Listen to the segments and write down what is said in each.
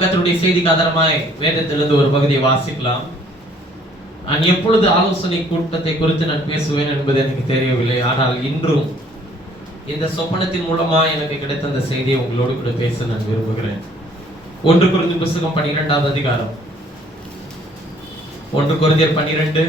கர்த்தருடைய செய்திக்கு ஆதாரமாய் வேதத்திலிருந்து ஒரு பகுதியை வாசிக்கலாம். நான் எப்பொழுது ஆலோசனை கூட்டத்தை குறித்து நான் பேசுவேன் என்பது எனக்கு தெரியவில்லை. ஆனால் இன்றும் இந்த சொப்பனத்தின் மூலமா எனக்கு கிடைத்த அந்த செய்தியை உங்களோடு கூட பேச நான் விரும்புகிறேன். 1 கொரிந்தியர் புத்தகம் 12வது அதிகாரம். 1 கொரிந்தியர் 12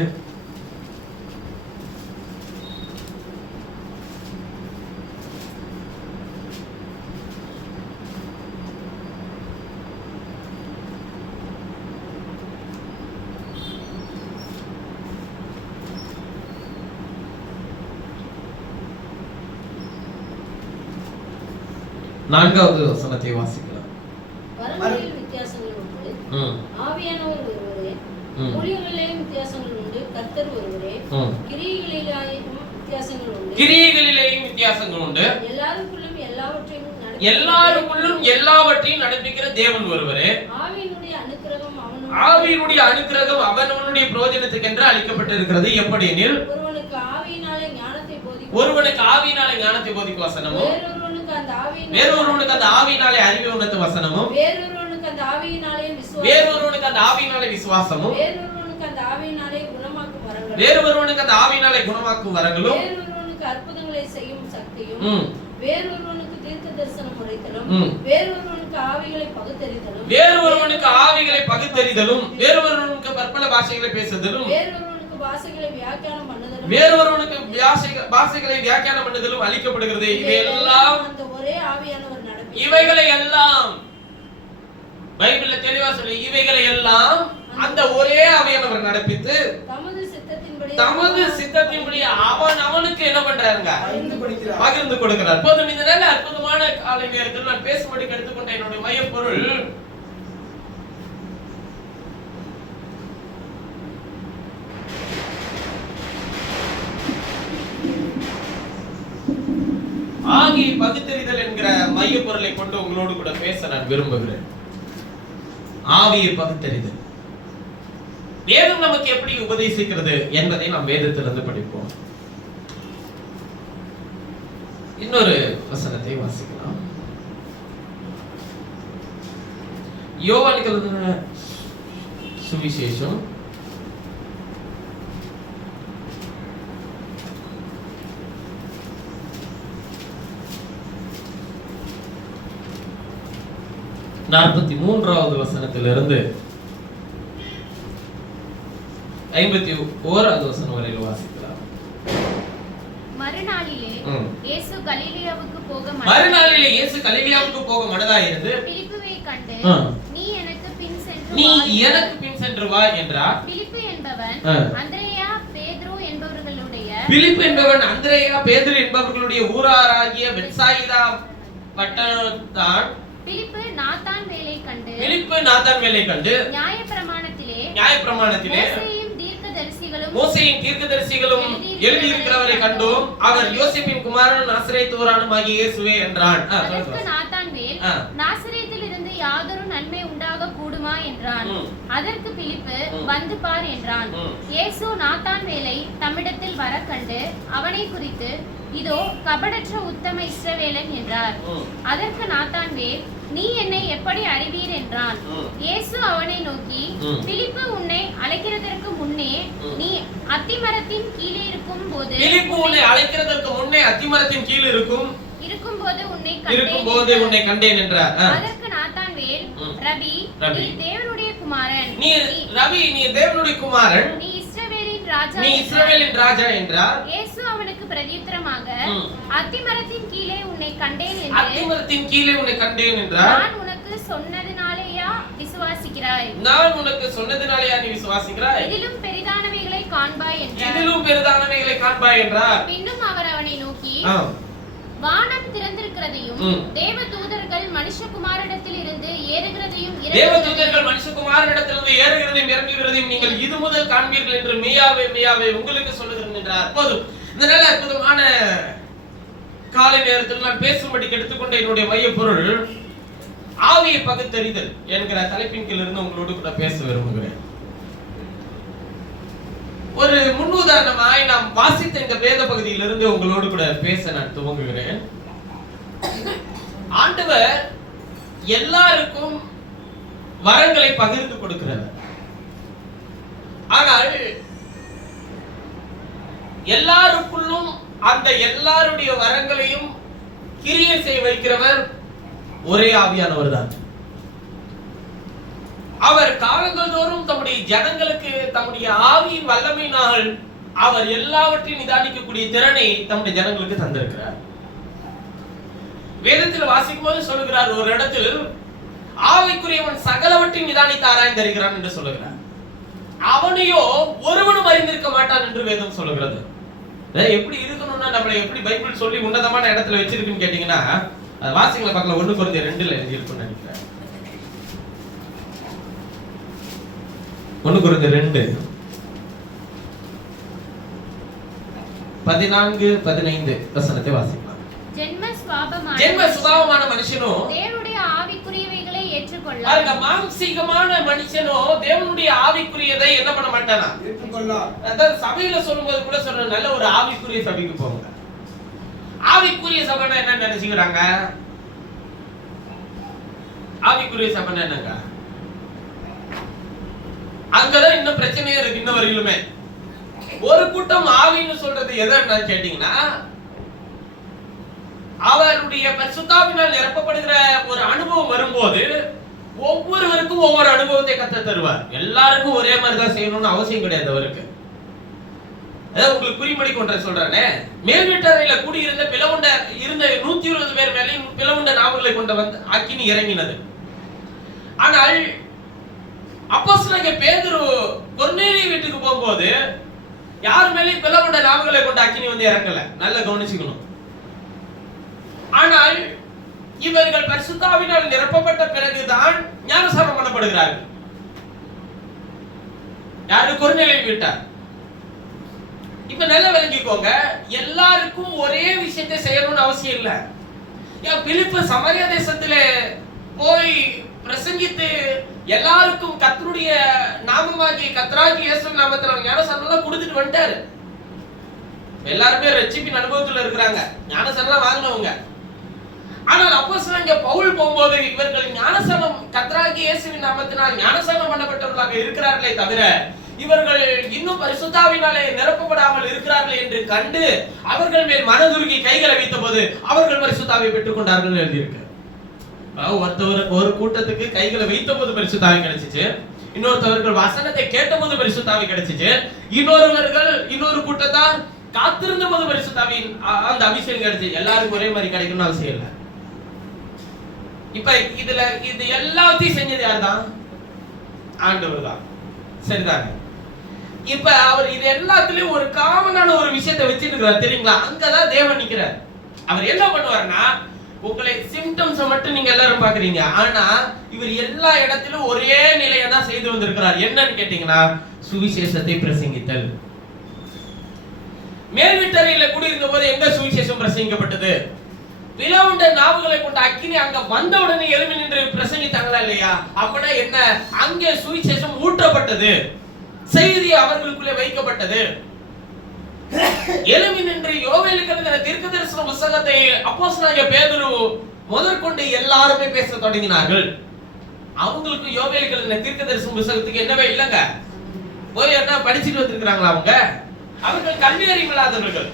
4வது வசனத்தை வாசிக்கலாம். வரங்களில் வித்தியாசங்கள் உண்டு, ஆவியானவர் ஒருவரே. ஊழியங்களிலேயும் வித்தியாசங்கள் உண்டு, கர்த்தர் ஒருவரே. கிரியைகளிலேயும் வித்தியாசங்கள் உண்டு, எல்லாருக்குள்ளும் எல்லாவற்றையும் நடப்பிக்கிற தேவன் ஒருவரே. ஆவியினுடைய அனுக்கிரகம் அவனவனுடைய பிரயோஜனத்துக்கு என்று அளிக்கப்பட்டிருக்கிறது. எப்படி எனில், ஒருவனுக்கு ஆவியினாலே ஞானத்தை போதிக்கும் வசனமும், வேறொருவனுக்கு அந்த ஆவியினாலே அறிவை உணர்த்தும் வசனமும், வேறொருவனுக்கு அந்த ஆவியினாலே விசுவாசமும், வேறொருவனுக்கு அந்த ஆவியினாலே குணமாக்கும் வரங்களும், வேறொருவனுக்கு அற்புதங்களை செய்யும் சக்தியும், வேறொருவனுக்கு தீர்க்க தரிசனம் உரைத்தலும், வேறொருவனுக்கு ஆவிகளை பகுத்தறிதலும், வேறொருவனுக்கு பற்பல பாஷைகளை பேசுதலும், வேறொருவனுக்கு பாஷைகளை வியாக்கியானம் பண்ணுதலும், அளிக்கப்படுகிறது. இவையெல்லாம் அந்த ஒரே ஆவியானவர் நடப்பிக்கிறார். இவைகளை எல்லாம் பைபிள்ல தெளிவா சொல்லி, இவைகளை எல்லாம் அந்த ஒரே ஆவியானவர் நடப்பித்து தமது சித்தத்தின்படி அவனுக்கு என்ன பண்றாருங்க, பகிர்ந்து கொடுக்கிறார். போதும். இந்த நல்ல அற்புதமான காலை நேரத்தில் நான் பேசும்படி எடுத்துக்கொண்ட என்னுடைய மையப்பொருள், ஆகிய பகுத்தறிதல் என்கிற மைய பொருளை கொண்டு உங்களோடு கூட பேச நான் விரும்புகிறேன். ஆவியை பகுத்தறிதல் வேதம் நமக்கு எப்படி உபதேசிக்கிறது என்பதை நாம் வேதத்திலிருந்து படிப்போம். இன்னொரு வசனத்தை வாசிக்கலாம். யோவான் எழுதின சுவிசேஷம் 43வது வசனத்திலிருந்து 51வது வசனம் வரையில் வாசிக்கலாம். மறுநாளிலே இயேசு கலிலேயாவுக்கு போக மனதாயிருந்து பிலிப்புவை கண்டு, நீ எனக்கு பின் சென்று வா என்றார். பிலிப்பு என்பவன் அந்திரேயா பேதுரு என்பவர்களுடைய ஊராராகிய பெத்சாயிதா பட்டணத்தான். பிலிப்பு நாத்தான் வேலை கண்டு நியாயப்பிரமாணத்திலே மோசேயின் தீர்க்கதரிசிகளும் எழுதியிருக்கிறவரை கண்டோம். அவர் யோசேப்பின் குமாரனும் நாசரேத்தூரானும் ஆகிய இயேசுவே என்றான். அதற்கு நாத்தான்வேல், நாசரேத்திலிருந்து யாதொரு நன்மை உண்டாக கூடுமா என்றான். அதற்கு பிலிப்பு, வந்து பார் என்றான். இயேசு நாத்தான்வேலை தம்மிடத்தில் வர கண்டு அவனை குறித்து, இதோ கபடற்ற உத்தம இஸ்ரவேலன் என்றார். அதற்கு நாத்தான்வேல், நீ என்னை எப்படி அறிவீர் என்றான். இயேசு அவனை நோக்கி, பிலிப்பு உன்னை அழைக்கிறதற்கு முன்னே நீ அத்திமரத்தின் கீழே இருக்கும் போது உன்னை கண்டேன் என்றார். அதற்கு நாத்தான்வேல், ரபி, நீ தேவனுடைய குமாரன், நீ இஸ்ரவேலின் ராஜா என்றார். இயேசு அவனுக்கு பிரதியுத்தரமாக, அத்திமரத்தின் கீழே உன்னை கண்டேன் என்றார். நான் உனக்கு சொன்னதினாலேயா நீ விசுவாசிக்கிறாய்? இதிலும் பெரிதானவைகளை காண்பாய் என்றார். பின்னும் அவர் அவனை நோக்கி, வானம் திறந்திருக்கிறதையும் தேவதூதர்கள் மனுஷகுமாரனிடத்தில் இருந்து ஏறுகிறதையும் இறங்குகிறதையும் நீங்கள் இது முதல் காண்பீர்கள் என்று மெய்யாவே உங்களுக்கு சொல்லுகிறேன் என்றார். போதும். இந்த நல்ல அற்புதமான காலை நேரத்தில் நான் பேசும்படி எடுத்துக்கொண்ட என்னுடைய மைய பொருள், ஆவியை பகுத்தறிதல் என்கிற தலைப்பின் கீழ் இருந்து உங்களோடு கூட பேச விரும்புகிறேன். ஒரு முன்னுதாரணமாய் நாம் வாசித்த இந்த வேத பகுதியிலிருந்து உங்களோடு கூட பேச நான் துவங்குகிறேன். ஆண்டவர் எல்லாருக்கும் வரங்களை பகிர்ந்து கொடுக்கிறவர். ஆனால் எல்லாருக்குள்ளும் அந்த எல்லாருடைய வரங்களையும் கிரியை செய்ய வைக்கிறவர் ஒரே ஆவியானவர் தான். அவர் காலங்கள் தோறும் தம்முடைய ஜனங்களுக்கு தம்முடைய ஆவியின் வல்லமையினால் அவர் எல்லாவற்றையும் நிதானிக்கக்கூடிய திறனை தம்முடைய ஜனங்களுக்கு தந்திருக்கிறார். வேதத்தில் வாசிக்கும் போது சொல்லுகிறார், ஒரு இடத்தில் ஆவிக்குரியவன் சகலவற்றையும் நிதானித்து ஆராய்ந்திருக்கிறான் என்று சொல்லுகிறார். அவனையோ ஒருவனும் அறிந்திருக்க மாட்டான் என்று வேதம் சொல்லுகிறது. எப்படி இருக்கணும்னா நம்மளை எப்படி பைபிள் சொல்லி உன்னதமான இடத்துல வச்சிருக்குன்னு கேட்டீங்கன்னா, வாசிங்களை பார்க்கலாம். 1 கொரிந்தியர் 2 எழுதி இருக்குன்னு நினைக்கிறேன். 1 கொரிந்தியர் 2 14-15 வசனத்தை வாசிக்கலாம். ஜென்ம சுபாவமான மனுஷனோ தேவனுடைய ஆவிக்குரியவைகளை ஏற்றுக்கொள்ளார். பாருங்க, மாம்சீகமான மனுஷனோ தேவனுடைய ஆவிக்குரியதை என்ன பண்ண மாட்டானா, ஏற்றுக்கொள்ளார். அதாவது சபையில சொல்லும்போது கூட சொல்ற, நல்ல ஒரு ஆவிக்குரிய சபைக்கு போங்க. ஆவிக்குரிய சபைனா என்ன நினைச்சுக்கிறாங்க? ஆவிக்குரிய சபைனா என்னங்க? அங்கதான் இன்னும் பிரச்சனையே இருக்கு இன்ன வரையிலுமே. ஒரு கூட்டம் ஆவின்னு சொல்றது எதுன்னு கேட்டீங்கன்னா, அவருடைய பரிசுத்தாவினால் நிரப்பப்படுகிற ஒரு அனுபவம் வரும்போது ஒவ்வொருவருக்கும் ஒவ்வொரு அனுபவத்தை கத்த தருவார். எல்லாருக்கும் ஒரே மாதிரி தான் செய்யணும்னு அவசியம் கிடையாது அவருக்கு. உங்களுக்கு குறிமடி கொண்ட சொல்றானே, மேல் வீட்டறையில கூடியிருந்த பிளவுண்ட இருந்த 120 பேர் மேலே பிளவுண்ட நாவுகளை கொண்டு வந்து அக்கினி இறங்கினது. ஆனால் அப்போஸ்தலனாகிய பேதுரு கொர்நேலிய வீட்டுக்கு போகும்போது யார் மேலேயும் பிளவுண்ட நாவுகளை கொண்டு அக்கினி வந்து இறங்கல. நல்லா கவனிச்சுக்கணும். ஆனால் இவர்கள் பரிசுத்தாவினால் நிரப்பப்பட்ட பிறகுதான் ஞானஸ்நானம் பண்ணப்படுகிறார்கள். யாரு? கொர்நேலிய வீட்டார். இப்ப நல்லா விளங்கிக்கோங்க, எல்லாருக்கும் ஒரே விஷயத்தை செய்யணும்னு அவசியம் இல்ல. பிலிப்பு சமாரியா தேசத்திலே போய் பிரசங்கித்து எல்லாருக்கும் கர்த்தருடைய நாமமாகிய கர்த்தராகிய இயேசு நாமத்தில் ஞானஸ்நானம் கொடுத்துட்டு வந்துட்டாரு. எல்லாருமே ரட்சிப்பின் அனுபவத்துல இருக்கிறாங்க, ஞானஸ்நானம் வாங்கினவங்க. ஆனால் அப்போஸ்தலனாகிய பவுல் போகும்போது இவர்கள் ஞானஸ்நானம் கர்த்தராகிய இயேசுவின் நாமத்தினால் ஞானஸ்நானம் பண்ணப்பட்டவர்களாக இருக்கிறார்களே தவிர இவர்கள் இன்னும் பரிசுத்தாவினாலே நிரப்பப்படாமல் இருக்கிறார்கள் என்று கண்டு அவர்கள் மேல் மனதுருகி கைகளை வைத்தபோது அவர்கள் பரிசுத்தாவியை பெற்றுக் கொண்டார்கள் எழுதியிருக்கு. ஒரு கூட்டத்துக்கு கைகளை வைத்தபோது பரிசுத்தாவி கிடைச்சிச்சு, இன்னொருத்தவர்கள் வசனத்தை கேட்டபோது பரிசுத்தாவி கிடைச்சிச்சு, இன்னொரு கூட்டத்தார் காத்திருந்த போது பரிசுத்தாவின் அந்த அபிஷேகம் கிடைச்சு. எல்லாருக்கும் ஒரே மாதிரி கிடைக்கணும்னு அவசியம் இல்லை. இப்ப இது எல்லாத்தையும் செஞ்சது யார்தான்? ஆண்டவர் தான். சரிதாங்க. இப்ப அவர் இது எல்லாத்துலயும் ஒரு காமனான ஒரு விஷயத்தை வச்சிட்டு இருக்கிறார் தெரியுங்களா? அங்கதான் தேவன் நிக்கிறார். அவர் என்ன பண்ணுவார்னா, உங்களை சிம்டம்ஸ் மட்டும் நீங்க எல்லாரும் பாக்குறீங்க, ஆனா இவர் எல்லா இடத்திலும் ஒரே நிலையை தான் செய்து வந்திருக்கிறார். என்னன்னு கேட்டீங்கன்னா, சுவிசேஷத்தை பிரசங்கித்தல். மேல் வீட்டறையில கூடியிருந்த போது எங்க சுவிசேஷம் பிரசங்கிக்கப்பட்டது? பிளவுண்ட நாவுகளை கொண்ட அக்கினி அங்க வந்த உடனே எழும்பி நின்று பிரசங்கித்தாங்களா இல்லையா? அப்படின்னா என்ன? அங்கே சுவிசேஷம் ஊற்றப்பட்டது, செய்தி அவர்களுக்குள்ளே வைக்கப்பட்டது. எழும்பி நின்று யோவேலுக்கு எழுதின தீர்க்கதரிசன புத்தகத்தை அப்போஸ்தலனாகிய பேதுரு முதற்கொண்டு எல்லாருமே பேச தொடங்கினார்கள். அவங்களுக்கு யோவேலுக்கு எழுதின தீர்க்கதரிசன புத்தகத்துக்கு என்னவே இல்லங்க, போய் என்ன படிச்சுட்டு வந்திருக்கிறாங்களா? அவர்கள் கல்வி அறிவில்லாதவர்கள்.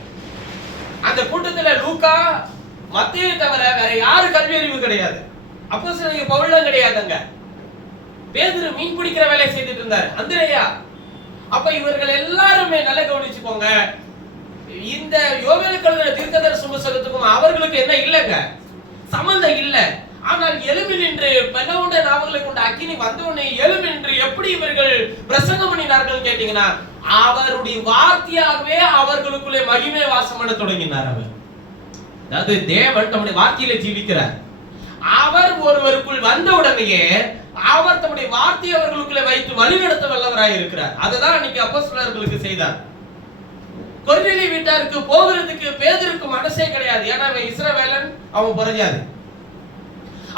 அந்த கூட்டத்துல லூக்கா, மத்தேயு தவிர வேற யாரு கல்வி அறிவு கிடையாது. அப்போஸ்தலனாகிய பவுல் கிடையாதுங்க. பேதுரு மீன் பிடிக்கிற வேலையை செய்துட்டு இருந்தார், அந்திரேயா. அப்ப இவர்கள் எல்லாருமே நல்லா கவனிச்சுக்கோங்க, இந்த யோவேலுக்கு எழுதின தீர்க்கதரிசன புத்தகத்துக்கும் அவர்களுக்கு என்ன இல்லங்க, சம்பந்தம் இல்ல. ஆனால் எழும்பி நின்று பிளவுண்ட நாவுகளை கொண்ட அக்கினி வந்தவுடனே எழும்பி நின்று எப்படி இவர்கள் பிரசங்கம் பண்ணினார்கள் கேட்டீங்கன்னா, அவருடைய வார்த்தையாகவே அவர்களுக்குள்ளே மகிமை வாசம் பண்ண தொடங்கினார். அவர் அதாவது தேவன் தம்முடைய வார்த்தையில ஜீவிக்கிறார். அவர் ஒருவருக்குள் வந்த உடனேயே அவர் தம்முடைய வார்த்தையை அவர்களுக்குள்ளே வைத்து வழிநடத்த வல்லவராய் இருக்கிறார். அதுதான் அன்னைக்கு அப்போஸ்தலர்களுக்கு செய்தார். கொர்நேலிய வீட்டாருக்கு போகிறதுக்கு பேதுருக்கு மனசே கிடையாது. ஏன்னா அவன் இஸ்ரவேலன், அவன் புறஜாதி.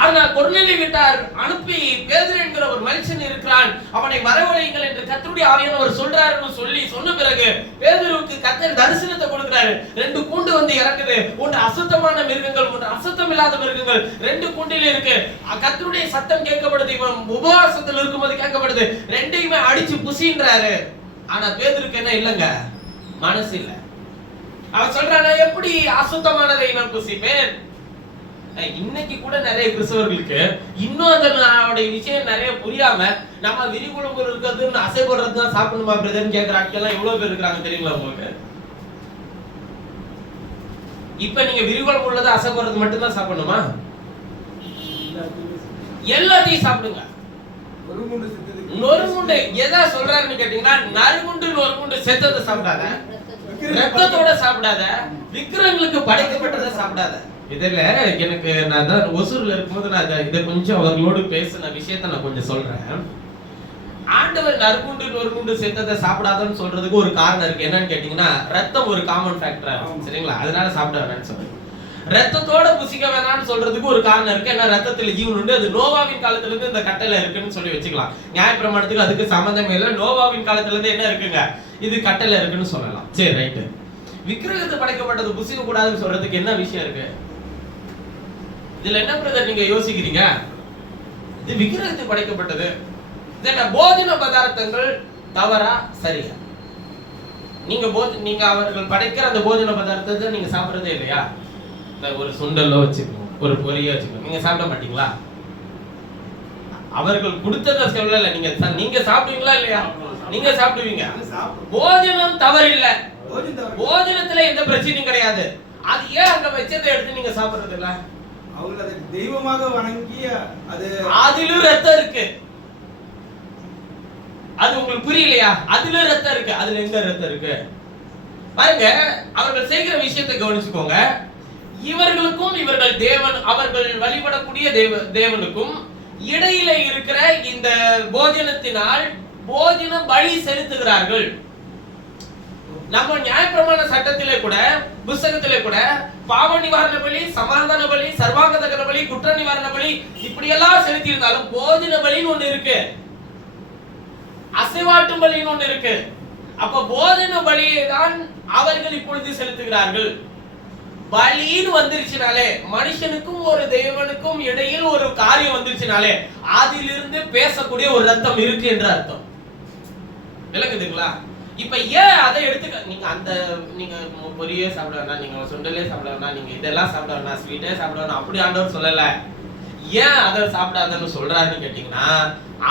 ஆனா கொர்நேலிய வீட்டார் அனுப்பி பேதுரு என்கிற ஒரு மனுஷன் இருக்கிறான், அவனை வரவழையுங்கள் என்று கர்த்தருடைய ஆவியானவர் சொல்றாருன்னு சொன்ன பிறகு பேதுருவுக்கு கர்த்தர் தரிசனத்தை கொடுக்கிறாரு. 2 கூண்டு வந்து இறங்குது. ஒன்று அசுத்தமான மிருகங்கள், ஒன்று அசுத்தம் இல்லாத மிருகங்கள். 2 கூண்டில இருக்கு. கர்த்தருடைய சத்தம் கேட்கப்படுது. இவன் உபவாசத்தில் இருக்கும்போது கேட்கப்படுது. 2யுமே அடிச்சு புசின்றாரு. ஆனா பேதுருக்கு என்ன இல்லங்க, மனசு இல்ல. அவன் சொல்றானா, எப்படி அசுத்தமானதை நான் புசிப்பேன்? இன்னைக்கு கூட நிறைய கிறிஸ்தவர்களுக்கு இன்னும் அதோட விஷயம் நிறைய புரியாம, நம்ம விரிகுழம்பு இருக்கிறது அசைப்படுறது தான் சாப்பிடணுமா பிரதர்ன்னு கேட்கிற ஆட்கள் எவ்வளவு பேர் இருக்கிறாங்க தெரியுங்களா உங்களுக்கு? இப்ப நீங்க விரிகுழம்பு உள்ளது அசைப்படுறது மட்டும்தான் சாப்பிடணுமா? எல்லாத்தையும் சாப்பிடுங்க. நொறுங்குண்டு எதா சொல்றாருன்னு கேட்டீங்கன்னா, நறுங்குண்டு நொறுங்குண்டு செத்ததை சாப்பிடாத, ரத்தத்தோட சாப்பிடாத, விக்கிரங்களுக்கு படைக்கப்பட்டதை சாப்பிடாத. இதுல எனக்கு நான் தான் ஒசூர்ல இருக்கும்போது நான் இதை கொஞ்சம் அவர்களோடு பேசின விஷயத்த நான் கொஞ்சம் சொல்றேன். ஆண்டவர் நறுங்குண்டு நொறுங்குண்டு செத்ததை சாப்பிடாதன்னு சொல்றதுக்கு ஒரு காரணம் இருக்கு. என்னன்னு கேட்டீங்கன்னா, ரத்தம் ஒரு காமன் ஃபேக்டரா இருக்கும், சரிங்களா? அதனால சாப்பிட வேணாம்னு சொல்றேன். ரத்தத்தோட புசிக்க வேணாம்னு சொல்றதுக்கு ஒரு காரணம் இருக்கு. ஏன்னா ரத்தத்துல ஜீவன் உண்டு. அது நோவாவின் காலத்துல இருந்து இந்த கட்டளை இருக்குன்னு சொல்லி வச்சுக்கலாம். நியாயப்பிரமாணத்துக்கு அதுக்கு சம்பந்தமே இல்லை. நோவாவின் காலத்துல இருந்து என்ன இருக்குங்க, இது கட்டளை இருக்குன்னு சொல்லலாம். சரி, ரைட்டு. விக்கிரகத்தை படைக்கப்பட்டது புசிக்க கூடாதுன்னு சொல்றதுக்கு என்ன விஷயம் இருக்கு? இதுல என்ன பிரதர் நீங்க யோசிக்கிறீங்க? இது விக்கிரகத்துக்கு படைக்கப்பட்டது. போஜன பதார்த்தங்கள் தவறா சரியா? நீங்க அவர்கள் படைக்கிற அந்த போஜன பதார்த்தத்தை நீங்க சாப்பிடுறதே இல்லையா? ஒரு சுண்டலோ வச்சுக்கணும், ஒரு பொரியோ வச்சுக்கணும், நீங்க சாப்பிட மாட்டீங்களா? அவர்கள் கொடுத்தத சொல்லல, நீங்க சாப்பிடுவீங்களா இல்லையா? நீங்க சாப்பிடுவீங்க. போஜனம் தவறு இல்ல, போஜனத்துல எந்த பிரச்சனையும் கிடையாது. அது ஏன் அங்க வச்சதை எடுத்து நீங்க சாப்பிடுறது இல்ல? அவங்க அதை தெய்வமாக வணங்கி அதிலும் ரத்தம் இருக்கு. அது உங்களுக்கு புரியலையா? அதுல ரத்தம் இருக்கு. அதுல எங்க ரத்தம் இருக்கு பாருங்க. அவர்கள் செய்கிற விஷயத்தை கவனிச்சுக்கோங்க. இவர்களுக்கும் இவர்கள் தேவன், அவர்கள் வழிபடக்கூடிய தேவனுக்கும் இடையில இருக்கிற இந்த போஜனத்தினால் போஜன பலி செலுத்துகிறார்கள். நம்ம நியாயப்பிரமாண சட்டத்திலே கூட, புத்தகத்திலே கூட பாவ நிவாரண பலி, சமாதான பலி, சர்வாங்க தகன பலி, குற்ற நிவாரண பலி இப்படி எல்லாம் செலுத்தி இருந்தாலும் போஜன பலின்னு ஒண்ணு இருக்கு, அசைவாட்டும் பலின்னு ஒண்ணு இருக்கு. அப்ப போஜன பலியை தான் அவர்கள் இப்பொழுது செலுத்துகிறார்கள். பலின்னு வந்துருச்சுனாலே, மனுஷனுக்கும் ஒரு தேவனுக்கும் இடையில் ஒரு காரியம் வந்துருச்சுனாலே அதிலிருந்து பேசக்கூடிய ஒரு ரத்தம் இருக்கு என்ற அர்த்தம். விளங்குதுங்களா? இப்ப ஏன் அதை எடுத்துக்க, நீங்க பொரியே சாப்பிட வேணாம், நீங்க சுண்டலே சாப்பிட வேணாம், நீங்க இதெல்லாம் சாப்பிட வேணாம், ஸ்வீட்டே சாப்பிட வேணாம், அப்படி ஆண்டவர் சொல்லல. ஏன் அதை சாப்பிடாதன்னு சொல்றாருன்னு கேட்டீங்கன்னா,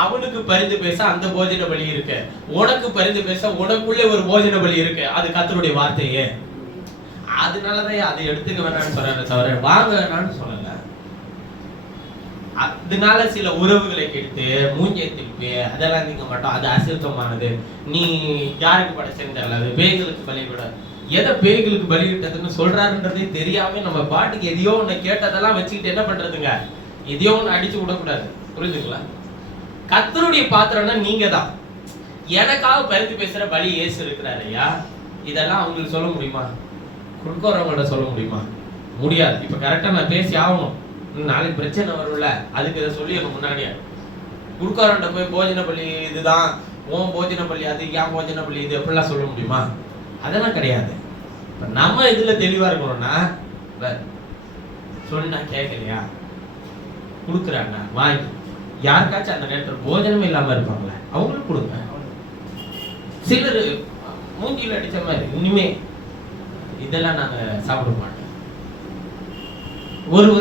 அவனுக்கு பரிந்து பேச அந்த போஜன பலி இருக்கு, உனக்கு பரிந்து பேச உனக்குள்ளே ஒரு போஜன பலி இருக்கு. அது கர்த்தருடைய வார்த்தையே. அதனாலதான் அதை எடுத்துக்க வேணாம்னு சொல்றாரு தவிர வாங்க வேணாம்னு சொல்லல. அதனால சில உறவுகளை கெடுத்து மூஞ்சியை திருப்பி அதெல்லாம் நீங்க மாட்டோம், அது அசுத்தமானது, நீ யாருக்கு படைச்சேன்னு தெரியல, பேய்களுக்கு பலிவிட, எதை பேய்களுக்கு பலிவிட்டதுன்னு சொல்றாருன்றதே தெரியாம நம்ம பாட்டுக்கு எதையோ ஒண்ணு கேட்டதெல்லாம் வச்சுக்கிட்டு என்ன பண்றதுங்க, எதையோ ஒண்ணு அடிச்சு விடக்கூடாது. புரிஞ்சுங்களா? கர்த்தருடைய பாத்திரம்னா நீங்க தான். எனக்காக பரிந்து பேசுற பலி இயேசு இருக்கிறாரு ஐயா, இதெல்லாம் அவங்களுக்கு சொல்ல முடியுமா? கொடுக்கறவங்கள்ட்ட சொல்ல முடியுமா? முடியாது. இப்ப கரெக்டா நான் பேசி ஆகணும், நாளைக்கு பிரச்சனை வரும்ல, அதுக்கு இதை சொல்லிடணும் முன்னாடியே. குடுக்காரன்ட்ட போய் போஜன பள்ளி இதுதான், உன் போஜன பள்ளி அது, ஏன் போஜன பள்ளி இது, எப்படிலாம் சொல்ல முடியுமா? அதெல்லாம் கிடையாது. இப்ப நம்ம இதுல தெளிவா இருக்கணும்னா, சொன்னா கேட்கலையா, கொடுக்குறாங்க வாங்கி, யாருக்காச்சும் அந்த நேரத்தில் போஜனமே இல்லாம இருப்பாங்களே அவங்களுக்கு கொடுங்க. சிலர் மூஞ்சியில் அடிச்ச மாதிரி இனிமே இதெல்லாம் நாங்க சாப்பிட மாட்டோம், ஒரு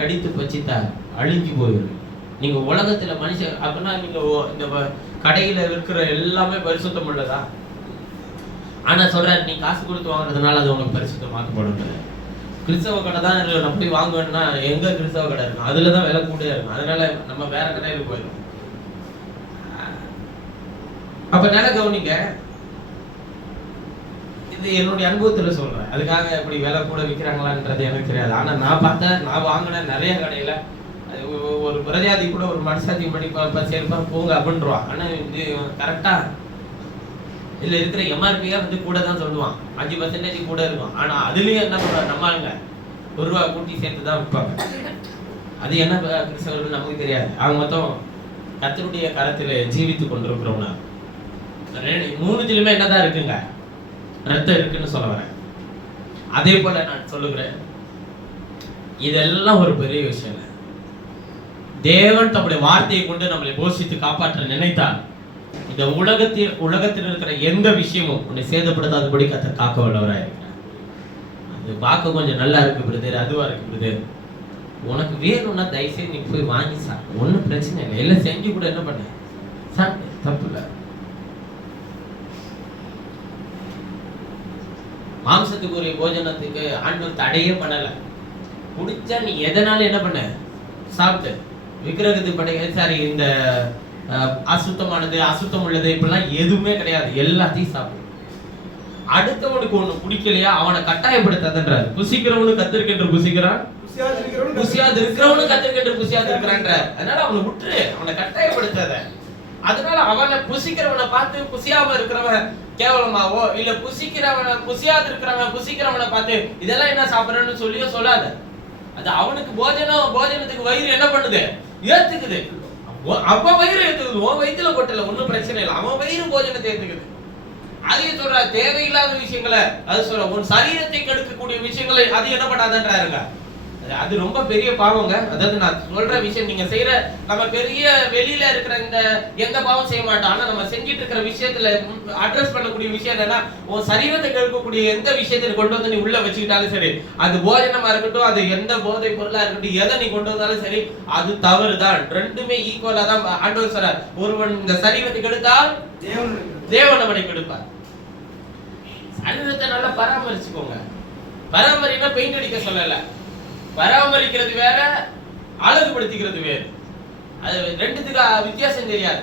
கடித்து பச்சித்தா அழிஞ்சு போயிடும். நீங்க உலகத்துல மனுஷன் அப்படின்னா நீங்க இந்த கடையில இருக்கிற எல்லாமே பரிசுத்தம் உள்ளதா? ஆனா சொல்றாரு, நீ காசு கொடுத்து வாங்குறதுனால அது உனக்கு பரிசுத்தமாக்கப்படும். கிறிஸ்தவ கடை தான் நம்ம போய் வாங்குவேன்னா எங்க கிறிஸ்தவ கடை இருக்கும், அதுலதான் விலை கூட இருக்கும், அதனால நம்ம வேற கடையில போயிடும். அப்ப நல்லா கவனிங்க, இது என்னுடைய அனுபவத்துல சொல்றேன். அதுக்காக இப்படி விலை கூட விற்கிறாங்களான்றது எனக்கு தெரியாது. ஆனா நான் பார்த்தேன், நான் வாங்கினேன் நிறைய கடையில. ஒரு பிரஜாதி கூட ஒரு மனசாதி படி சேர்ப்பா போங்க அப்படின்றவா. ஆனா இது கரெக்டா இதுல இருக்கிற எம்ஆர்பியா வந்து கூட தான் சொல்லுவான், 5% கூட இருக்கும். ஆனா அதுலயும் என்ன பண்றாங்க நம்ம ஆளுங்க, ₹1 கூட்டி சேர்த்து தான் விற்பாங்க. அது என்ன கிறிஸ்தவர்கள் நமக்கு தெரியாது. அவங்க மொத்தம் கர்த்தருடைய கரத்திலே ஜீவித்துக் கொண்டிருக்கிறோம்னா 3 என்னதான் இருக்குங்க? ரத்தம் இருக்குன்னு சொல்ல வரேன். அதே போல நான் சொல்லுகிறேன், இதெல்லாம் ஒரு பெரிய விஷயம் இல்லை. தேவன் தம்முடைய வார்த்தையை கொண்டு நம்மளை போஷித்து காப்பாற்ற நினைத்தால் இந்த உலகத்தில் இருக்கிற எந்த விஷயமும் உன்னை சேதப்படுத்தாதபடி கர்த்தர் காக்க வல்லவராக இருக்கிறார். அது பார்க்க கொஞ்சம் நல்லா இருக்கு பிரதர், அதுவா இருக்கு பிரதர், உனக்கு வேணும்னா தயவுசெய்து நீ போய் வாங்கி சாப்பிடு, ஒன்றும் பிரச்சனை இல்லை. எல்லாம் செஞ்சு கூட என்ன பண்ண சாப்பிடு, தப்பு இல்லை. மாம்சத்துக்குரிய போஜனத்துக்கு ஆண்டவர் தடையே பண்ணல. குடிச்சா நீ எதனால என்ன பண்ண சாப்பிட்டு, விக்கிரகத்துக்கு படை சாரி இந்த அசுத்தமானது அசுத்தம் உள்ளது இப்பெல்லாம் எதுவுமே கிடையாது, எல்லாத்தையும் சாப்பிடு. அடுத்தவனுக்கு ஒண்ணு பிடிக்கலையா அவனை கட்டாயப்படுத்தாதன்றார். புசிக்கிறவனு கத்திருக்கின்ற புசிக்கிறான், புசியாது இருக்கிறவனு கத்திருக்கின்ற புசியாது இருக்கிறான்ற. அதனால அவனை விட்டுரு, அவனை கட்டாயப்படுத்தாத. அதனால அவனை புசிக்கிறவனை பார்த்து புசியாம இருக்கிறவன் கேவலமாவோ இல்ல புசிக்கிறவனை புசியாது இருக்கிறவன் புசிக்கிறவனை பார்த்து இதெல்லாம் என்ன சாப்பிடறன்னு சொல்லியோ சொல்லாத. அது அவனுக்கு போஜனத்துக்கு வயிறு என்ன பண்ணுது, ஏத்துக்குது. அப்ப வயிறு ஏத்துக்குது, உன் வயிற்றுல கொட்டல, ஒன்னும் பிரச்சனை இல்லை. அவன் வயிறு போஜனத்தை ஏத்துக்குது. அதையும் சொல்ற தேவையில்லாத விஷயங்களை அது சொல்ற உன் சரீரத்தை கெடுக்கக்கூடிய விஷயங்களை அது என்ன பண்ணாதன்றாருங்க. அது ரொம்ப பெரிய பாவங்க. அதாவது நான் சொல்ற விஷயம் நீங்க செய்யற நம்ம பெரிய வெளியில இருக்கிற இந்த எந்த பாவம் செய்ய மாட்டோம். ஆனா நம்ம செஞ்சிட்டு இருக்கிற விஷயத்துல அட்ரஸ் பண்ணக்கூடிய விஷயம் என்னன்னா, உன் சரீரத்தை கெடுக்கக்கூடிய எந்த விஷயத்தை கொண்டு வந்து நீ உள்ள வச்சுக்கிட்டாலும் சரி, அது போஜனமா இருக்கட்டும், அது எந்த போதை பொருளா இருக்கட்டும், எதை நீ கொண்டு வந்தாலும் சரி, அது தவறுதான். ரெண்டுமே ஈக்குவலா தான் ஆண்டவர் சொல்றார். ஒருவன் இந்த சரீரத்தை கெடுத்தால் தேவன் அவனை கெடுப்பார். சரீரத்தை நல்லா பராமரிச்சுக்கோங்க. பராமரினா பெயிண்ட் அடிக்க சொல்லல, பராமரிக்கிறது வேற, அழகுபடுத்திக்கிறது வேறு. அது ரெண்டுத்துக்கு வித்தியாசம் தெரியாது.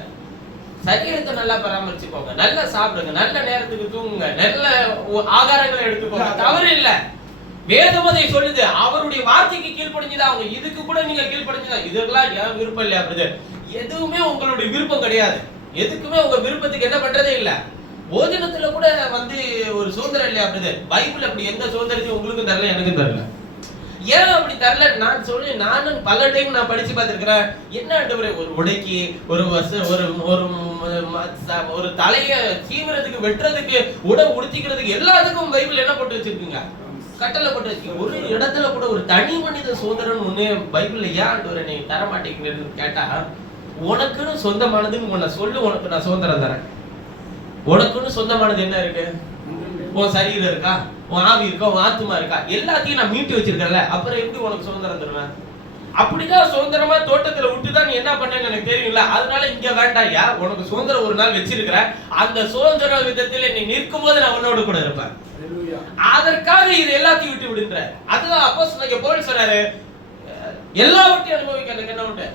சரீரத்தை நல்லா பராமரிச்சுக்கோங்க, நல்லா சாப்பிடுங்க, நல்ல நேரத்துக்கு தூங்குங்க, நல்ல ஆகாரங்களை எடுத்துக்கோங்க, தவறு இல்ல. வேதம் அதை சொல்லுது. அவருடைய வார்த்தைக்கு கீழ்ப்படிஞ்சுதான் அவங்க. இதுக்கு கூட நீங்க கீழ்ப்படிஞ்சுதான். இதெல்லாம் ஏன் விருப்பம் இல்லையா பிரதர்? எதுவுமே உங்களுடைய விருப்பம் கிடையாது. எதுக்குமே உங்க விருப்பத்துக்கு என்ன பண்றதே இல்ல. போஜனத்துல கூட ஒரு சுதந்திரம் இல்லையா பிரதர்? பைபிள் அப்படி எந்த சுதந்திரத்தையும் உங்களுக்கும் தரல, எனக்கும் தரல. ஏன் அப்படி தரல நான் சொல்லி நானும் பல டைம் நான் படிச்சு பார்த்திருக்கிறேன். என்ன ஒரு உடைக்கு ஒரு தலைய சீவுறதுக்கு வெட்டுறதுக்கு உடை உடுத்திக்கிறதுக்கு எல்லாத்துக்கும் பைபிள் என்ன போட்டு வச்சிருக்குங்க, கட்டளை போட்டு வச்சிருக்கீங்க. ஒரு இடத்துல கூட ஒரு தனி மனித சுதந்திரம் ஒண்ணு பைபிள்ல ஏன் ஆண்டவரே நீ தர மாட்டேங்கிறன்னு கேட்டா, உனக்குன்னு சொந்தமானதுன்னு உன்னை சொல்லு, உனக்கு நான் சுதந்திரம் தரேன். உனக்குன்னு சொந்தமானது என்ன இருக்கு? உன் சரீரம் இருக்கா, உன் ஆவி இருக்கா, உன் ஆத்மா இருக்கா, எல்லாத்தையும் நான் மீட்டு வச்சிருக்கேன்ல, அப்புறம் எப்படி உனக்கு சுதந்திரம் தருவேன்? அப்படிதான் சுதந்திரமா தோட்டத்துல விட்டுதான் நீ என்ன பண்ணேன்னு எனக்கு தெரியும்ல. அதனால இங்க வேண்டாயா, உனக்கு சுதந்திரம் ஒரு நாள் வச்சிருக்கிற, அந்த சுதந்திர விதத்துல நீ நிற்கும் போது நான் உன்னோட கூட இருப்பேன். அதற்காக இது எல்லாத்தையும் விட்டு விடுன்ற. அதுதான் அப்போஸ்தலன் பவுல் சொல்றாரு, எல்லாவற்றையும் அனுபவிக்க எனக்கு என்ன உண்டு,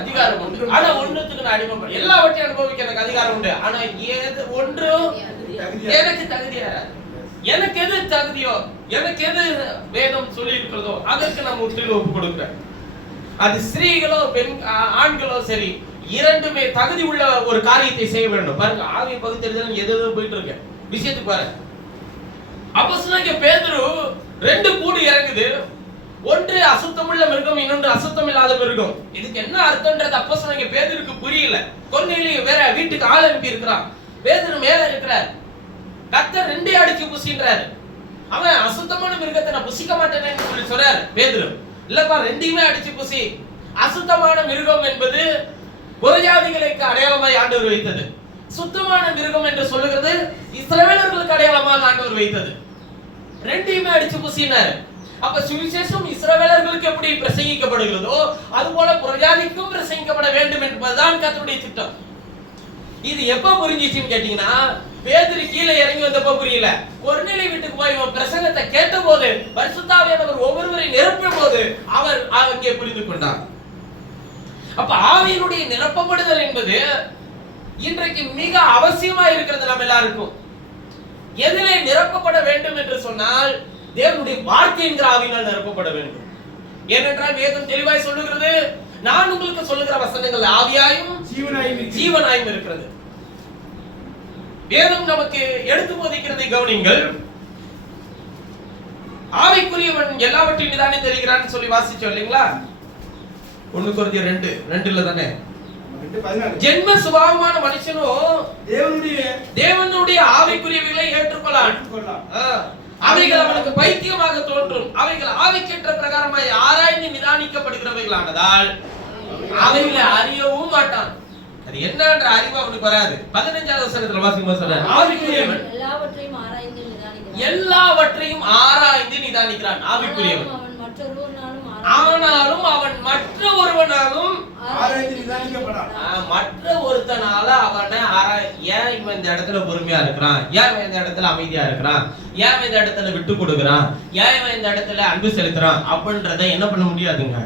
அதிகாரம் உண்டு. ஆனா ஒண்ணுத்துக்கு நான் அடிமைப்பட, எல்லாவற்றையும் அனுபவிக்க எனக்கு அதிகாரம் உண்டு. ஆனா ஏது ஒன்றும் எனக்கு தகுதியா, எனக்கு எது தகுதியோ, எனக்கு எது வேதம் சொல்லி இருக்கிறதோ அதற்கு நான் முற்றிலும் ஒப்பு கொடுக்கிறேன். அது ஸ்திரீகளோ ஆண்களோ சரி, இரண்டுமே தகுதி உள்ள ஒரு காரியத்தை செய்ய வேண்டும். பாருங்க, ஆவி பகுத்தறிதல் எது போயிட்டு இருக்கு விஷயத்துக்கு பாருங்க. அப்போஸ்தலன் பேதுரு 2 கூடு இறங்குது. ஒன்று அசுத்தமுள்ள மிருகம், இன்னொன்று அசுத்தம் இல்லாத மிருகம். இதுக்கு என்ன அர்த்தம்ன்றது அப்போஸ்தலன் பேதுருக்கு புரியல. கொர்நேலியு வேற வீட்டுக்கு ஆள் அனுப்பி இருக்கிறான், பேதுரு மேல இருக்கிறார். கர்த்தர் 2 அடிச்சு புசின்றாரு. அவன் அசுத்தமான மிருகத்தை நான் புசிக்க மாட்டேன்னு சொல்லி சொல்றாரு. பேதுரு இல்லப்பா, 2யுமே அடிச்சு புசி. அசுத்தமான மிருகம் என்பது புறஜாதிகளுக்கு அடையாளமாய் ஆண்டவர் வைத்தது. சுத்தமான மிருகம் என்று சொல்லுகிறது இஸ்ரவேலர்களுக்கு அடையாளமாக ஆண்டவர் வைத்தது. 2யுமே அடிச்சு புசினார். அப்ப சுவிசேஷம் இஸ்ரவேலர்களுக்கு எப்படி பிரசங்கிக்கப்படுகிறதோ அதுபோல புறஜாதிக்கும் பிரசங்கிக்கப்பட வேண்டும் என்பதுதான் கர்த்தருடைய திட்டம். இது எப்ப புரிஞ்சிச்சுன்னு கேட்டீங்கன்னா, பேதுரு கீழே இறங்கி வந்தப்ப புரியல. கொர்நேலியு வீட்டுக்கு போய் இவன் பிரசங்கத்தை கேட்டபோது, பரிசுத்த ஆவியானவர் ஒவ்வொருவரை நிரப்பிய போது அவர் அங்கே புரிந்து கொண்டார். அப்ப ஆவியினுடைய நிரப்பப்படுதல் என்பது இன்றைக்கு மிக அவசியமா இருக்கிறது நம்ம எல்லாருக்கும். எதிலே நிரப்பப்பட வேண்டும் என்று சொன்னால், தேவனுடைய வார்த்தை என்கிற ஆவியினால் நிரப்பப்பட வேண்டும். ஏனென்றால் வேதம் தெளிவாய் சொல்லுகிறது, நான் உங்களுக்கு சொல்லுகிற வசனங்கள் ஆவியாயும் ஜீவனாயும் இருக்கிறது. வேதம் நமக்கு எடுத்து போதிக்கிறதை கவனிங்கள். ஆவிக்குரியவன் எல்லாவற்றையும் நிதானித்து தெரிகிறான்னு சொல்லி வாசிச்சோம் இல்லைங்களா? 1 கொரிந்தியர் 2:2 தானே? 14. ஜென்ம சுபாவமான மனுஷனும் தேவனுடைய ஆவிக்குரியவைகளை ஏற்றுக்கொள்ளான். அவைகள் அவனுக்கு பைத்தியமாக தோன்றும். அவைகள் ஆவிக்கேற்ற பிரகாரமாய் ஆராய்ந்து நிதானிக்கப்படுகிறவைகளானதால் அவைகளை அறியவும் மாட்டான். அது என்னன்ற அறிவு அவனுக்கு வராது. 15வது வசனத்துல வாசிக்கும்போது சொல்றார், ஆவிக்குரியவன் எல்லாவற்றையும் ஆராய்ந்து நிதானிக்கிறான். ஆவிக்குரியவன் ஆனாலும் அவன் மற்ற ஒருவனாலும் ஆராய்ந்து நிதானிக்கப்படான். மற்ற ஒருத்தனால அவனை ஏன் இவன் இந்த இடத்துல பொறுமையா இருக்கிறான், ஏன் இவன் இந்த இடத்துல அமைதியா இருக்கிறான், ஏன் இவன் இந்த இடத்துல விட்டு கொடுக்குறான், ஏன் இவன் இந்த இடத்துல அன்பு செலுத்துறான் அப்படின்றத என்ன பண்ண முடியாதுங்க,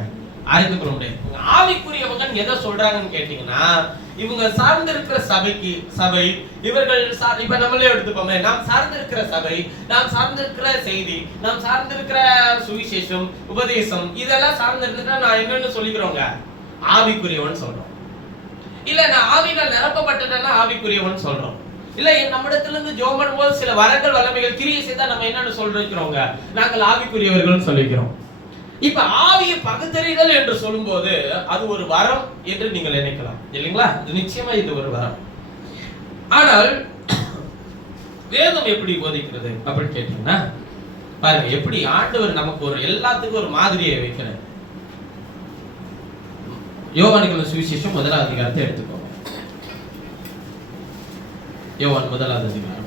அறிந்து கொள்ள முடியாது. ஆவிக்குரியவங்க எதை சொல்றாங்கன்னு கேட்டீங்கன்னா, இவங்க சார்ந்திருக்கிற சபை இவர்கள் இப்ப நம்மளே எடுத்துப்போமே, நாம் சார்ந்திருக்கிற சபை, நாம் சார்ந்திருக்கிற செய்தி, நாம் சார்ந்திருக்கிற சுவிசேஷம், உபதேசம், இதெல்லாம் சார்ந்திருந்தா நான் என்னன்னு சொல்லிக்கிறோங்க, ஆவிக்குரியவன் சொல்றோம். இல்ல நான் ஆவியினால் நிரப்பப்பட்டேன்னா ஆவிக்குரியவன் சொல்றோம். இல்ல நம்மிடத்துல இருந்து ஜெபம் பண்ணும்போது சில வரங்கள் வல்லமைகள் கிரியை செய்தா நம்ம என்னன்னு சொல்றோங்க, நாங்கள் ஆவிக்குரியவர்கள் சொல்லிக்கிறோம். இப்ப ஆவியை பகுத்தறிதல் என்று சொல்லும்போது அது ஒரு வரம் என்று நீங்கள் நினைக்கலாம் இல்லைங்களா? இது நிச்சயமா இது ஒரு வரம். ஆனால் வேதம் எப்படி போதிக்கிறது அப்படின்னு கேட்டீங்கன்னா, பாருங்க எப்படி ஆண்டவர் நமக்கு ஒரு எல்லாத்துக்கும் ஒரு மாதிரியை வைக்கிறார். யோவானுக்கு சுவிசேஷம் 1வது அதிகாரத்தை எடுத்துக்கோங்க. யோவான் 1வது அதிகாரம்.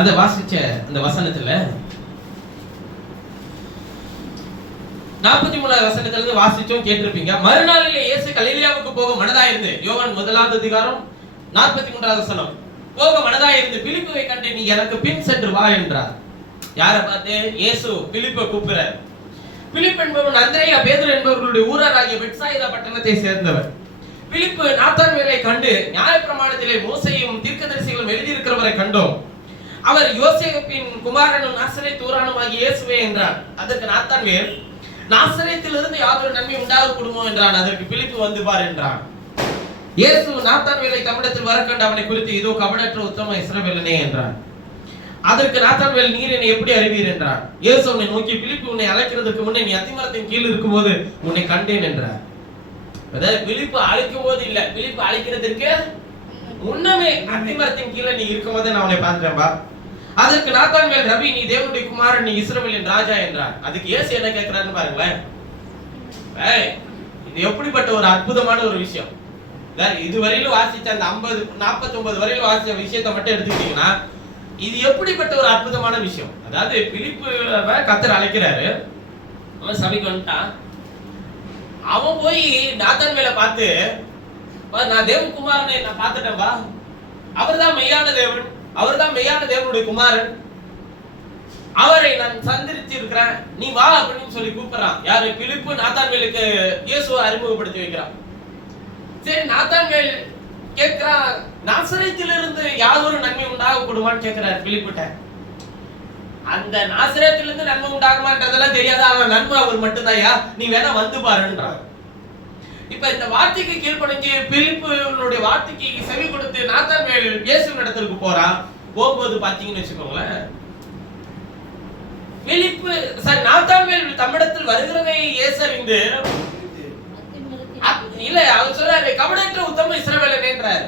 அத வாசிச்ச அந்த வசனத்துல 43வது வசனத்துல இருந்து வாசிச்சோம், கேட்டிருப்பீங்க. மறுநாளிலே இயேசு கலிலேயாவுக்கு போக மனதாயிருந்து, யோவான் 1வது அதிகாரம் 43வது வசனம், போக மனதாயிருந்து பிலிப்புவை கண்டு நீ எனக்கு பின் சென்று வா என்றார். யாரை பார்த்து? இயேசு பிலிப்பை கூப்பிடுறார். பிலிப் என்பவன் அந்திரேயா பேதுரு என்பவர்களுடைய ஊராராகிய பெத்சாயிதா பட்டணத்தை சேர்ந்தவர். பிலிப்பு நாத்தான்வேலை கண்டு நியாயப்பிரமாணத்திலே மோசேயும் தீர்க்கதரிசிகளும் எழுதியிருக்கிறவரை கண்டோம், அவர் யோசேப்பின் குமாரனும் நாசரேத் ஊரானுமாகிய இயேசுவே என்றார். அதற்கு நாத்தான்வேல், நாசரேத்திலிருந்து யாதொரு நன்மை உண்டாகக்கூடுமோ என்றான். அதற்கு பிலிப்பு வந்து பார் என்றான். இயேசு நாத்தான்வேலை தம்மிடத்தில் வர கண்டு அவனை குறித்து, இதோ கபடற்ற உத்தம இஸ்ரவேலனே என்றான். அதற்கு நாத்தான்வேல், நீர் என்னை எப்படி அறிவீர் என்றார். இயேசு அவனை நோக்கி, பிலிப்பு உன்னை அழைக்கிறதுக்கு முன்னே நீ அத்திமரத்தின் கீழ் இருக்கும்போது உன்னை கண்டேன் என்றார். அதாவது பிலிப்பு அழைக்கும் போது இல்ல, பிலிப்பு அழைக்கிறதுக்கு முன்னமே அத்திமரத்தின் கீழே நீ இருக்கும்போது நான் அவனை பார்த்துட்டேன்பா. அதற்கு நாத்தான்வேல், ரபி நீ தேவனுடைய குமாரன், நீ இஸ்ரவேலின் ராஜா என்றார். அதுக்கு இயேசு என்ன கேட்கிறாருன்னு பாருங்களேன். இது எப்படிப்பட்ட ஒரு அற்புதமான ஒரு விஷயம். இதுவரையிலும் வாசிச்ச அந்த 49 வரையிலும் வாசிச்ச விஷயத்தை மட்டும் எடுத்துக்கிட்டீங்கன்னா, இது எப்படிப்பட்ட ஒரு அற்புதமான விஷயம். அதாவது பிலிப்பு கர்த்தர் அழைக்கிறாரு, அவன் சபைக்கு வந்துட்டான். அவன் போய் நாத்தான்வேலை பார்த்து, நான் தேவகுமாரனை நான் பார்த்துட்டேன்பா, அவர்தான் மெய்யான தேவன், அவர்தான் மெய்யான தேவனுடைய குமாரன், அவரை நான் சந்திச்சு இருக்கிறேன், நீ வா அப்படின்னு சொல்லி கூப்பிடுறான். யாரு? பிலிப்பு நாத்தான்வேலுக்கு இயேசுவை அறிமுகப்படுத்தி வைக்கிறான். சரி, நாத்தான்வேல் கேட்கிறான், நாசரேத்திலிருந்து யாதொரு நன்மை உண்டாக கூடுமான்னு கேட்கிறார் பிலிப்புட்ட. அந்த நாசரேத்திலிருந்து நன்மை உண்டாகுமான்றதெல்லாம் தெரியாத, அவன் நன்மை அவர் மட்டும்தான்யா, நீ வேணா வந்து பாருன்றான். இப்ப இந்த வார்த்தைக்கு கீழ்ப்படிஞ்சு பிலிப்புனுடைய வார்த்தைக்கு செவி கொடுத்து நாத்தான்வேல் இயேசுவின் இடத்துக்கு போறான். போகும்போது பாத்தீங்கன்னு வச்சுக்கோங்களேன், பிலிப்பு நாத்தான்வேல் தம்மிடத்தில் வருகிறதை இயேசு அறிந்து, இல்ல அவர் சொல்றாரு, கபடற்ற உத்தம இஸ்ரவேலனேன்றாரு.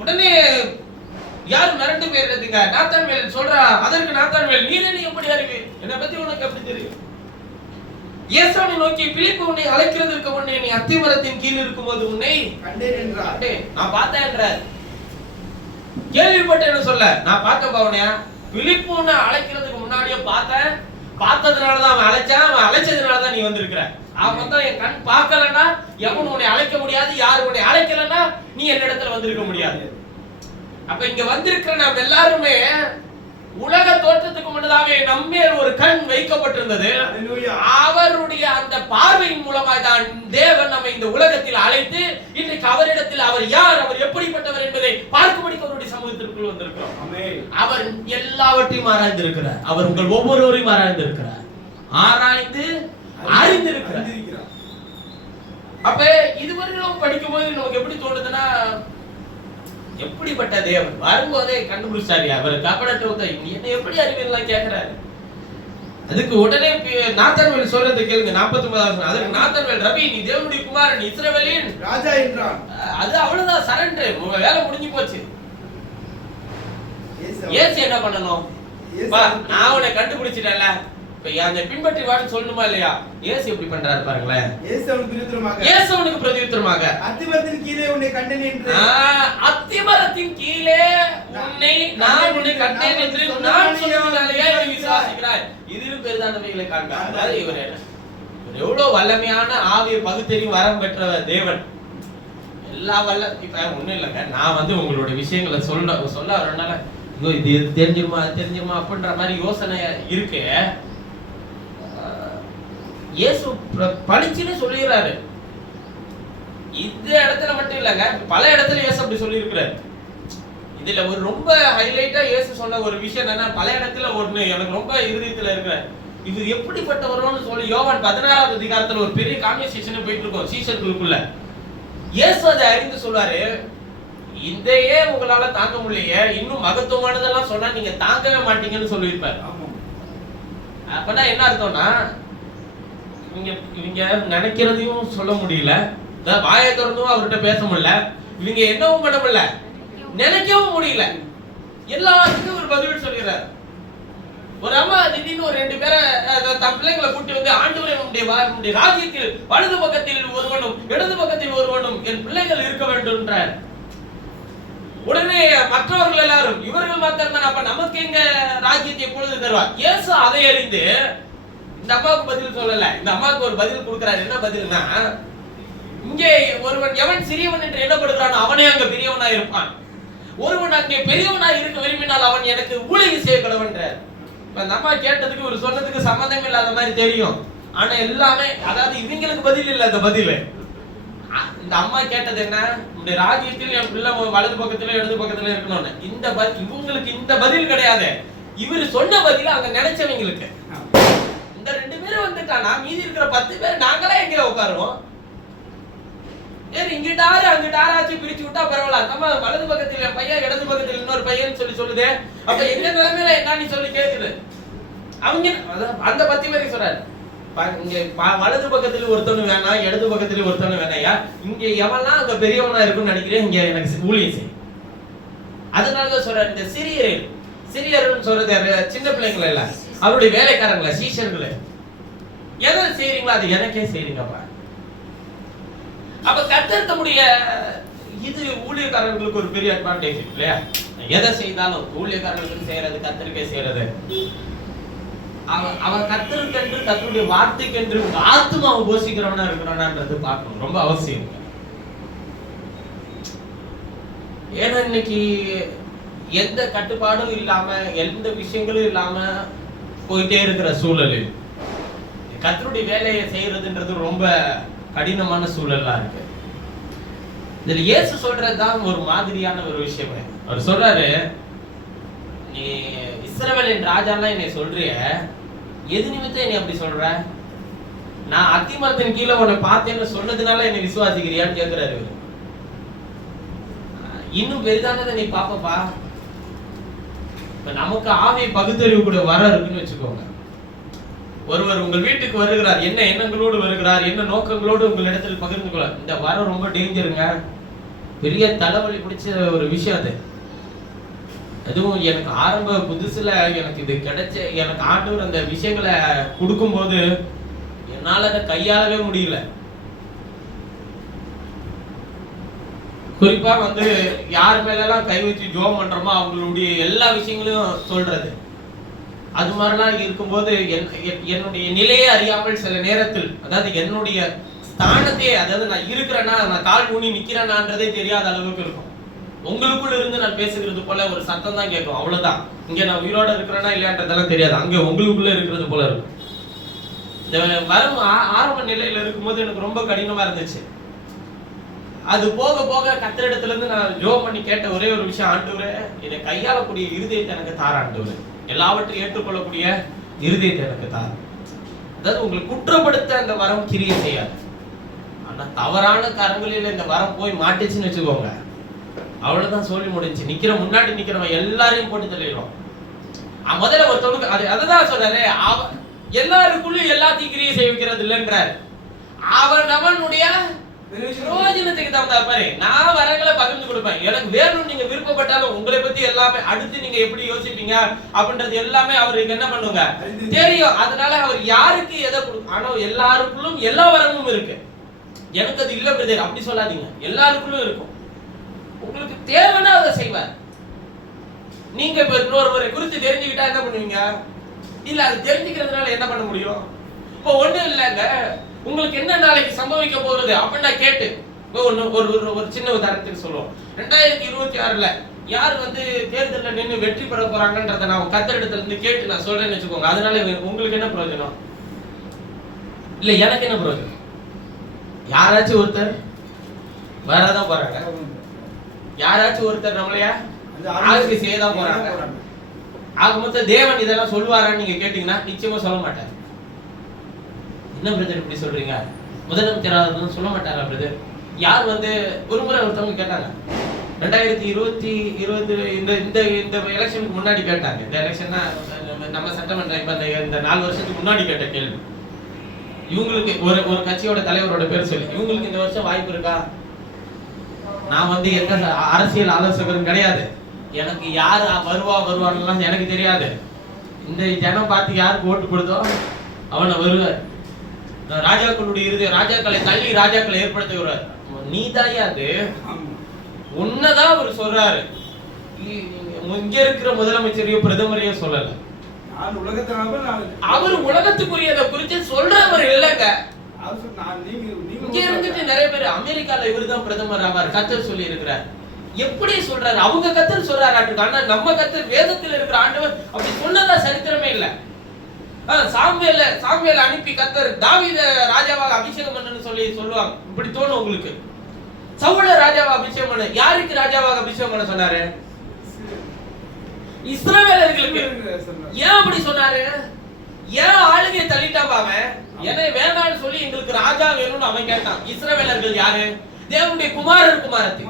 உடனே யாரும் மிரண்டு போயிடுறதுங்க. நாத்தான்வேல் சொல்றா. அதற்கு நாத்தான்வேல், நீ என்ன எப்படி அறிவு, என்னை பத்தி உனக்கு எப்படி தெரியும்? இயேசுவை நோக்கி, பிலிப்பு உன்னை அழைக்கிறதுக்கு முன்னே நீ அத்திமரத்தின் கீழ் இருக்கும்போது உன்னை கண்டேன் என்றார். நான் பார்த்தேன் என்றார். கேள்விப்பட்டேன்னு சொல்ல, நான் பார்த்தேன் பாவனையா. பிலிப்பு உன்னை அழைக்கிறதுக்கு முன்னாடியே பார்த்தேன், பார்த்ததுனாலதான் அவன் அழைச்சான், அவன் அழைச்சதுனாலதான் நீ வந்திருக்கிற. அவன் தான் என் கண் பார்க்கலன்னா எவன் உன்னை அழைக்க முடியாது, யாரு உன்னை அழைக்கலன்னா நீ என்னிடத்துல வந்திருக்க முடியாது. அப்ப இங்க வந்திருக்கிற நாம் எல்லாருமே உலக தோற்றத்துக்கு முன்னதாகவே நம்மேல் ஒரு கண் வைக்கப்பட்டிருந்தது. அவருடைய அந்த பார்வையின் மூலமாய் தான் தேவன் நம்மை இந்த உலகத்தில் அழைத்து இன்றைக்கு அவரிடத்தில் அவர் யார், அவர் எப்படிப்பட்டவர் என்பதை பார்க்கும்படிக்கு அவருடைய சமூகத்திற்குள் வந்திருக்கிறோம். அவர் எல்லாவற்றையும் ஆராய்ந்திருக்கிறார். அவர் உங்கள் ஒவ்வொருவரையும் ஆராய்ந்திருக்கிறார், ஆராய்ந்து அறிந்திருக்கிறார். அப்ப இதுவரையிலும் படிக்கும்போது நமக்கு எப்படி தோணுதுன்னா, எப்படிப்பட்ட தேவன் வரும்போதே கண்டுபிடிச்சாரியா, அவர் கபடத்தை நீ என்ன எப்படி அறிவீர்களா கேட்கிறாரு. அதுக்கு உடனே நாத்தான்வேல் சொல்றது கேளுங்க. 49 அதுக்கு நாத்தான்வேல், ரவி நீ தேவனுடைய குமாரன், இஸ்ரவேலின் ராஜா என்றான். அது அவ்வளவுதான், சரண்டர், உங்க வேலை முடிஞ்சு போச்சு. ஏசு என்ன பண்ணணும்? நான் உன்னை கண்டுபிடிச்சிட்டேன்ல, இப்ப அந்த பின்பற்றி வான்னு சொல்லணுமா இல்லையா? ஏசு எப்படி பண்றாரு பாருங்களேன். இயேசு அவனுக்கு பிரதியுத்தரமாக அத்திமரத்தின் கீழே உன்னை கண்டேன் என்று, அத்திமரத்தின் கீழே நான் உன்னை கண்டேன் என்று நான் சொன்னதினாலேயே நீ விசுவாசிக்கிறாய். இதிலும் பெரிதானவைகளை காண்பார். அதாவது இவர் எவ்வளவு வல்லமையான ஆவியை பகுத்தறிவு வரம் பெற்ற தேவன். எல்லா வல்ல இப்ப ஒண்ணும் இல்லைங்க, நான் உங்களுடைய விஷயங்களை சொல்ல வரனால இது தெரிஞ்சிருமா அது தெரிஞ்சிருமா அப்படின்ற மாதிரி யோசனை இருக்கு. இயேசு படிச்சுன்னு சொல்லிடுறாரு. இந்த இடத்துல மட்டும் இல்லைங்க, பல இடத்துல இயேசு அப்படி சொல்லி இருக்கிறாரு. இதுல ஒரு ரொம்ப ஹைலைட்டா இயேசு சொன்ன ஒரு விஷயம் என்னன்னா, பல இடத்துல ஒண்ணு எனக்கு ரொம்ப இருதயத்துல இருக்கிற, இது எப்படிப்பட்டவரோன்னு சொல்லி யோவான் 16வது அதிகாரத்துல ஒரு பெரிய கான்வர்சேஷன் போயிட்டு இருக்கோம் சீஷர்களுக்குள்ள. இயேசு அதை அறிந்து சொல்வாரு, இதையே உங்களால தாங்க முடியலையே, இன்னும் மகத்துவமானதெல்லாம் சொன்னா நீங்க தாங்கவே மாட்டீங்கன்னு சொல்லியிருப்பாரு. அப்பனா என்ன அர்த்தம்னா, இவங்க நினைக்கிறதையும் சொல்ல முடியல, வாயை திறந்தும் அவர்கிட்ட பேச முடியல, இவங்க என்னவும் பண்ண முடியல, நினைக்கவும் முடியல, எல்லாத்துக்கும் ஒரு பதில் சொல்கிறார். ஒரு அம்மா திடீர்னு ஒரு 2 பேரை தன் பிள்ளைங்களை கூட்டி வந்து, ஆண்டவரே நம்முடைய ராஜ்யத்தில் வலது பக்கத்தில் ஒருவனும் இடது பக்கத்தில் ஒருவனும் என் பிள்ளைகள் இருக்க வேண்டும்ன்றார். உடனே மற்றவர்கள் எல்லாரும், இவர்கள் மாத்திரம் தான், அப்ப நமக்கு எங்க ராஜ்யத்தை எப்பொழுது தருவார்? இயேசு அதை அறிந்து இந்த அம்மாவுக்கு பதில் சொல்லல, இந்த அம்மாவுக்கு ஒரு பதில் கொடுக்கிறார். என்ன பதில்னா, இங்கே ஒருவன் எவன் சிறியவன் என்று எண்ணப்படுகிறான் அவனே அங்க பெரியவனா இருப்பான். ஒருவன் அங்கே பெரியவனா இருக்க விரும்பினால் அவன் எனக்கு ஊழியம் செய்ய கடவன்றார். அந்த அம்மா கேட்டதுக்கு ஒரு சொன்னதுக்கு சம்பந்தம் இல்லாத மாதிரி தெரியும், ஆனா எல்லாமே, அதாவது இவங்களுக்கு பதில் இல்ல. அந்த பதில் இந்த அம்மா கேட்டது என்ன, இந்த ராஜ்யத்தில் என் பிள்ளை வலது பக்கத்துல இடது பக்கத்துல இருக்கணும்னு. இவங்களுக்கு இந்த பதில் கிடையாது, இவரு சொன்ன பதில் அங்க நினைச்சவங்களுக்கு. இந்த 2 பேரும் வந்துட்டானா, மீதி இருக்கிற 10 பேர் நாங்களே எங்க உட்காருவோம்? இங்கிட்டாரு அங்கிட்டாராச்சு பிரிச்சு விட்டா பரவாயில்ல, நம்ம வலது பக்கத்துல பையன் இடது பக்கத்துல இன்னொரு பையன் சொல்லுது. அப்ப எங்க நிலைமையில என்ன சொல்லி கேக்குது அவங்க. அந்த 10 பேரை சொல்றாரு, இங்க வலது பக்கத்துல ஒருத்தவனு வேணாம், இடது பக்கத்துல ஒருத்தவனு வேணாயா, இங்க எவன்லாம் அங்க பெரியவனா இருக்குன்னு நினைக்கிறேன், இங்க எனக்கு ஊழியம் செய். அதனாலதான் சொல்றாரு, இந்த சிறியர்கள் சொல்றது சின்ன பிள்ளைங்கள இல்ல, அவருடைய வேலைக்காரங்கள, சீஷர்கள, எதை செய்றீங்களோ அது எனக்கே செய்றீங்கப்பா. அப்ப கர்த்தர் தம்முடைய, இது ஊழியக்காரர்களுக்கு ஒரு பெரிய அட்வான்டேஜ் இல்லையா? எதை செய்தாலும் ஊழியக்காரர்களுக்கு செய்யறது, கர்த்தருக்கே செய்யறது. அவன் கர்த்தருக்கென்று கர்த்தருடைய வார்த்தைக்கென்று ஆத்துமாவை போஷிக்கிறவனா இருக்கிறானான்றது பார்க்கணும், ரொம்ப அவசியம். ஏன்னா இன்னைக்கு எந்த கட்டுப்பாடும் இல்லாம, எந்த விஷயங்களும் இல்லாம போயிட்டே இருக்கிற சூழலில் கர்த்தருடைய வேலையை செய்யறதுன்றது ரொம்ப கடினமான சூழலா இருக்கு. இதுல இயேசு சொல்றதுதான் ஒரு மாதிரியான ஒரு விஷயம். அவர் சொல்றாரு, நீ இஸ்ரவேலின் ராஜாலாம் என்னை சொல்றிய, எது நிமித்தம் என்னை அப்படி சொல்ற? நான் அத்திமரத்தின் கீழே உன்னை பார்த்தேன்னு சொன்னதுனால என்னை விசுவாசிக்கிறியான்னு கேட்கிறாரு. இன்னும் பெரிதானதை நீ பாப்பப்பா. இப்ப நமக்கு ஆவியை பகுத்தறிவு கூட வர இருக்குன்னு வச்சுக்கோங்க. ஒருவர் உங்கள் வீட்டுக்கு வருகிறார், என்ன எண்ணங்களோடு வருகிறார், என்ன நோக்கங்களோடு உங்கள் இடத்தில் பகிர்ந்து கொள்ள, இந்த வரம் ரொம்ப டேஞ்சருங்க, பெரிய தலைவலி பிடிச்ச ஒரு விஷயம் அது. அதுவும் எனக்கு ஆரம்ப புதுசுல எனக்கு இது கிடைச்ச, எனக்கு ஆண்டவர் அந்த விஷயங்களை கொடுக்கும் போது என்னால அதை கையாளவே முடியல. குறிப்பா யார் மேலாம் கை வச்சு ஜோம் பண்றோமோ அவங்களுடைய எல்லா விஷயங்களையும் சொல்றது. அது மாதிரிலாம் இருக்கும்போது என்னுடைய நிலையை அறியாமல் சில நேரத்தில், அதாவது என்னுடைய ஸ்தானத்தையே, அதாவது நான் இருக்கிறேன்னா, நான் கால் ஊனி நிக்கிறேனான்றதே தெரியாத அளவுக்கு இருக்கும். உங்களுக்குள்ள இருந்து நான் பேசுகிறது போல ஒரு சத்தம் தான் கேட்கும், அவ்வளவுதான். இங்க நான் உயிரோட இருக்கிறேனா இல்லையான்றதெல்லாம் தெரியாது, அங்க உங்களுக்குள்ள இருக்கிறது போல இருக்கும். இந்த வரம் ஆரம்ப நிலையில இருக்கும்போது எனக்கு ரொம்ப கடினமா இருந்துச்சு. அது போக போக கர்த்தரிடத்துல இருந்து நான் ஜெபம் பண்ணி கேட்ட ஒரே ஒரு விஷயம், ஆண்டவரே இதை கையாளக்கூடிய இருதயத்தை எனக்கு தார, ஆண்டவரே எல்லாவற்றையும் ஏற்றுக்கொள்ளக்கூடிய இருதயத்தை எனக்கு தார. அதாவது உங்களை குற்றப்படுத்த அந்த வரம் கிரியை செய்யாது, ஆனா தவறான கரங்களில் இந்த வரம் போய் மாட்டுச்சுன்னு வச்சுக்கோங்க, அவ்வளவுதான் சொல்லி முடிஞ்சு. முன்னாடி நிக்கிறவன் எல்லாரையும் போட்டு தள்ளிடுவோம். முதல்ல ஒருத்தவனுக்கு அதுதான் சொல்றாரு, எல்லாருக்குள்ளும் எல்லாத்தையும் கிரியை செய்விக்கிறது இல்லைன்றார். அவனுடைய பிரயோஜனத்துக்கு தகுந்த பாரு நான் வரங்களை பகிர்ந்து கொடுப்பேன். எனக்கு வேணும் நீங்க விருப்பப்பட்டாலும் உங்களை பத்தி எல்லாமே அடுத்து நீங்க எப்படி யோசிப்பீங்க அப்படின்றது எல்லாமே அவருக்கு என்ன பண்ணுங்க தெரியும். அதனால அவர் யாருக்கு எதை ஆனா எல்லாருக்குள்ளும் எல்லா வரமும் இருக்கு. எனக்கு அது இல்ல பிரதர் அப்படி சொல்லாதீங்க. எல்லாருக்குள்ளும் இருக்கும். உங்களுக்கு தேவைன்னா அதை செய்வார். நீங்க இப்ப இன்னொருவரை குறித்து தெரிஞ்சுக்கிட்டா என்ன பண்ணுவீங்க? இல்ல அது தெரிஞ்சுக்கிறதுனால என்ன பண்ண முடியும்? இப்போ ஒண்ணும் இல்லைங்க, உங்களுக்கு என்ன நாளைக்கு சம்பவிக்க போறது அப்படின்னு நான் கேட்டு ஒரு சின்ன உதாரணத்துக்கு சொல்லுவோம். 2026ல யார் தேர்தலில் நின்று வெற்றி பெற போறாங்கன்றத நான் கத்தரிடத்துல இருந்து கேட்டு நான் சொல்றேன்னு வச்சுக்கோங்க. அதனால உங்களுக்கு என்ன பிரயோஜனம்? இல்ல எனக்கு என்ன பிரயோஜனம்? யாராச்சும் ஒருத்தர் வரதான் போறாங்க, யாராச்சும் ஒருத்தர் நம்மளையா ஆளுக்கு செய்யதான் போறாங்க. ஆக மொத்தம் தேவன் இதெல்லாம் சொல்லுவாரான்னு நீங்க கேட்டீங்கன்னா நிச்சயமா சொல்ல மாட்டார். என்ன பிரதர் இப்படி சொல்றீங்க? முதலமைச்சர் சொல்ல மாட்டாரா பிரதர்? யார் ஒரு முறை ஒருத்தவங்க கேட்டாங்க 2020 இந்த எலெக்ஷனுக்கு முன்னாடி கேட்டாங்க. இந்த எலெக்ஷன்னா நம்ம சட்டமன்ற இப்ப இந்த 4 வருஷத்துக்கு முன்னாடி கேட்ட கேள்வி. இவங்களுக்கு ஒரு கட்சியோட தலைவரோட பேர் சொல்லி இவங்களுக்கு இந்த வருஷம் வாய்ப்பு இருக்கா? நான் எந்த அரசியல் ஆலோசகரும் கிடையாது. எனக்கு யார் வருவான்னு எனக்கு தெரியாது. இந்த ஜனம் பார்த்து யாருக்கு ஓட்டு கொடுத்தோ அவனை வருவார். ராஜாக்களுடைய இறுதி ராஜாக்களை தள்ளி ராஜாக்களை ஏற்படுத்துகிறார். நீதாயா அது உன்னதான் அவர் சொல்றாரு. இங்க இருக்கிற முதலமைச்சரையோ பிரதமரையோ சொல்லல. அவர் உலகத்துக்குரியதை குறித்து சொல்றவர் இல்லைங்க. இங்க இருந்துட்டு நிறைய பேர் அமெரிக்கால இவருதான் பிரதமர் ஆவார் கர்த்தர் சொல்லி இருக்கிறார். எப்படி சொல்றாரு? அவங்க கர்த்தர் சொல்றாரு. ஆனா நம்ம கர்த்தர் வேதத்தில் இருக்கிற ஆண்டவர் அப்படி சொன்னதா சரித்திரமே இல்ல. சாமுவேல் அனுப்பி கர்த்தர் தாவீதை ராஜாவாக அபிஷேகம் பண்ணனும்னு சொல்லி சொல்லுவாங்க. இப்படி தோணும் உங்களுக்கு. சவுல ராஜாவாக அபிஷேகம் பண்ண யாருக்கு ராஜாவாக அபிஷேகம் பண்ண சொன்னாரு? இஸ்ரவேலர்களுக்கு. ஏன் அப்படி சொன்னாரு? ஏன் ஆளுகையை தள்ளிட்டான் அவன்? என்னை வேண்டாம்னு சொல்லி எங்களுக்கு ராஜா வேணும்னு அவன் கேட்டான். இஸ்ரவேலர்கள் யாரு? தேவனுடைய குமாரர் குமாரத்தி.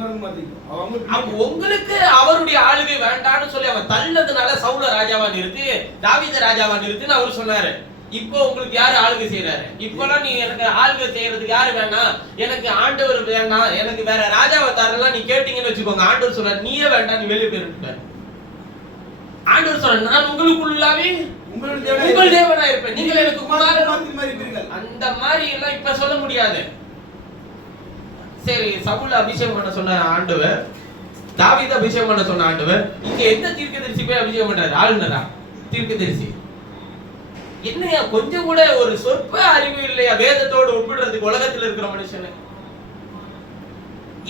அப்ப உங்களுக்கு அவருடைய ஆளுகை வேண்டாம்னு சொல்லி அவன் தள்ளதுனால சவுல ராஜாவா நிறுத்தி தாவீத ராஜாவா நிறுத்தின்னு அவர் சொன்னாரு. இப்போ உங்களுக்கு யாரு ஆளுகை செய்யறாரு? இப்பெல்லாம் நீ எனக்கு ஆளுகை செய்யறதுக்கு யாரு வேணாம், எனக்கு ஆண்டவர் வேணாம், எனக்கு வேற ராஜாவை தரலாம் நீ கேட்டீங்கன்னு வச்சுக்கோங்க. ஆண்டவர் சொல்றாரு நீயே வேண்டாம், நீ வெளியே போயிருப்பாரு. ஆண்டவர் சொல்றாரு நான் உங்களுக்குள்ளாவே உங்கள் தேவனா இருப்பேன், நீங்கள் எனக்கு குமாரன். அந்த மாதிரி எல்லாம் இப்ப சொல்ல முடியாது. சரி, சவுல அபிஷேகம் பண்ண சொன்ன ஆண்டவர், தாவீதை அபிஷேகம் பண்ண சொன்ன ஆண்டவர், இங்க எந்த தீர்க்கதரிசி போய் அபிஷேகம் பண்றாரு? ஆளுநரா? தீர்க்கதரிசி என்னையா கொஞ்சம் கூட ஒரு சொற்ப அறிவு இல்லையா வேதத்தோடு ஒப்பிடுறதுக்கு உலகத்துல இருக்கிற மனுஷன்?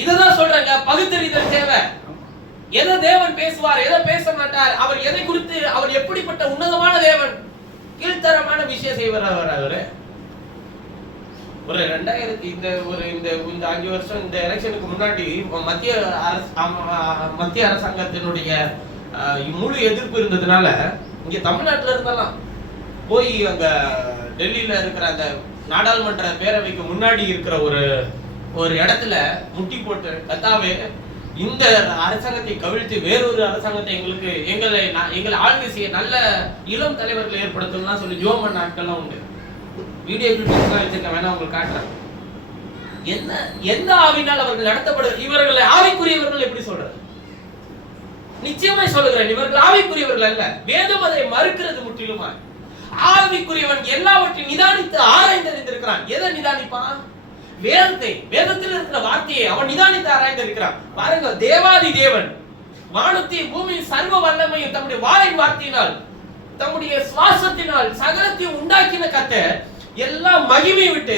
இததான் சொல்றாங்க, பகுத்தறிதல் தேவை. எதை தேவன் பேசுவார், எதை பேச மாட்டார், அவர் எதை குறித்து, அவர் எப்படிப்பட்ட உன்னதமான தேவன், கீழ்த்தரமான விஷயம் செய்வார் அவரு. ஒரு 2000 இந்த 5 வருஷம் இந்த எலெக்ஷனுக்கு முன்னாடி மத்திய அரசாங்கத்தினுடைய முழு எதிர்ப்பு இருந்ததுனால இங்க தமிழ்நாட்டுல இருந்தாலும் போய் அங்க டெல்லியில இருக்கிற அந்த நாடாளுமன்ற பேரவைக்கு முன்னாடி இருக்கிற ஒரு இடத்துல முட்டி போட்டு கத்தாவே இந்த அரசாங்கத்தை கவிழ்த்து வேறொரு அரசாங்கத்தை எங்களை ஆளுகை செய்ய நல்ல இளம் தலைவர்களை ஏற்படுத்தணும்னா சொல்லி ஜோமன் நாட்கள்லாம் உண்டு. வீடியோ கிளிப்ஸ்லாம் வச்சிருக்கேன், வேணா உங்களுக்கு காட்டுறேன். எந்த ஆவினால் அவர்கள் நடத்தப்படுது? இவர்களை ஆவிக்குரியவர்கள் எப்படி சொல்றது? நிச்சயமா சொல்லுகிறேன், இவர்கள் ஆவிக்குரியவர்கள் அல்ல. வேதம் அதை மறுக்கிறது முற்றிலுமா. ஆவிக்குரியவன் எல்லாவற்றையும் நிதானித்து ஆராய்ந்திருக்கிறான். எதை நிதானிப்பான்? வேதத்தை, வேதத்தில் இருக்கிற வார்த்தையை அவன் நிதானித்து ஆராய்ந்திருக்கிறான். பாருங்க, தேவாதி தேவன் வானத்தையும் பூமியின் சர்வ வல்லமையும் தம்முடைய வாயின் வார்த்தையினால் தம்முடைய சுவாசத்தினால் சகலத்தையும் உண்டாக்கின கர்த்தர் எல்லாம் மகிமை விட்டு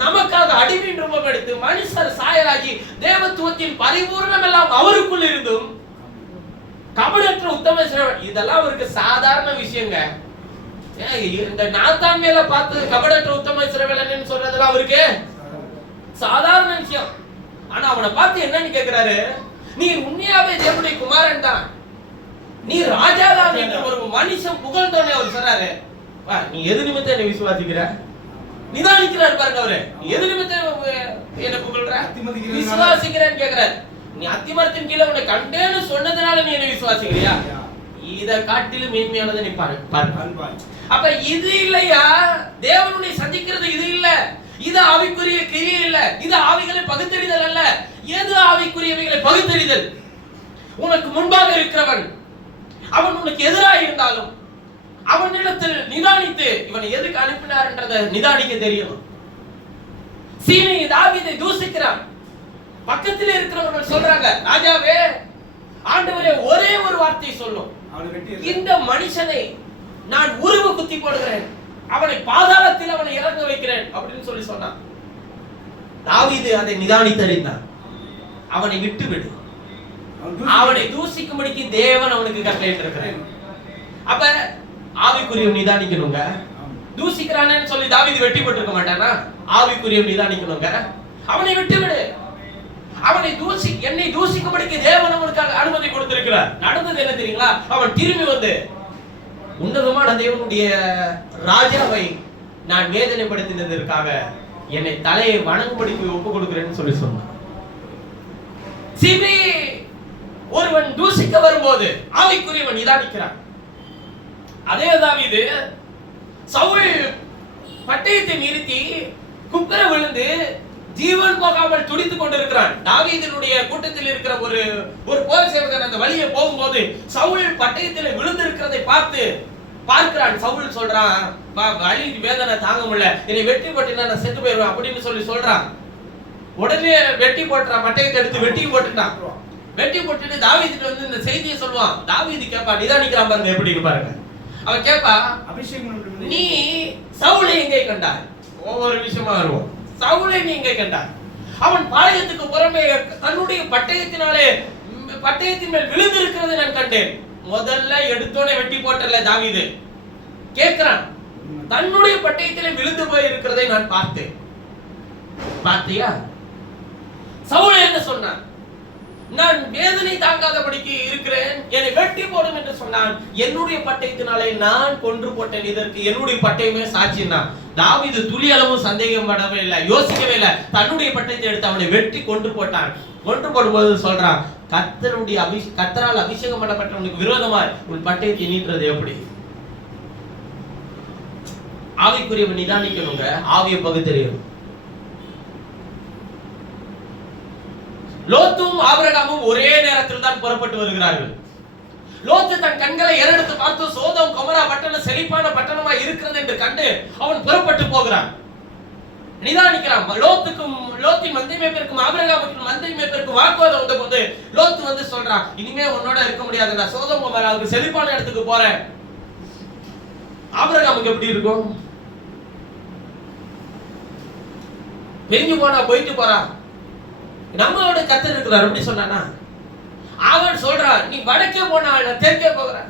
நமக்காக அடிமையின் ரூபம் எடுத்து மனுஷர் சாயலாகி தேவத்துவத்தின் பரிபூர்ணம் எல்லாம் அவருக்குள் இருந்தும் கபடற்ற உத்தம சிறவன். இதெல்லாம் அவருக்கு சாதாரண விஷயங்க. இந்த நாத்தான் மேல பார்த்து கபடற்ற உத்தம சிறவன் சொல்றதெல்லாம் அவருக்கு சாதாரண விஷயம். ஆனா அவனை பார்த்து என்னன்னு கேக்குறாரு, நீ உண்மையாவே தேவனுடைய குமாரன் தான், நீ ராஜா தான் என்று ஒரு மனுஷன் புகழ்ந்தோனே அவர் சொல்றாரு. நீ எது நிமித்தம் என்னை விசுவாசிக்கிற? நிதானிக்கிறார் பாருங்க அவரு. எது நிமித்தம் என்ன புகழ்ற, விசுவாசிக்கிறேன்னு கேக்குறாரு. நீ அத்திமரத்தின் கீழே உன்னை கண்டேன்னு சொன்னதுனால நீ என்ன விசுவாசிக்கிறியா? இத காட்டிலும் மேன்மையானதை நீ பாருங்க. அன்பாய். அப்ப இது இல்லையா தேவனுடைய சந்திக்கிறது? இது இல்ல, இது ஆவிக்குரிய கிரியை இல்ல, இது ஆவிகளை பகுத்தறிதல் அல்ல. எது ஆவிக்குரியவைகளை பகுத்தறிதல்? உனக்கு முன்பாக இருக்கிறவன் அவன் உனக்கு எதிராக இருந்தாலும் அவனிடத்தில் நிதானித்து இவனை எதுக்கு அனுப்பினார் என்றதை நிதானிக்க தெரியணும். சீனை தாவீதை தூசிக்கிறான். பக்கத்தில் இருக்கிறவர்கள் சொல்றாங்க, ராஜாவே ஆண்டவரே ஒரே ஒரு வார்த்தை சொல்லும், இந்த மனுஷனை நான் உருவ குத்தி போடுகிறேன், அவனை பாதாளத்தில் அவனை இறங்க வைக்கிறேன் அப்படின்னு சொல்லி சொன்னான். தாவீது அதை நிதானித்தறிந்தான். அவனை விட்டு விடு, அவனை தூசிக்கும்படிக்கு தேவன் அவனுக்கு கட்டளையிட்டு இருக்கிறான். அப்ப ஆவிக்குரிய நிதானிக்கணுங்க. தூசிக்கிறானேன்னு சொல்லி தாவீது வெட்டி போட்டிருக்க மாட்டானா? ஆவிக்குரிய நிதானிக்கணுங்க. அவனை விட்டு விடு, அவனை என்னை தூசிக்கும்படிக்கு தேவன் அவனுக்கு அனுமதி கொடுத்திருக்கிறார். நடந்தது என்ன தெரியுங்களா? அவன் திரும்பி வந்து உன்னதமான தேவனுடைய ராஜாவை நான் வேதனைப்படுத்தினதற்காக என்னை தலையை வணங்கும்படிக்கு ஒப்பு கொடுக்கிறேன்னு சொல்லி சொன்னான். சிவி ஒருவன் தூசிக்க வரும்போது ஆவிக்குரியவன் நிதானிக்கிறான். அதே தாவீது சவுல் பட்டயத்தை நிறுத்தி குப்புற விழுந்து ஜீவன் போகாமல் துடித்துக் கொண்டிருக்கிறான். தாவீதினுடைய கூட்டத்தில் இருக்கிற ஒரு போர் சேவகன் அந்த வழியே போகும்போது சவுல் பட்டயத்தில் விழுந்திருக்கிறதை பார்க்கிறான். சவுல் சொல்றான், வலி வேதனை தாங்க முடியல, என்னை வெட்டி போட்டினா நான் செத்து போயிடுவேன் அப்படின்னு சொல்லி சொல்றான். உடனே வெட்டி போட்டுறான், பட்டயத்தை எடுத்து வெட்டி போட்டுட்டான். வெட்டி போட்டுட்டு தாவீதுக்கு வந்து இந்த செய்தியை சொல்லுவான். தாவீது கேட்பா, நிதானிக்கிறான் பாருங்க எப்படின்னு பாருங்க. அவன் கேட்பா, நீ சவுலை எங்கே கண்டாய்? ஒவ்வொரு விஷயமா வருவோம். சவுலை நீ எங்கே கண்டாய்? அவன் பாளையத்துக்கு புறமே தன்னுடைய பட்டயத்தின் மேல் விழுந்து இருக்கிறதை நான் கண்டேன். முதல்ல எடுத்தோட வெட்டி போட்டல தாவீது கேட்கிறான், தன்னுடைய பட்டயத்திலே விழுந்து போய் இருக்கிறதை நான் பார்த்தேன். பார்த்தியா? சவுல் என்ன சொன்னான்? நான் வேதனை தாங்காதபடிக்கு இருக்கிறேன், என்னை வெட்டி போடும் என்று சொன்னான். என்னுடைய பட்டயத்தினாலே நான் கொன்று போட்டேன், இதற்கு என்னுடைய பட்டயமே சாட்சினா. தாவீது துளி அளவும் சந்தேகம் படவே இல்லை, யோசிக்கவே இல்லை. தன்னுடைய பட்டயத்தை எடுத்து அவனை வெட்டி கொன்று போட்டான். கொன்று போடும்போது சொல்றான், கர்த்தரால் அபிஷேகம் பண்ணப்பட்டவனுக்கு விரோதமாய் உன் பட்டயத்தை நீட்டுறது எப்படி? ஆவிக்குரியவன் நிதானிக்கணுங்க, ஆவியை பகுத்தறியணும். லோத்தும் ஆபிரகாமும் ஒரே நேரத்தில் தான் புறப்பட்டு வருகிறார்கள். லோத்து தன் கண்களை ஏறெடுத்து பார்த்து சோதோம் கொமோரா பட்டணம் செழிப்பான பட்டணமா இருக்கிறது என்று கண்டு அவன் புறப்பட்டு போகிறான். நிதானிக்கிறான். லோத்தின் மந்தை மேய்ப்பருக்கும் ஆபிரகாமுக்கு மந்தை மேய்ப்பருக்கும் வாக்குவாதம் வந்த போது லோத்து வந்து சொல்றான், இனிமே உன்னோட இருக்க முடியாது, நான் சோதோம் கொமோராவுக்கு செழிப்பான இடத்துக்கு போறேன். ஆபிரகாமுக்கு எப்படி இருக்கும்? பிரிஞ்சு போனா போயிட்டு போறான். நம்மளோட கர்த்தர் இருக்கிறார் அப்படி சொன்னானா? அவன் சொல்றான், நீ வடக்கே போனா நான் தெற்கே போகிறேன்.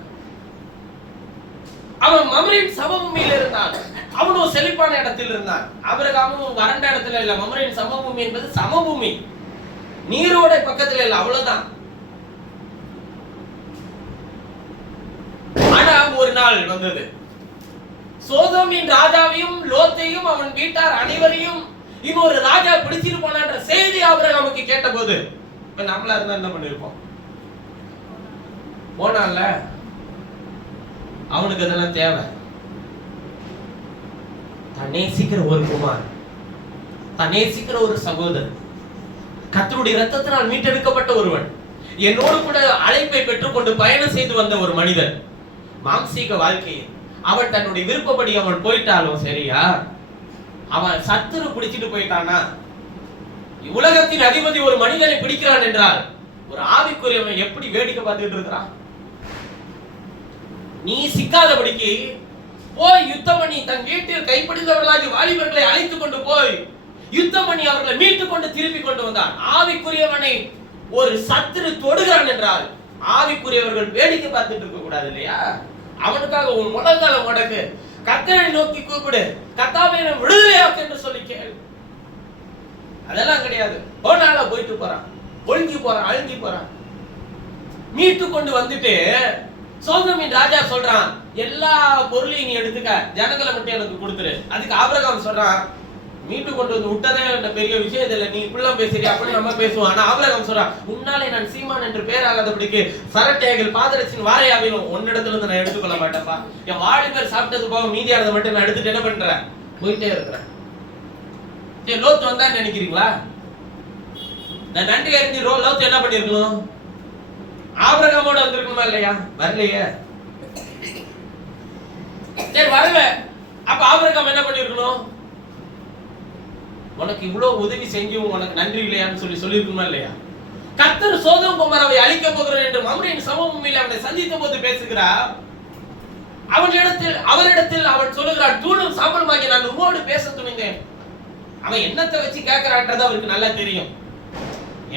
அவன் மம்ரேன் சமபூமியில் இருந்தான், அவனும் செழிப்பான இடத்தில் இருந்தான். ஆபிரகாமும் வறண்ட இடத்துல இல்ல. மம்ரேன் சமபூமி என்பது சமபூமி, நீரோட பக்கத்துல இல்ல, அவ்வளவுதான். ஆனா ஒரு நாள் வந்தது, சோதோமின் ராஜாவையும் லோத்தையும் அவன் வீட்டார் அனைவரையும் இன்னொரு ராஜா பிடிச்சிட்டு போனான்ற செய்தி ஆபிரகாமுக்கு கேட்டபோது, இப்ப நம்மளா இருந்தா என்ன பண்ணிருப்போம்? போனால அவனுக்கு அதெல்லாம் தேவை. நேசிக்கிற ஒரு குமார், நேசிக்கிற ஒரு சகோதரன், கர்த்தருடைய இரத்தத்தினால் மீட்டெடுக்கப்பட்ட ஒருவன், என்னோடு கூட அழைப்பை பெற்றுக்கொண்டு பயணம் செய்து வந்த ஒரு மனிதன், மாம்சீக வாழ்க்கையில் அவன் தன்னுடைய விருப்பப்படி அவன் போயிட்டாலும் சரியா, அவன் சத்துரு பிடிச்சிட்டு போயிட்டானா? உலகத்தின் அதிபதி ஒரு மனிதனை பிடிக்கிறான் என்றால் ஒரு ஆவிக்குரியவன் எப்படி வேடிக்கை பார்த்துட்டு இருக்கிறான்? நீ சிக்காதபடிக்கு போய் யுத்தம் பண்ணி தன் வீட்டில் கைப்பிடித்தவர்களாகி வாலிபர்களை அழைத்துக் கொண்டு போய் யுத்தம் பண்ணி அவர்களை மீட்டுக் கொண்டு திருப்பி கொண்டு வந்தான். ஆவிக்குரியவனை ஒரு சத்துரு தொடுகிறான் என்றால் ஆவிக்குரியவர்கள் வேடிக்கை பார்த்துட்டு இருக்க கூடாது இல்லையா? அவனுக்காக உன் முழங்கால முடக்கு, கர்த்தரை நோக்கி கூப்பிடு, கர்த்தாவே என்னை விடுதலையாக்கு என்று சொல்லி கேளு. அதெல்லாம் கிடையாது. போனால போயிட்டு போறான், ஒழுங்கி போறான், அழுங்கி போறான். மீட்டு கொண்டு வந்துட்டு சோதோமின் ராஜா சொல்றான், எல்லா பொருளையும் நீ எடுத்துக்க, ஜனங்களை மட்டும் எனக்கு கொடுத்துரு. அதுக்கு ஆபிரகாம் சொல்றான், மீட்டு கொண்டு வந்து விட்டதே பெரிய விஷயம் இல்ல. நீ இப்படிலாம் பேசுறியா அப்படின்னு நம்ம பேசுவோம். ஆனா ஆபிரகாம் சொல்றான், உன்னாலே நான் சீமான் என்று பேர் ஆகாதபடிக்கு சரட்டைகள் பாதரட்சின் வாரையாவிலும் உன்னிடத்துல இருந்து நான் எடுத்துக்கொள்ள மாட்டேன்ப்பா. என் வாலிபர் சாப்பிட்டது போக மீதியானதை மட்டும் நான் எடுத்துட்டு என்ன பண்றேன், போயிட்டே இருக்கிறேன். சரி, லோத்து வந்தா நினைக்கிறீங்களா? நான் நன்றி அறிஞ்சு லோத்து என்ன பண்ணிருக்கணும்? ஆபிரகாமோட வந்திருக்கணுமா இல்லையா? வரலையே. சரி, வரல. அப்ப ஆபிரகாம் என்ன பண்ணிருக்கணும்? உனக்கு இவ்வளவு உதவி செஞ்சும் உனக்கு நன்றி இல்லையான்னு சொல்லியிருக்குமா இல்லையா? கர்த்தர் சோதோம் குமாராவை அழிக்க போகிறார் என்று மம்ரேயின் சமபூமியில் அவனை சந்தித்த போது பேசுகிறார். அவரிடத்தில் அவன் சொல்லுகிறான், தூணும் சாம்பலுமாகி நான் உம்மோடு பேச துணிந்தேன். அவன் என்னத்தை வச்சு கேட்கிறான்றது அவருக்கு நல்லா தெரியும்.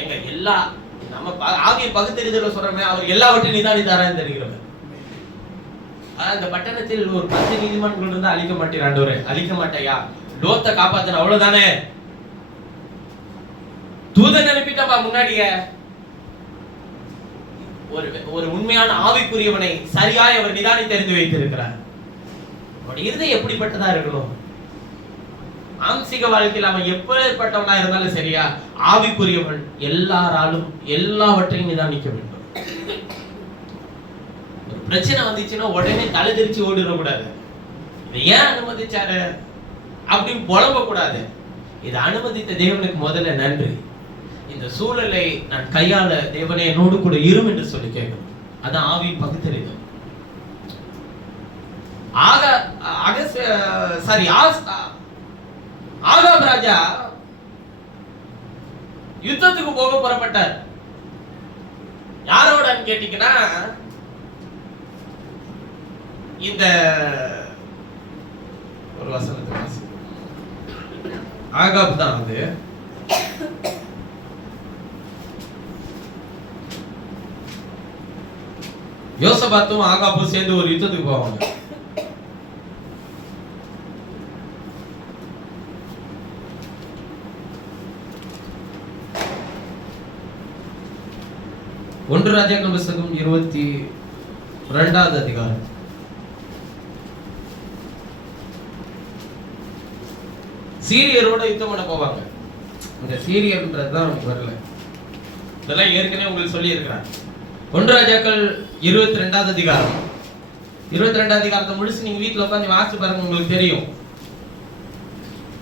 எங்க எல்லா நம்ம ஆகிய பகுத்தறிதல சொல்றமே, அவர் எல்லாவற்றையும் நிதானித்தாரான்னு தெரிகிறவர். அந்த பட்டணத்தில் ஒரு 10 நீதிமான்கள் இருந்தா அழிக்க மாட்டேன் ஆண்டவரே, அழிக்க மாட்டையா? லோத்தை காப்பாத்தன அவ்வளவுதானே. தூதன் அனுப்பிட்டப்பா முன்னாடியே. ஒரு உண்மையான ஆவிக்குரியவனை சரியாய் அவர் நிதானி தெரிந்து வைத்திருக்கிறார். அவனுடைய இருதயம் எப்படிப்பட்டதா இருக்கணும்? ஆன்மீக வாழ்க்கையில் அவன் எப்படிப்பட்டவனா இருந்தாலும் சரியா, ஆவிக்குரியவன் எல்லாராலும் எல்லாவற்றையும் நிதானிக்க வேண்டும். ஒரு பிரச்சனை வந்துச்சுன்னா உடனே தலை தெரிச்சு ஓடிடக்கூடாது. இதை ஏன் அனுமதிச்சாரு அப்படின்னு புலம்ப கூடாது. இதை அனுமதித்த தேவனுக்கு முதல்ல நன்றி. இந்த சூழலை நான் கையாள தேவனே என்னோடு கூட இரும் என்று சொல்லி கேட்கணும். அதான் ஆவியின் பகுத்தறிதல். ஆகாப் ராஜா யுத்தத்துக்கு போக புறப்பட்டார். யாரோடன்னு கேட்டீங்கன்னா, இந்த ஒரு வசனத்தை ஆகாப் தான் அது. யோசபாத்தும் ஆகாப்பும் சேர்ந்து ஒரு யுத்தத்துக்கு போவாங்க. ஒன்று ராஜாக்கள் புத்தகம் 22வது அதிகாரம். சீரியரோட யுத்தம் பண்ண போவாங்க. இந்த சீரியர்ன்றது தான் நமக்கு வரல, இதெல்லாம் ஏற்கனவே உங்களுக்கு சொல்லி இருக்கிறேன். 1 ராஜாக்கள் 22வது அதிகாரம். 22வது அதிகாரத்தை முடிச்சு நீங்க வீட்டுல உட்காந்து வாசிச்சு பாருங்க, உங்களுக்கு தெரியும்.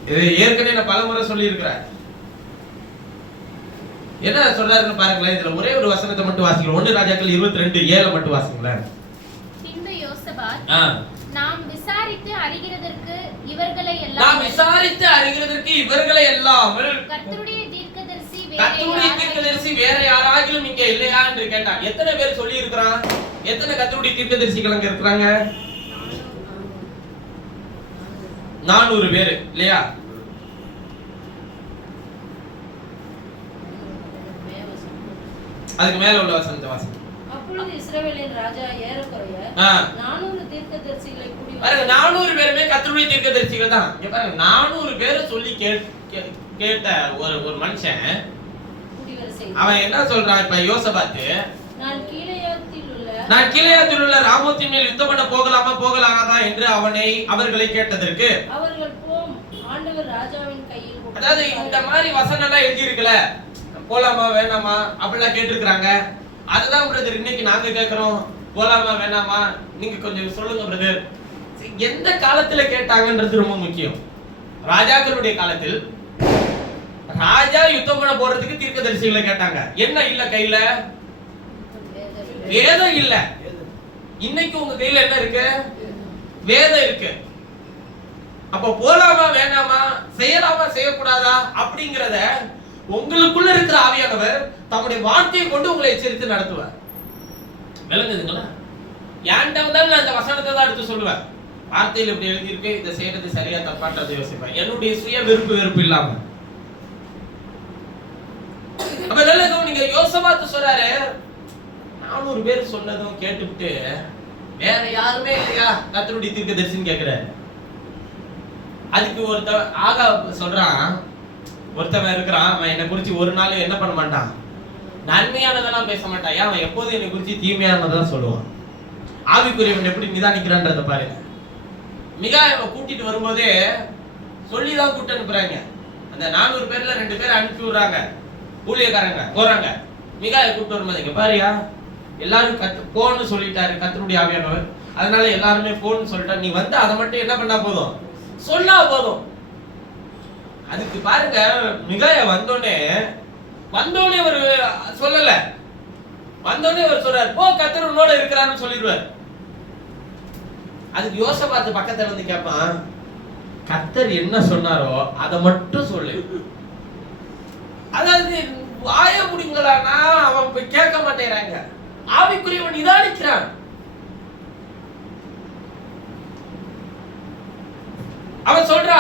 இது ஏற்கனவே நான் பலமுறை சொல்லி இருக்கிறேன். என்ன சொல்றாருன்னு பாருங்களேன். இதுல ஒரே ஒரு வசனத்தை மட்டும் வாசிக்கலாம். 1 ராஜாக்கள் 22:7 மட்டும் வாசிங்களேன். பின்பு யோசபாத், நாம் விசாரித்து அறிகிறதற்கு இவர்களை எல்லாம் கர்த்தருடைய தீர்க்கதரிசி வேற யாராகிலும் இங்க இல்லையா என்று கேட்டான். எத்தனை பேர் சொல்லி இருக்கிறான்? எத்தனை கர்த்தருடைய தீர்க்கதரிசிகள் அங்க இருக்கிறாங்க? 400 பேர் இல்லையா? அதுக்கு மேல உள்ள வசனத்தை வாசி. அப்பொழுது இஸ்ரவேலின் ராஜா ஏறக்குறைய 400 தீர்க்கதரிசிகளை கூடி பாருங்க, 400 பேருமே கர்த்தருடைய தீர்க்கதரிசிகள் தான். இங்க பாருங்க, 400 பேரை சொல்லி கேட்ட ஒரு மனுஷன் அவன் என்ன சொல்றான்? இப்ப யோசபாத்து, நான் கீலேயாத்தில் உள்ள ராமோத்தின் மேல் யுத்தம் பண்ண போகலாமா என்று அவர்களை கேட்டதற்கு, அவர்கள் போம் ஆண்டவர் ராஜாவின் கையில். அதாவது இந்த மாதிரி வசனம் எல்லாம் எழுதி இருக்கல, போலாமா வேணாமா அப்படிலாம் கேட்டிருக்கிறாங்க. அதுதான் பிரதர் இன்னைக்கு நாங்க கேட்கிறோம். போலாமா வேணாமா நீங்க கொஞ்சம் சொல்லுங்க பிரதர். எந்த காலத்துல கேட்டாங்கன்றது ரொம்ப முக்கியம். ராஜாக்களுடைய காலத்தில் ராஜா யுத்தம் பண்ண போறதுக்கு தீர்க்கதரிசிகளை கேட்டாங்க. என்ன இல்ல கையில? வேதம் இல்ல. இன்னைக்கு உங்க கையில என்ன இருக்கு? வேதம் இருக்கு. அப்ப போலாமா வேணாமா, செய்யலாமா செய்யக்கூடாதா அப்படிங்கறத உங்களுக்குள்ள இருக்கிற ஆவியானவர் தம்முடைய வார்த்தையை கொண்டு உங்களை எச்சரித்து நடத்துவார். விளங்குதுங்களா? ஏன்டா வந்தாலும் நான் இந்த வசனத்தை தான் எடுத்து சொல்லுவேன். வார்த்தையில் இப்படி எழுதியிருக்கு, இதை செய்யறது சரியா தப்பான்றதை யோசிப்பேன், என்னுடைய சுய வெறுப்பு இல்லாம. அப்ப நல்ல நீங்க யோசபாத்து சொல்றாரு, 400 பேர் சொன்னதும் கேட்டுவிட்டு வேற யாருமே இல்லையா கர்த்தருடைய தீர்க்கதரிசின்னு கேக்குறாரு. அதுக்கு சொல்றான், ஒருத்தவன் இருக்கிறான், அவன் என்னை குறிச்சு ஒரு நாள் என்ன பண்ண மாட்டான், நன்மையானதெல்லாம் பேச மாட்டான். அவன் எப்போதும் என்னை குறிச்சு தீமையானதான் சொல்லுவான். ஆவிக்குரியவன் எப்படி நிதானிக்கிறான்றத பாருங்க. மிகாயாவை கூட்டிட்டு வரும்போதே சொல்லிதான் கூட்டு அனுப்புறாங்க. அந்த 400 பேர்ல 2 பேர் அனுப்பி விடுறாங்க, ஊழியக்காரங்க போறாங்க. மிகாயை கூப்பிட்டு வரும்போது, இங்க பாரியா, எல்லாரும் போன்னு சொல்லிட்டாரு கர்த்தருடைய ஆவியானவர், அதனால எல்லாருமே போன்னு சொல்லிட்டா, நீ வந்து அதை மட்டும் என்ன பண்ணா போதும், சொன்னா போதும். அதுக்கு பாருங்க, மிகாயா வந்தோடனே அவர் சொல்லல, வந்தோடனே அவர் சொல்றாரு, போ கர்த்தர் உன்னோட இருக்கிறான்னு சொல்லிடுவார். அதுக்கு யோசபாத்து பக்கத்துல வந்து கேட்பான், கர்த்தர் என்ன சொன்னாரோ அதை மட்டும் சொல்லு. அதாவது வாய முடிங்களானா அவன் போய் கேட்க மாட்டேறாங்க. ஆவிக்குரியவன் நிதானிக்கிறான். அவன் சொல்றா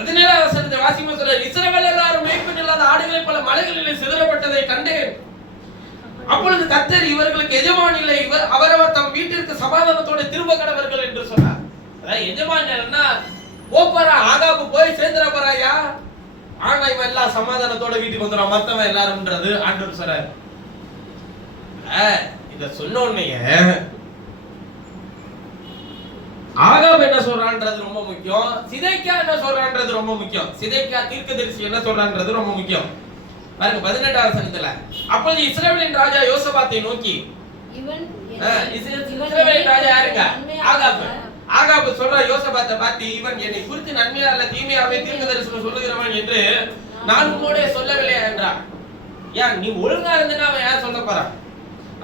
17 வசனத்தை வாசிக்கும் சொல்ற, இஸ்ரவேல் எல்லாரும் மேய்ப்பன் இல்லாத ஆடுகளை பல மலைகளிலே சிதறப்பட்டதை கண்டேன். அப்பொழுது கர்த்தர் இவர்களுக்கு எஜமான் இல்லை, அவரவர் தம் வீட்டிற்கு சமாதானத்தோட திரும்ப கடவர்கள் என்று சொன்னார். அதாவது எஜமான் என்ன போறா, ஆகாபு போய் சேர்ந்துட போறாயா, ஆனா இவன் எல்லாம் சமாதானத்தோட வீட்டுக்கு வந்துடும், மத்தவன் எல்லாரும்ன்றது ஆண்டவர் சொல்றாரு. இத சொன்ன உடனே ஆகாப் என்ன சொல்றான்றது ரொம்ப முக்கியம், சிதைக்கா என்ன சொல்றான்றது ரொம்ப முக்கியம், சிதைக்கா தீர்க்கதரிசி என்ன சொல்றான்றது ரொம்ப முக்கியம். பாருங்க 18வது வசனத்துல, அப்பொழுது இஸ்ரவேலின் ராஜா யோசபாத்தை நோக்கி, இஸ்ரவேலின் ராஜா யாருங்க, ஆகாப். ஆகாப் சொல்ற யோசபாத்தை பார்த்து, இவன் என்னை குறித்து நன்மையா அல்ல தீமையாவே தீர்க்கதரிசனம் சொல்லுகிறவன் என்று நான் உன்னோட சொல்லவில்லை என்றான். ஏன் நீ ஒழுங்கா இருந்தனா அவன் யார் சொல்ல போறான்?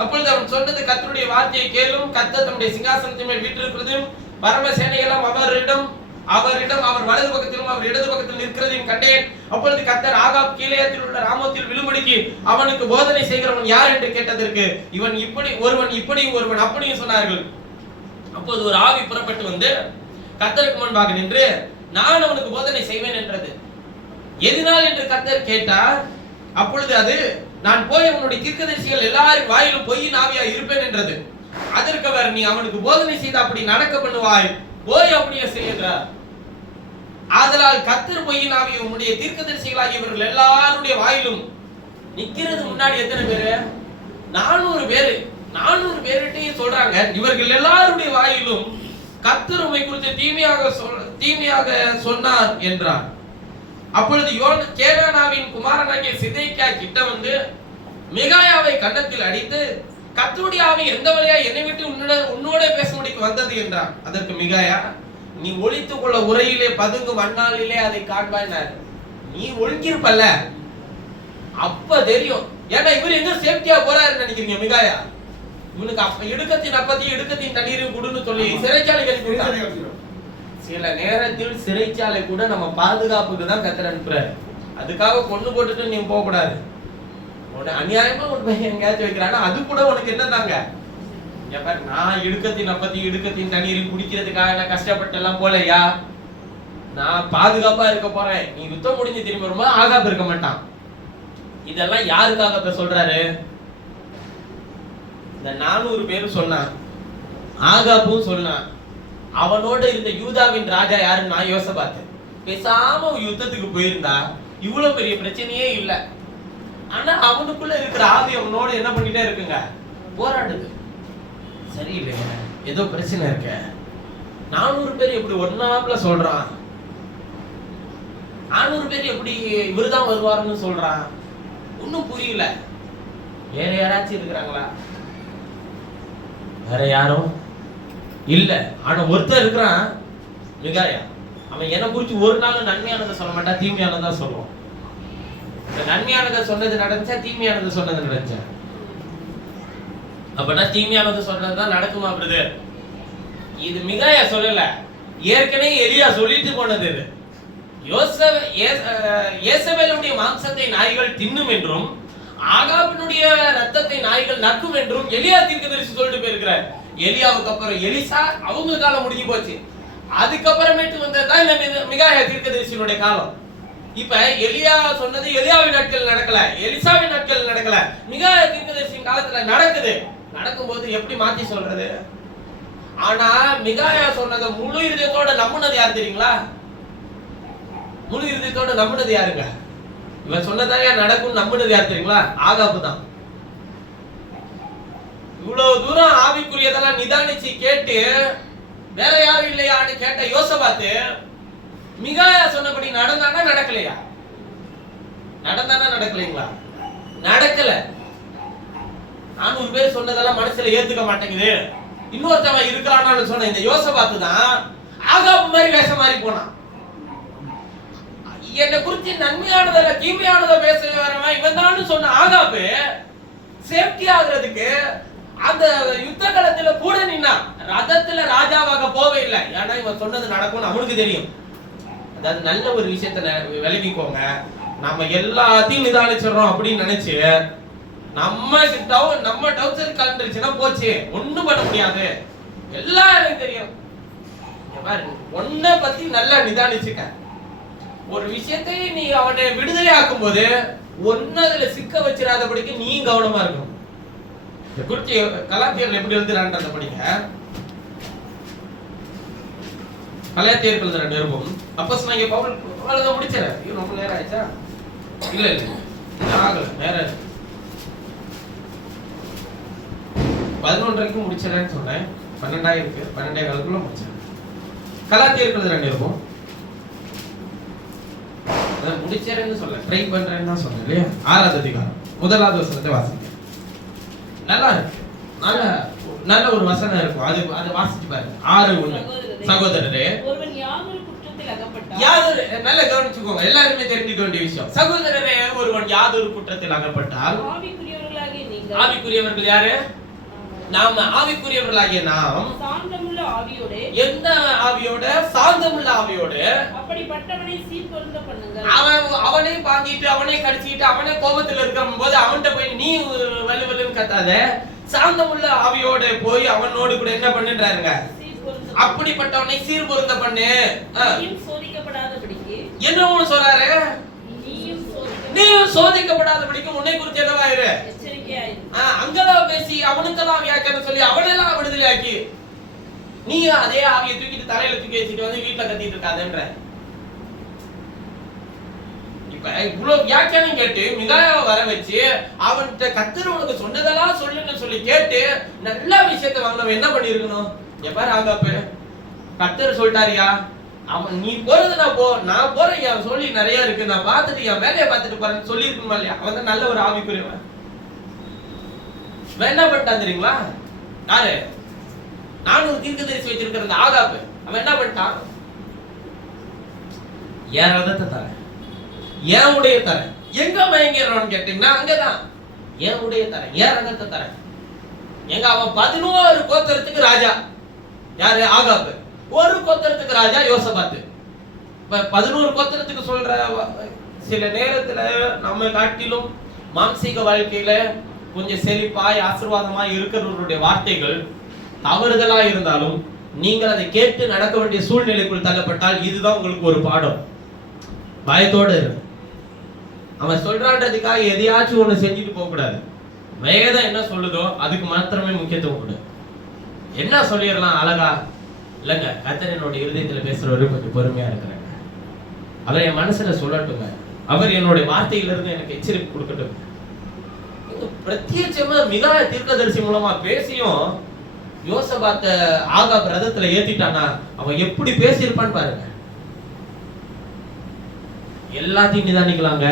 அப்பொழுது அவன் சொன்னது, கர்த்தருடைய வார்த்தையை கேளும், கர்த்தர் தம்முடைய சிங்காசனத்தின் மேல் வீற்றிருக்கிறதும் பரம சேனைகளும் அவரிடம் அவர் வலது பக்கத்திலும் அவர் இடது பக்கத்தில் நிற்கிறதையும் கண்டேன். அப்பொழுது கர்த்தர் ஆகாப் கீலேயாத்தில் உள்ள ராமோத்தில் விழும்படிக்கு அவனுக்கு போதனை செய்கிறவன் யார் என்று கேட்டதற்கு, இவன் இப்படி ஒருவன் அப்படியும் சொன்னார்கள். அப்போது ஒரு ஆவி புறப்பட்டு வந்து கர்த்தருக்கு முன்பாக நின்று, நான் அவனுக்கு போதனை செய்வேன் என்றது. எதனால் என்று கர்த்தர் கேட்டார். அப்பொழுது அது, நான் போய் அவனுடைய தீர்க்கதரிசிகள் எல்லாரும் வாயிலும் பொய்யின் ஆவியா இருப்பேன் என்றது. அதற்கு அவர், நீ அவனுக்கு போதனை செய்து அப்படி நடக்க பண்ணுவாய், போய் அப்படியே செய்கிறார். ஆதலால் கர்த்தர் பொய்யின் ஆவியை உம்முடைய தீர்க்கதரிசிகளாகிய இவர்கள் எல்லாருடைய வாயிலும் நிக்கிறது. முன்னாடி எத்தனை பேரு? 400 பேர்கிட்டயே சொல்றாங்க, இவர்கள் எல்லாருடைய வாயிலும் கர்த்தர் உம்மை குறித்து தீமையாக சொன்னார் என்றார். அப்பொழுது கேனானாவின் குமாரனாகிய சிதேக்கியா கிட்ட வந்து மிகாயாவை கன்னத்தில் அடித்து, கர்த்தருடைய ஆவி எந்த வழியா என்னை விட்டு உன்னோட பேசும்படிக்கு வந்தது என்றார். அதற்கு மிகாயா, நீ ஒளித்துக் கொள்ள உரையிலே பதுங்கும் அந்நாளிலே அதை காண்பாயினார். நீ ஒழுங்கிருப்பல்ல, அப்ப தெரியும். ஏன்னா இவர் எங்க சேஃப்டியா போறாருன்னு நினைக்கிறீங்க? மிகாயா இவனுக்கு இடுக்கத்தின் அப்பத்தையும் இடுக்கத்தின் தண்ணீரையும் கொடுன்னு சொல்லி சிறைச்சாலை சில நேரத்தில் சிறைச்சாலை கூட நம்ம பாதுகாப்புக்கு தான் கர்த்தர் அனுப்புறாரு. அதுக்காக கொண்டு போட்டுட்டு நீ போக கூடாது. அநியாயமா ஒரு பையன் எங்கேயாச்சும் வைக்கிறானா, அது கூட உனக்கு என்ன தாங்க? நான் இடுக்கத்தின் அப்பத்தையும் இடுக்கத்தின் தண்ணீரையும் குடிக்கிறதுக்காக நான் கஷ்டப்பட்டு எல்லாம் போலையா, நான் பாதுகாப்பா இருக்க போறேன். நீ யுத்தம் முடிஞ்சு திரும்பி வரும்போது ஆகாப் இருக்க மாட்டான். இதெல்லாம் யாருக்காக இப்ப சொல்றாரு? இந்த 400 பேரும் சொன்னான், ஆகாப்பும் சொன்னான். அவனோட இருந்த யூதாவின் ராஜா யாருன்னு நான் யோசபாத்தேன். பேசாம யுத்தத்துக்கு போயிருந்தா இவ்வளவு பெரிய பிரச்சனையே இல்லை. ஆனா அவனுக்குள்ள இருக்கிற ஆவி அவனோட என்ன பண்ணிட்டே இருக்குங்க, போராடுது. சரியில்லைங்க, ஏதோ பிரச்சனை இருக்க. 400 பேர் எப்படி ஒன்னாப்ல சொல்றான், 400 பேர் எப்படி இவருதான் வருவாருன்னு சொல்றான், ஒன்னும் புரியல. வேற யாராச்சும் இருக்கிறாங்களா? வேற யாரும் இல்ல. ஆனா ஒருத்தர் இருக்கிறான், மிகாயா. அவன் என்ன குறிச்சு ஒரு நாள் நன்மையானதை சொல்ல மாட்டான், தீமையானதா சொல்லுவான். நன்மையானதை சொன்னது நடந்துச்சா, தீமையானது சொன்னது நடந்துச்சா? அப்படின்னா தீமையானது சொன்னதுதான் நடக்குமா பிரதர்? இது மிகாயா சொல்லல, ஏற்கனவே எலியா சொல்லிட்டு போனது. இது யேசபேலுடைய மாம்சத்தை நாய்கள் தின்னும் என்றும் ஆகாபினுடைய ரத்தத்தை நாய்கள் நக்கும் என்றும் எலியா தீர்க்கதரிசி சொல்லிட்டு போயிருக்கிறார். எலியாவுக்கு அப்புறம் எலிசா, அவங்க காலம் முடிஞ்சு போச்சு. அதுக்கப்புறமேட்டு வந்ததுதான் இந்த மிகாயா தீர்க்கதரிசியினுடைய காலம். இப்ப எலியா சொன்னது எலியாவின் நாட்கள் நடக்கல, எலிசாவின் நாட்கள் நடக்கல, மிகாயா தீர்க்கதரிசியின் காலத்துல நடக்குது. நடக்கும்போது எப்படி மாத்தி சொல்றது? ஆனா மிகாயா சொன்னதை முழு இதயத்தோட நம்புனது யார் தெரியுங்களா? முழு இதயத்தோட நம்புனது யாருங்க? இவன் சொன்னதாங்க நடக்கும் நம்புனது யார் தெரியுங்களா? ஆகாபு தான். இவ்வளவு தூரம் ஆவிக்குரியதெல்லாம் நிதானிச்சு கேட்டு வேற யாரும் இல்லையான்னு கேட்ட யோசபாத்து மிகாயா சொன்னபடி நடந்தானா நடக்கலையா? நடந்தானா நடக்கலைங்களா? நடக்கல. 400 பேர் சொன்னதெல்லாம் மனசுல ஏத்துக்க மாட்டேங்குது. இன்னொருத்தவன் இருக்கிறான்னு சொன்ன இந்த யோசபாத்து தான் ஆகாப் மாதிரி வேஷம் மாறி போனான். என்னை குறித்து நன்மையானதல்ல தீமையானதை பேசுறவன் இவன் தான் சொன்ன ஆகாப் சேஃப்டி ஆகுறதுக்கு அந்த யுத்த களத்துல கூட நின்னா, ரதத்துல ராஜாவாக போவே இல்லை. ஏன்னா இவன் சொன்னது நடக்கும்னு அவனுக்கு தெரியும். அதாவது நல்ல ஒரு விஷயத்த விளங்கிக்கோங்க. நம்ம எல்லாத்தையும் நிதானிச்சிடறோம் அப்படின்னு நினைச்சு நம்ம டவுசர் கலந்துருச்சுன்னா போச்சு, ஒண்ணும் பண்ண முடியாது. எல்லாம் எனக்கு தெரியும். ஒன்ன பத்தி நல்லா நிதானிச்சுக்க. ஒரு விஷயத்தை நீ அவனை விடுதலை ஆக்கும் போது ஒன்னதுல சிக்க வச்சிடாதபடிக்கு நீ கவனமா இருக்கணும். குறிச்சி கலாத்தியர்கள் எப்படி எழுதுறான்றத படிங்க. கலாத்தியர்கள் எழுதுற நிருபம் அப்போஸ்தலனாகிய பவுல் எழுத முடிச்சற. இது ரொம்ப நேரம் ஆயிச்சா? இல்ல ஆகல, நேரம் 11:30க்கு முடிச்சறேன்னு சொன்னேன். 12 இருக்கு, 12:15க்குள்ள முடிச்சறேன். கலாத்தியர்கள் எழுதுற நிருபம் அத முடிச்சறேன்னு சொல்ல ட்ரை பண்றேன்னு தான் சொன்னேன் இல்லையா? 6வது அதிகாரம் 1வது வசனத்தை வாசிங்க. நல்லா இருக்கு. நல்ல ஒரு வசனம் இருக்கும். அது வாசிச்சு பாருங்க. 6:1. சகோதரரே, ஒருவன் யாதொரு குற்றத்தில் அகப்பட்டால், யாதொரு நல்ல கவனிச்சுக்கோங்க, எல்லாருமே தெரிஞ்சுக்க வேண்டிய விஷயம். சகோதரரே, ஒருவன் யாதொரு குற்றத்தில் அகப்பட்டால், ஆவிக்குரியவர்களாகிய நீங்கள், ஆவிக்குரியவர்கள் யாரு? நாம ஆவிக்குரியவர்களாகிய நாம் சாந்தமுள்ள ஆவியோடு, எந்த ஆவியோட? சாந்தமுள்ள ஆவியோடு அப்படிப்பட்டவனை சீர்பொருந்த பண்ணுங்கள். அவனே பாங்கிட்டு அவனே கடிச்சிட்டு அவனே கோபத்துல இருக்கும் போது அவன்கிட்ட போய் நீ வலுவலுன்னு கத்தாத. சாந்தமுள்ள ஆவியோட போய் அவனோடு கூட என்ன பண்ணுன்றாருங்க? அப்படிப்பட்டவனை சீர்பொருந்த பண்ணு. சோதிக்கப்படாதபடிக்கு என்ன சொல்றாரு? நீயும் சோதிக்கப்படாதபடிக்கு உன்னை குறித்து என்னவாயிரு? எச்சரிக்கையாயிரு. அங்கதான் பேசி அவனுக்கெல்லாம் வியாக்கியானம் சொல்லி அவனெல்லாம் விடுதலை ஆக்கி நீ அதே ஆவியை தூக்கிட்டு தலையில தூக்கி வச்சுட்டு வந்து வீட்டுல கத்திட்டு இருக்காதுன்ற. இப்ப இவ்வளவு வியாக்கியானம் கேட்டு மிகாயாவை வர வச்சு அவன்கிட்ட கர்த்தர் உனக்கு சொன்னதெல்லாம் சொல்லுன்னு சொல்லி கேட்டு நல்ல விஷயத்த வாங்கினவன் என்ன பண்ணிருக்கணும்? எப்பாரு ஆகாப்பு கர்த்தர் சொல்லிட்டாரியா, அவன் நீ போறது நான் போறேன், என் சொல்லி நிறைய இருக்கு, நான் பார்த்துட்டு என் வேலையை பார்த்துட்டு போறேன்னு சொல்லி இருக்கணுமா இல்லையா? அவன் தான் நல்ல ஒரு ஆவிக்குரியவன். என்ன பண்ணிட்டான் தெரியுங்களா? யாரு? 400 தீர்க்கதரிசி வச்சிருக்கிற அந்த ஆகாப்பு அவன் என்ன பண்ணிட்டான்? என் ரதத்தை தரேன், என் உடைய தரேன். எங்க மயங்கிறான்னு கேட்டீங்கன்னா அங்கதான் என் உடைய தரேன், என் ரதத்தை தரேன். எங்க அவன் 11 கோத்திரத்துக்கு ராஜா. யாரு? ஆகாப்பு. ஒரு கோத்திரத்துக்கு ராஜா யோசபாத்து. 11 கோத்திரத்துக்கு சொல்ற சில நேரத்துல நம்ம காட்டிலும் மாம்சீக வாழ்க்கையில கொஞ்சம் செழிப்பாய் ஆசீர்வாதமாய் இருக்கிறவர்களுடைய வார்த்தைகள் தவறுதலா இருந்தாலும் நீங்கள் அதை கேட்டு நடக்க வேண்டிய சூழ்நிலைக்குள் தள்ளப்பட்டால் இதுதான் உங்களுக்கு ஒரு பாடம். பயத்தோடு இரு. அவன் சொல்றான்றதுக்காக எதையாச்சும் ஒண்ணு செஞ்சுட்டு போக கூடாது. வேதம் என்ன சொல்லுதோ அதுக்கு மாத்திரமே முக்கியத்துவம் கொடு. என்ன சொல்லிடலாம் அழகா இல்லைங்க, கர்த்தர் என்னோட இருதயத்துல பேசுறவரு கொஞ்சம் பொறுமையா இருக்கிறாங்க, அவர் என் மனசுல சொல்லட்டுங்க, அவர் என்னுடைய வார்த்தையிலிருந்து எனக்கு எச்சரிக்கை கொடுக்கட்டும். பிரத்யேகமா மிகாயா தீர்க்கதரிசி மூலமா பேசியும் யோசபாத்த ஆகாப் ரதத்துல ஏத்திட்டானா அவன் எப்படி பேசியிருப்பான்னு பாருங்க. எல்லாத்தையும் நிதானிக்கலாங்க.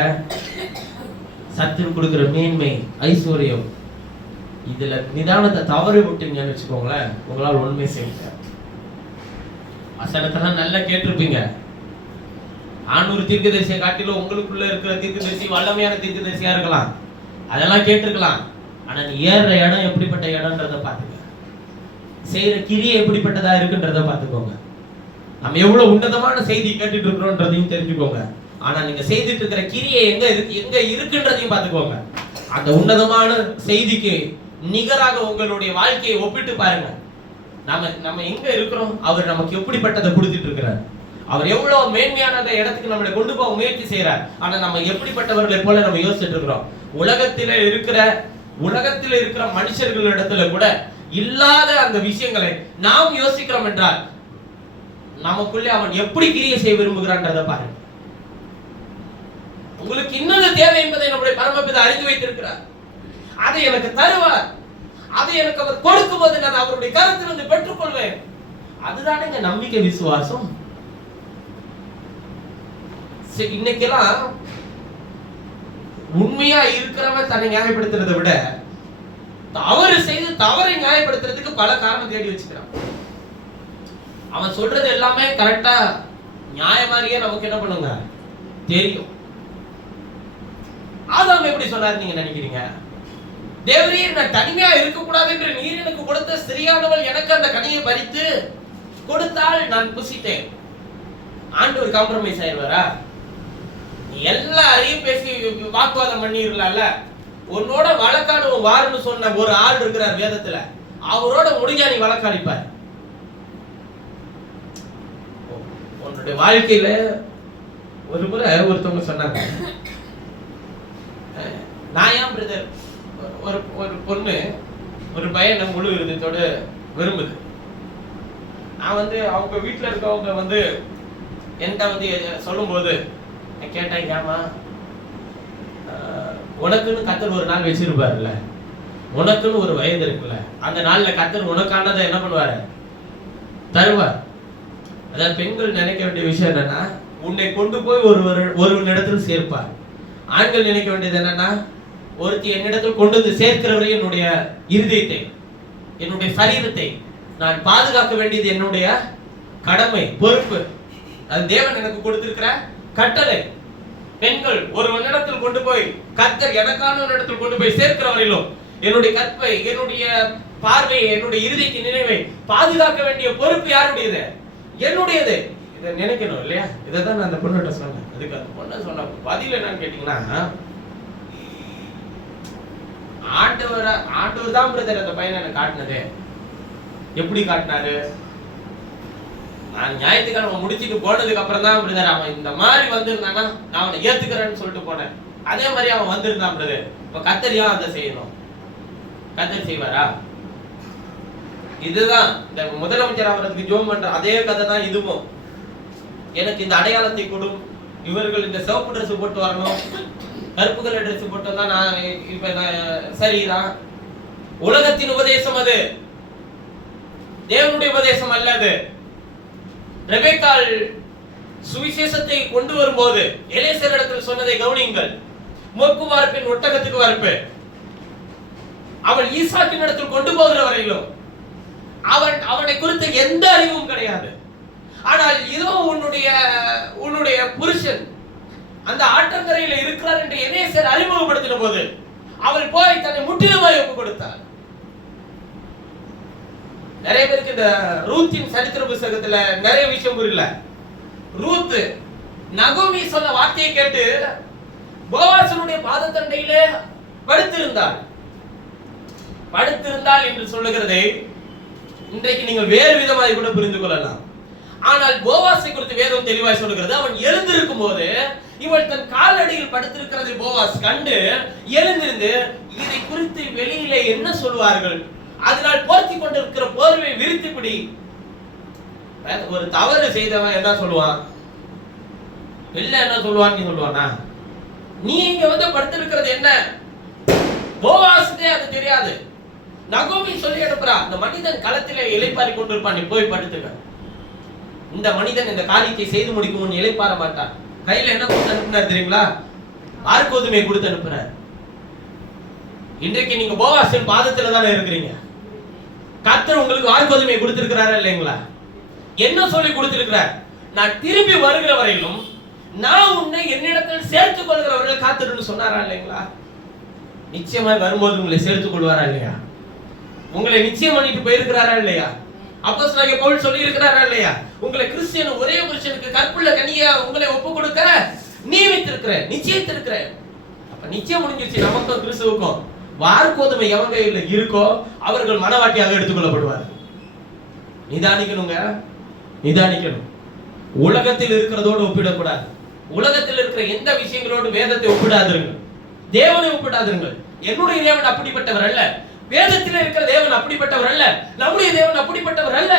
சத்துரு கொடுக்கிற மேன்மை ஐஸ்வர்யம் இதுல நிதானத்தை தவறு விட்டீங்கன்னு வச்சுக்கோங்களேன், உங்களால் உண்மை செய்ய வசனத்தெல்லாம் நல்லா கேட்டிருப்பீங்க. 400 தீர்க்கதரிசியை காட்டிலும் உங்களுக்குள்ள இருக்கிற தீர்க்கதரிசி வல்லமையான தீர்க்கதரிசியா இருக்கலாம், அதெல்லாம் கேட்டிருக்கலாம். ஆனா நீ ஏறுற இடம் எப்படிப்பட்ட இடம்ன்றத பாத்துக்க, செய்யற கிரியை எப்படிப்பட்டதா இருக்குன்றத பாத்துக்கோங்க. நம்ம எவ்வளவு உன்னதமான செய்தி கேட்டுட்டு இருக்கிறோம்ன்றதையும் தெரிஞ்சுக்கோங்க. ஆனா நீங்க செய்துட்டு இருக்கிற கிரியை எங்க இருக்குன்றதையும் பாத்துக்கோங்க. அந்த உன்னதமான செய்திக்கு நிகராக உங்களுடைய வாழ்க்கையை ஒப்பிட்டு பாருங்க. நம்ம எங்க இருக்கிறோம், அவர் நமக்கு எப்படிப்பட்டதை கொடுத்துட்டு இருக்கிறார், அவர் எவ்வளவு மேன்மையான இடத்துக்கு நம்மளை கொண்டு போக முயற்சி செய்யறார். ஆனா நம்ம எப்படிப்பட்டவர்களை போல நம்ம யோசிச்சுட்டு இருக்கிறோம். உலகத்தில இருக்கிற மனுஷர்களிடத்துல கூட இல்லாத அந்த விஷயங்களை நாம் யோசிக்கிறோம் என்றால் நமக்குள்ளே அவன் எப்படி கிரியை செய்ய விரும்புகிறான்றதை பாருங்க. உங்களுக்கு இன்னொரு தேவை என்பதை நம்முடைய பரமபிதா அறிந்து வைத்திருக்கிறார். அதை எனக்கு தருவார், அதை எனக்கு அவர் கொடுக்கும் போது நான் அவருடைய கரத்திலிருந்து பெற்றுக்கொள்வேன். அதுதானே நம்பிக்கை விசுவாசம். இன்னைக்கெல்லாம் உண்மையா இருக்கிறவன் தன்னை நியாயப்படுத்துறதை விட தவறு செய்து தவறை நியாயப்படுத்துறதுக்கு பல காரணம் தேடி வச்சுக்கிறான். அவன் சொல்றது எல்லாமே கரெக்டா நியாயமாரியே நமக்கு என்ன பண்ணுங்க தெரியும். ஆதாம் எப்படி சொன்னார் நீங்க நினைக்கிறீங்க? தேவரே, நான் தனிமையா இருக்க கூடாது என்று நீர் எனக்கு கொடுத்த ஸ்திரியானவள் எனக்கு அந்த கனியை பறித்து கொடுத்தால் நான் புசித்தேன். ஆண்டவர் காம்ப்ரமைஸ் ஆயிடுவாரா? நீ எல்லாரையும் பேசி வாக்குவாதம் பண்ணிடலாம்ல. உன்னோட வழக்காடு வாருன்னு சொன்ன ஒரு ஆள் இருக்கிறார் வேதத்துல, அவரோட முடிஞ்சா நீ வழக்காடிப்பார். உன்னுடைய வாழ்க்கையில ஒரு முறை ஒருத்தவங்க சொன்னாங்க, நான் ஏன் பிரதர், ஒரு பொண்ணு ஒரு பையனை முழு விருதத்தோட விரும்புது. நான் அவங்க வீட்டுல இருக்கவங்க என்கிட்ட சொல்லும் போது கேட்டேன், ஏமா உனக்குன்னு கர்த்தர் ஒரு நாள் வச்சிருப்பாருல்ல, உனக்குன்னு ஒரு வயது இருக்குல்ல, அந்த நாள்ல கர்த்தர் உனக்கானதை என்ன பண்ணுவாரு? தருவார். அதாவது பெண்கள் நினைக்க வேண்டிய விஷயம் என்னன்னா, உன்னை கொண்டு போய் ஒரு இடத்துல சேர்ப்பார். ஆண்கள் நினைக்க வேண்டியது என்னன்னா, ஒருத்தி என்னிடத்தில் கொண்டு வந்து சேர்க்கிறவரை என்னுடைய இருதயத்தை, என்னுடைய சரீரத்தை நான் பாதுகாக்க வேண்டியது என்னுடைய கடமை, பொறுப்பு. அது தேவன் எனக்கு கொடுத்திருக்கிற கட்டளை. பெண்கள் ஒரு இடத்தில் கொண்டு போய் கர்த்தர் எனக்கான ஒரு இடத்தில் கொண்டு போய் சேர்க்கிற வரையிலும் என்னுடைய கற்பை, என்னுடைய பார்வையை, என்னுடைய இருதயத்தின் நினைவை பாதுகாக்க வேண்டிய பொறுப்பு யாருடையது? என்னுடையது. இதை நினைக்கணும் இல்லையா? இதைதான் நான் அந்த பொண்ணுகிட்ட சொன்னேன். அதுக்கு அந்த பொண்ணு சொன்ன பதில் என்னன்னு கேட்டீங்கன்னா, ஆண்டவர் தான் பிரதர் அந்த பையனை எனக்கு காட்டினது. எப்படி காட்டினாரு? நான் ஞாயிற்றுக்கிழமை முடிச்சுட்டு போனதுக்கு அப்புறம் தான் பிரதர் அவன் இந்த மாதிரி வந்திருந்தானா நான் அவனை ஏத்துக்கிறேன்னு சொல்லிட்டு போனேன். அதே மாதிரி அவன் வந்திருந்தான் பிரதர். இப்ப கத்தரியா அதை செய்யணும்? கத்தர் செய்வாரா? இதுதான் இந்த முதலமைச்சர் ஆகிறதுக்கு ஜோம் பண்ற அதே கதை தான் இதுவும். எனக்கு இந்த அடையாளத்தை கொடும், இவர்கள் இந்த சிவப்பு ட்ரெஸ் போட்டு வரணும், கருப்பு கலர் ட்ரெஸ் போட்டு வந்தா நான் இப்ப சரிதான். உலகத்தின் உபதேசம் அது, தேவனுடைய உபதேசம் அல்ல அது. ரெபெக்காள் சுவிசேஷத்தை கொண்டு வரும்போது எலிசர் இடத்தில் சொன்னதை கவனியுங்கள். மொக்கு வார்ப்பின் ஒட்டகத்துக்கு வார்ப்பு. அவள் ஈசாக்கின் இடத்தில் கொண்டு போகிற வரையிலும் அவனை குறித்த எந்த அறிவும் கிடையாது. ஆனால் இதோ உன்னுடைய புருஷன் அந்த ஆற்றங்கரையில இருக்கிறார் என்று எலிசர் அறிமுகப்படுத்தின போது அவள் போய் தன்னை முற்றிலுமாய் ஒப்பு கொடுத்தார். நிறைய பேருக்கு இந்த ரூத்தின் சரித்திர புத்தகத்துல நிறைய விஷயம் புரியல. ரூத் நகோமி சொன்ன வார்த்தையை கேட்டு போவாசனுடைய பாதத்தண்டையிலே படுத்திருந்தாள் என்று சொல்லுகிறதை இன்றைக்கு நீங்கள் வேறு விதமாக கூட புரிந்து கொள்ளலாம். ஆனால் போவாசை குறித்து வேதம் தெளிவாய் சொல்லுகிறது. அவன் எழுந்திருக்கும் போது இவள் தன் காலடியில் படுத்திருக்கிறதை போவாஸ் கண்டு எழுந்திருந்து இதை குறித்து வெளியிலே என்ன சொல்வார்கள், அதனால் போர்த்தி கொண்டிருக்கிற போர்வை விரித்துப்பிடி. ஒரு தவறு செய்தவன் என்ன சொல்லுவான்? இல்ல என்ன சொல்லுவான்? நீ சொல்லுவானா? நீ இங்க படுத்திருக்கிறது என்ன? போவாசுக்கே அது தெரியாது. நகோமி சொல்லி அனுப்புறா, இந்த மனிதன் களத்திலே இளைப்பாரி கொண்டிருப்பான், நீ போய் படுத்துக்க. இந்த மனிதன் இந்த காரியத்தை செய்து முடிக்கும் முன் இளைப்பாற மாட்டான். கையில என்ன கொடுத்து அனுப்புனார் தெரியுங்களா? ஆர்கோதுமை கொடுத்து அனுப்புறார். இன்றைக்கு நீங்க போவாசின் பாதத்துல தானே இருக்கிறீங்க. கர்த்தர் உங்களுக்கு ஆர்கோதுமை கொடுத்திருக்கிறாரா இல்லைங்களா? என்ன சொல்லி கொடுத்திருக்கிறார்? நான் திரும்பி வருகிற வரையிலும் நான் உன்னை என்னிடத்தில் சேர்த்துக் கொள்கிறவர்கள் காத்திருன்னு சொன்னாரா இல்லைங்களா? நிச்சயமா வரும்போது உங்களை சேர்த்துக் கொள்வாரா இல்லையா? உங்களை நிச்சயம் பண்ணிட்டு போயிருக்கிறாரா இல்லையா? அப்போஸ்தலனாகிய பவுல் சொல்லி இருக்கிறாரா இல்லையா? உங்களை கிறிஸ்டியன் ஒரே புருஷனுக்கு கற்புள்ள கனியா உங்களை ஒப்பு கொடுக்க நியமித்திருக்கிறேன், நிச்சயித்திருக்கிறேன். அப்ப நிச்சயம் முடிஞ்சிருச்சு. நமக்கும் கிறிஸ்துவுக்கும் வார்கோதுமை எவங்க இருக்கோ அவர்கள் மனவாட்டியாக எடுத்துக்கொள்ளப்படுவார். நிதானிக்கணுங்க, நிதானிக்கணும். உலகத்தில் இருக்கிறதோடு ஒப்பிடக்கூடாது. உலகத்தில் இருக்கிற எந்த விஷயங்களோடு வேதத்தை ஒப்பிடாதிருங்கள், தேவனை ஒப்பிடாதிருங்கள். என்னுடைய தேவன் அப்படிப்பட்டவர் அல்ல, வேதத்தில் இருக்கிற தேவன் அப்படிப்பட்டவர் அல்ல, நம்முடைய தேவன் அப்படிப்பட்டவர் அல்ல.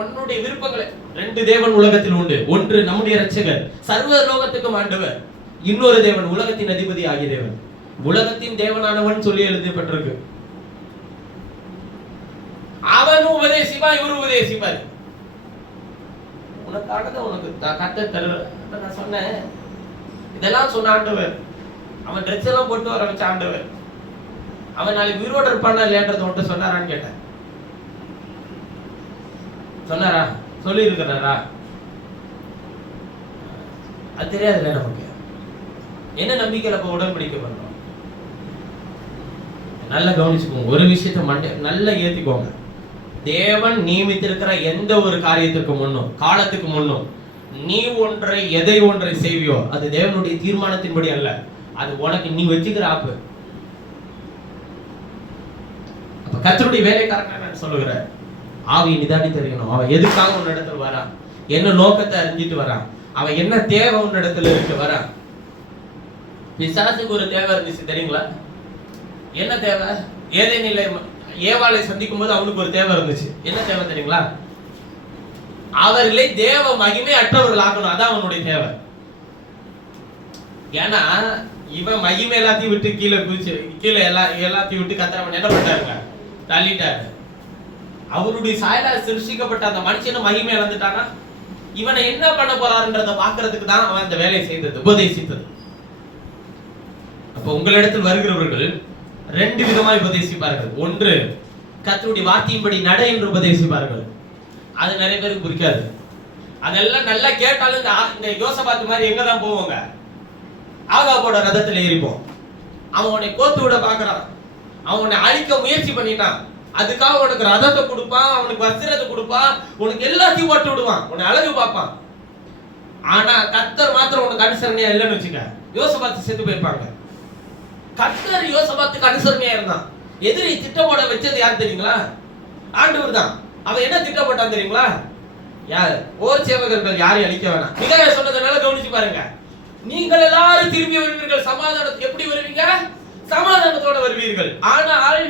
உன்னுடைய விருப்பங்களை, ரெண்டு தேவன் உலகத்தில் உண்டு. ஒன்று நம்முடைய இரட்சகர், சர்வ லோகத்துக்கும் ஆண்டவர். இன்னொரு தேவன் உலகத்தின் அதிபதி ஆகிய தேவன், உலகத்தின் தேவனானவன் சொல்லி எழுதப்பட்டிருக்கு. அவனும் உபதேசிப்பா, இவரும் உபதேசிப்பார். உனக்காக உனக்கு கத்த தரு. நான் சொன்னேன், இதெல்லாம் சொன்ன ஆண்டவர். அவன் ட்ரெஸ் எல்லாம் போட்டு வர வச்ச ஆண்டவர். அவன் நாளைக்கு உயிரோடு இருப்பானா இல்லையான்றத உன்கிட்ட சொன்னாரான்னு கேட்டேன். சொன்னாரா? சொல்லி இருக்கிறாரா? அது தெரியாதுல்ல நமக்கு. என்ன நம்பிக்கையில இப்ப உடன்படிக்கை பண்றோம்? நல்லா கவனிச்சுக்கோங்க. ஒரு விஷயத்த நல்லா ஏத்திக்கோங்க. தேவன் நியமித்திருக்கிற எந்த ஒரு காரியத்திற்கு முன்னும், காலத்துக்கு முன்னும் நீ எதை ஒன்றை செய்வியோ அது தேவனுடைய தீர்மானத்தின்படி அல்ல. அது உனக்கு நீ வச்சுக்கிற ஆப்பு. அப்ப கர்த்தருடைய வேலைக்காரன் நான் சொல்லுகிறேன், ஆவியை நிதானி தெரியணும். அவன் எதுக்காக உன் இடத்துல வரான், என்ன நோக்கத்தை அறிஞ்சிட்டு வரான், அவன் என்ன தேவை உன் இடத்துல இருக்கு வரான். பிசாசுக்கு ஒரு தேவை இருந்துச்சு தெரியுங்களா? என்ன தேவை? ஏதேனிலே ஏவாளை சந்திக்கும் போது அவனுக்கு ஒரு தேவை இருந்துச்சு. என்ன தேவை தெரியுங்களா? அவர்களை தேவ மகிமை அற்றவர்கள் ஆக்கணும். அதான் அவனுடைய தேவை. ஏன்னா இவன் மகிமை எல்லாத்தையும் விட்டு கீழே குதிச்சு கீழே எல்லாத்தையும் விட்டு கத்துறவன் என்ன பண்ணாருங்க? தள்ளிட்டாரு. அவருடைய சாயலா சிருஷ்டிக்கப்பட்ட அந்த மனுஷனை மகிமை இழந்துட்டானா இவனை என்ன பண்ண போறாருன்றத பாக்குறதுக்கு தான் அவன் அந்த வேலையை செய்தது, உபதேசித்தது. அப்ப உங்களிடத்தில் வருகிறவர்கள் ரெண்டு விதமாய் உபதேசிப்பார்கள். ஒன்று, கர்த்தருடைய வார்த்தையின்படி நட என்று உபதேசிப்பார்கள். அது நிறைய பேருக்கு பிடிக்காது. அதெல்லாம் நல்லா கேட்டாலும் இந்த யோசபாத்து மாதிரி எங்க தான் போவாங்க? ஆகாபோட ரதத்துல ஏறிப்போம். அவன் உன்னை கோத்து விட பாக்குறான், அவன் உன்னை அழிக்க முயற்சி பண்ணிட்டான். அதுக்காக உனக்கு ரதத்தை கொடுப்பான், அவனுக்கு வஸ்திரத்தை கொடுப்பான், உனக்கு எல்லாத்தையும் போட்டு விடுவான், உன்னை அழகு பார்ப்பான். ஆனா கர்த்தர் மாத்திரம் உனக்கு அனுசரணையா இல்லைன்னு வச்சுக்க, யோசபாத்து செத்து போயிருப்பாங்க. கர்த்தர் யோசபாத்துக்கு அனுசரணையா இருந்தான். எதிரி திட்டப்போட வச்சது யார் தெரியுங்களா? ஆண்டவர் தான். அவன் என்ன திட்டப்பட்டான் தெரியுங்களா? யார்? ஓர் சேவகர்கள் யாரையும் அழிக்க வேணாம். மிகாயா சொன்னதுனால கவனிச்சு பாருங்க. நீங்கள் எல்லாரும் திரும்பி வருவீர்கள், சமாதானத்தை எப்படி வருவீங்க? சமாதானத்தோட வருவீர்கள். ஆனால்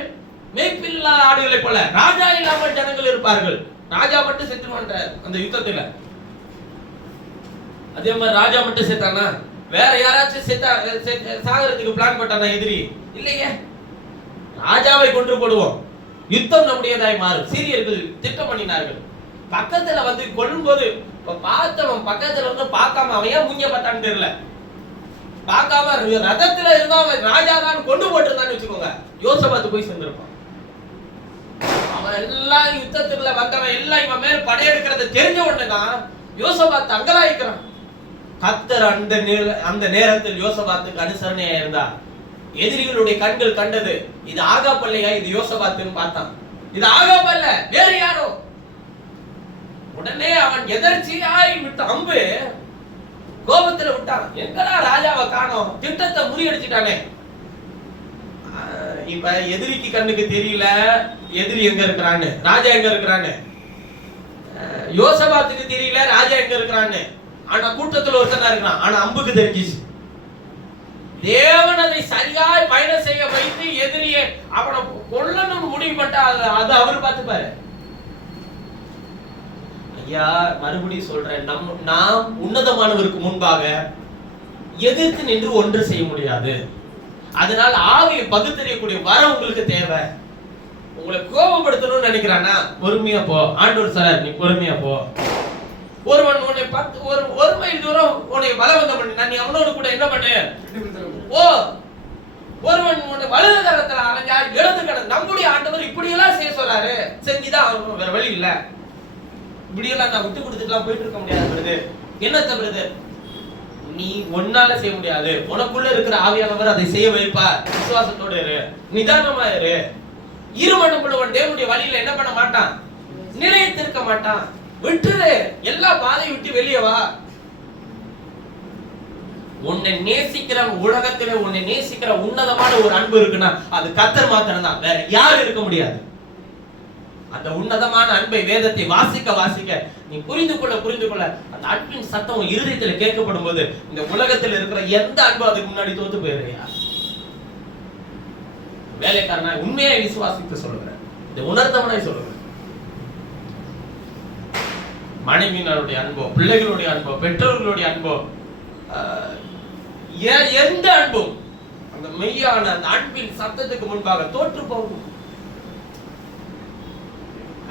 மேய்ப்பில்லா ஆடுகளை போல ராஜா இல்லாமல் ஜனங்கள் இருப்பார்கள். ராஜா மட்டும் செத்துவான்ற அந்த யுத்தத்துல. அதே மாதிரி ராஜா மட்டும் செத்தானா? வேற யாராச்சும் சாகறதுக்கு பிளான் போட்டானா எதிரி? இல்லையே. ராஜாவை கொன்று போடுவோம், யுத்தம் நம்முடையதாய் மாறும். சீரியர்கள் திட்டம் பண்ணினார்கள். பக்கத்துல வந்து கொல்லும் போது பார்த்தவன் பக்கத்துல வந்து பார்க்காம அவன் ஏன் மூஞ்ச பார்த்தான்னு தெரியல. பார்க்காம ரதத்துல இருந்தா அவன் ராஜா தான் கொண்டு போட்டிருந்தான்னு வச்சுக்கோங்க, யோசபாத்து போய் சேர்ந்திருப்பான். அவன் எல்லாம் யுத்தத்துக்குள்ள வந்தவன் எல்லாம் இவன் மேல படையெடுக்கிறத தெரிஞ்ச உடனே தான் யோசபாத்து அங்கலாய்க்கிறான். கர்த்தர் அந்த நேரத்தில் யோசபாத்துக்கு அனுசரணையா இருந்தா எதிரிகளுடைய கண்கள் கண்டது, இது ஆகாபல்லையா, இது யோசபாத்துன்னு பார்த்தான். இது ஆகாபல்ல, வேற யாரோ. உடனே அவன் எதர்ச்சியாய் விட்ட அம்பு கோபத்துல விட்டான். எங்கடா ராஜாவை காணோம், திட்டத்தை முறியடிச்சிட்டானே. இப்ப எதிரிக்கு கண்ணுக்கு தெரியல எதிரி எங்க இருக்கிறான்னு, ராஜா எங்க இருக்கிறான்னு. யோசபாத்துக்கு தெரியல ராஜா எங்க இருக்கிறான்னு. ஆனா கூட்டத்துல ஒருத்தனா இருக்கிறான். ஆனா அம்புக்கு தெரிஞ்சிச்சு. தேவன் அதை சரியாய் பயணம் செய்ய வைத்து எதிரியை அவனை கொல்லணும்னு முடிவு பண்ணா அது அவரு பார்த்துப்பாரு. ஐயா மறுபடியும் சொல்றேன், நாம் உன்னதமானவருக்கு முன்பாக எதிர்த்து நின்று ஒன்று செய்ய முடியாது. அதனால ஆவியை பகுத்தறியக்கூடிய வரம் உங்களுக்கு தேவை. உங்களை கோபப்படுத்தணும்னு நினைக்கிறானா பொறுமையா போ. ஆண்டவர் சார் நீ பொறுமையா போ. ஒருவன் உன்னை ஒரு மைல் தூரம் உன்னை பலவந்தம் பண்ணி நீ அவனோடு கூட என்ன பண்ணு ஓ. ஒருவன் உன்னை வலது கரத்துல அலைஞ்சா இடது கரம். நம்முடைய ஆண்டவர் இப்படி எல்லாம் செய்ய சொல்றாரு, செஞ்சுதான் வேற வழி இல்ல. இப்படி எல்லாம் நான் விட்டு கொடுத்துட்டுலாம் போயிட்டு இருக்க முடியாது. என்ன தவிர நீ ஒன்னால செய்ய முடியாது, உனக்குள்ள இருக்கிற ஆவியானவர் அதை செய்ய வைப்பார். விசுவாசத்தோடு இரு, நிதானமா இரு. இருமணம் உள்ளவன் தேவனுடைய வழியில என்ன பண்ண மாட்டான், நிலையத்திருக்க மாட்டான். விட்டுரு, எல்லா பாதையை விட்டு வெளியே வா. உன்னை நேசிக்கிற உலகத்துல உன்னை நேசிக்கிற உன்னதமான ஒரு அன்பு இருக்குன்னா அது கர்த்தர் மாத்திரம் தான், வேற யாரும் இருக்க முடியாது. அந்த உன்னதமான அன்பை வேதத்தை வாசிக்க வாசிக்க நீ புரிந்து கொள்ள அந்த அன்பின் சத்தம் இருதயத்துல கேட்கப்படும் போது இந்த உலகத்துல இருக்கிற எந்த அன்பு அதுக்கு முன்னாடி தோத்து போயிருக்கியா. வேலைக்காரனா உண்மையை விசுவாசித்து சொல்லுகிறேன், இந்த உணர்ந்தவனாய் சொல்லுகிறேன். மனைவியினருடைய அன்போ, பிள்ளைகளுடைய அன்போ, பெற்றோர்களுடைய அன்போ, எந்த அன்பும் அந்த மெய்யான அந்த அன்பின் சத்தத்துக்கு முன்பாக தோற்று போகும்.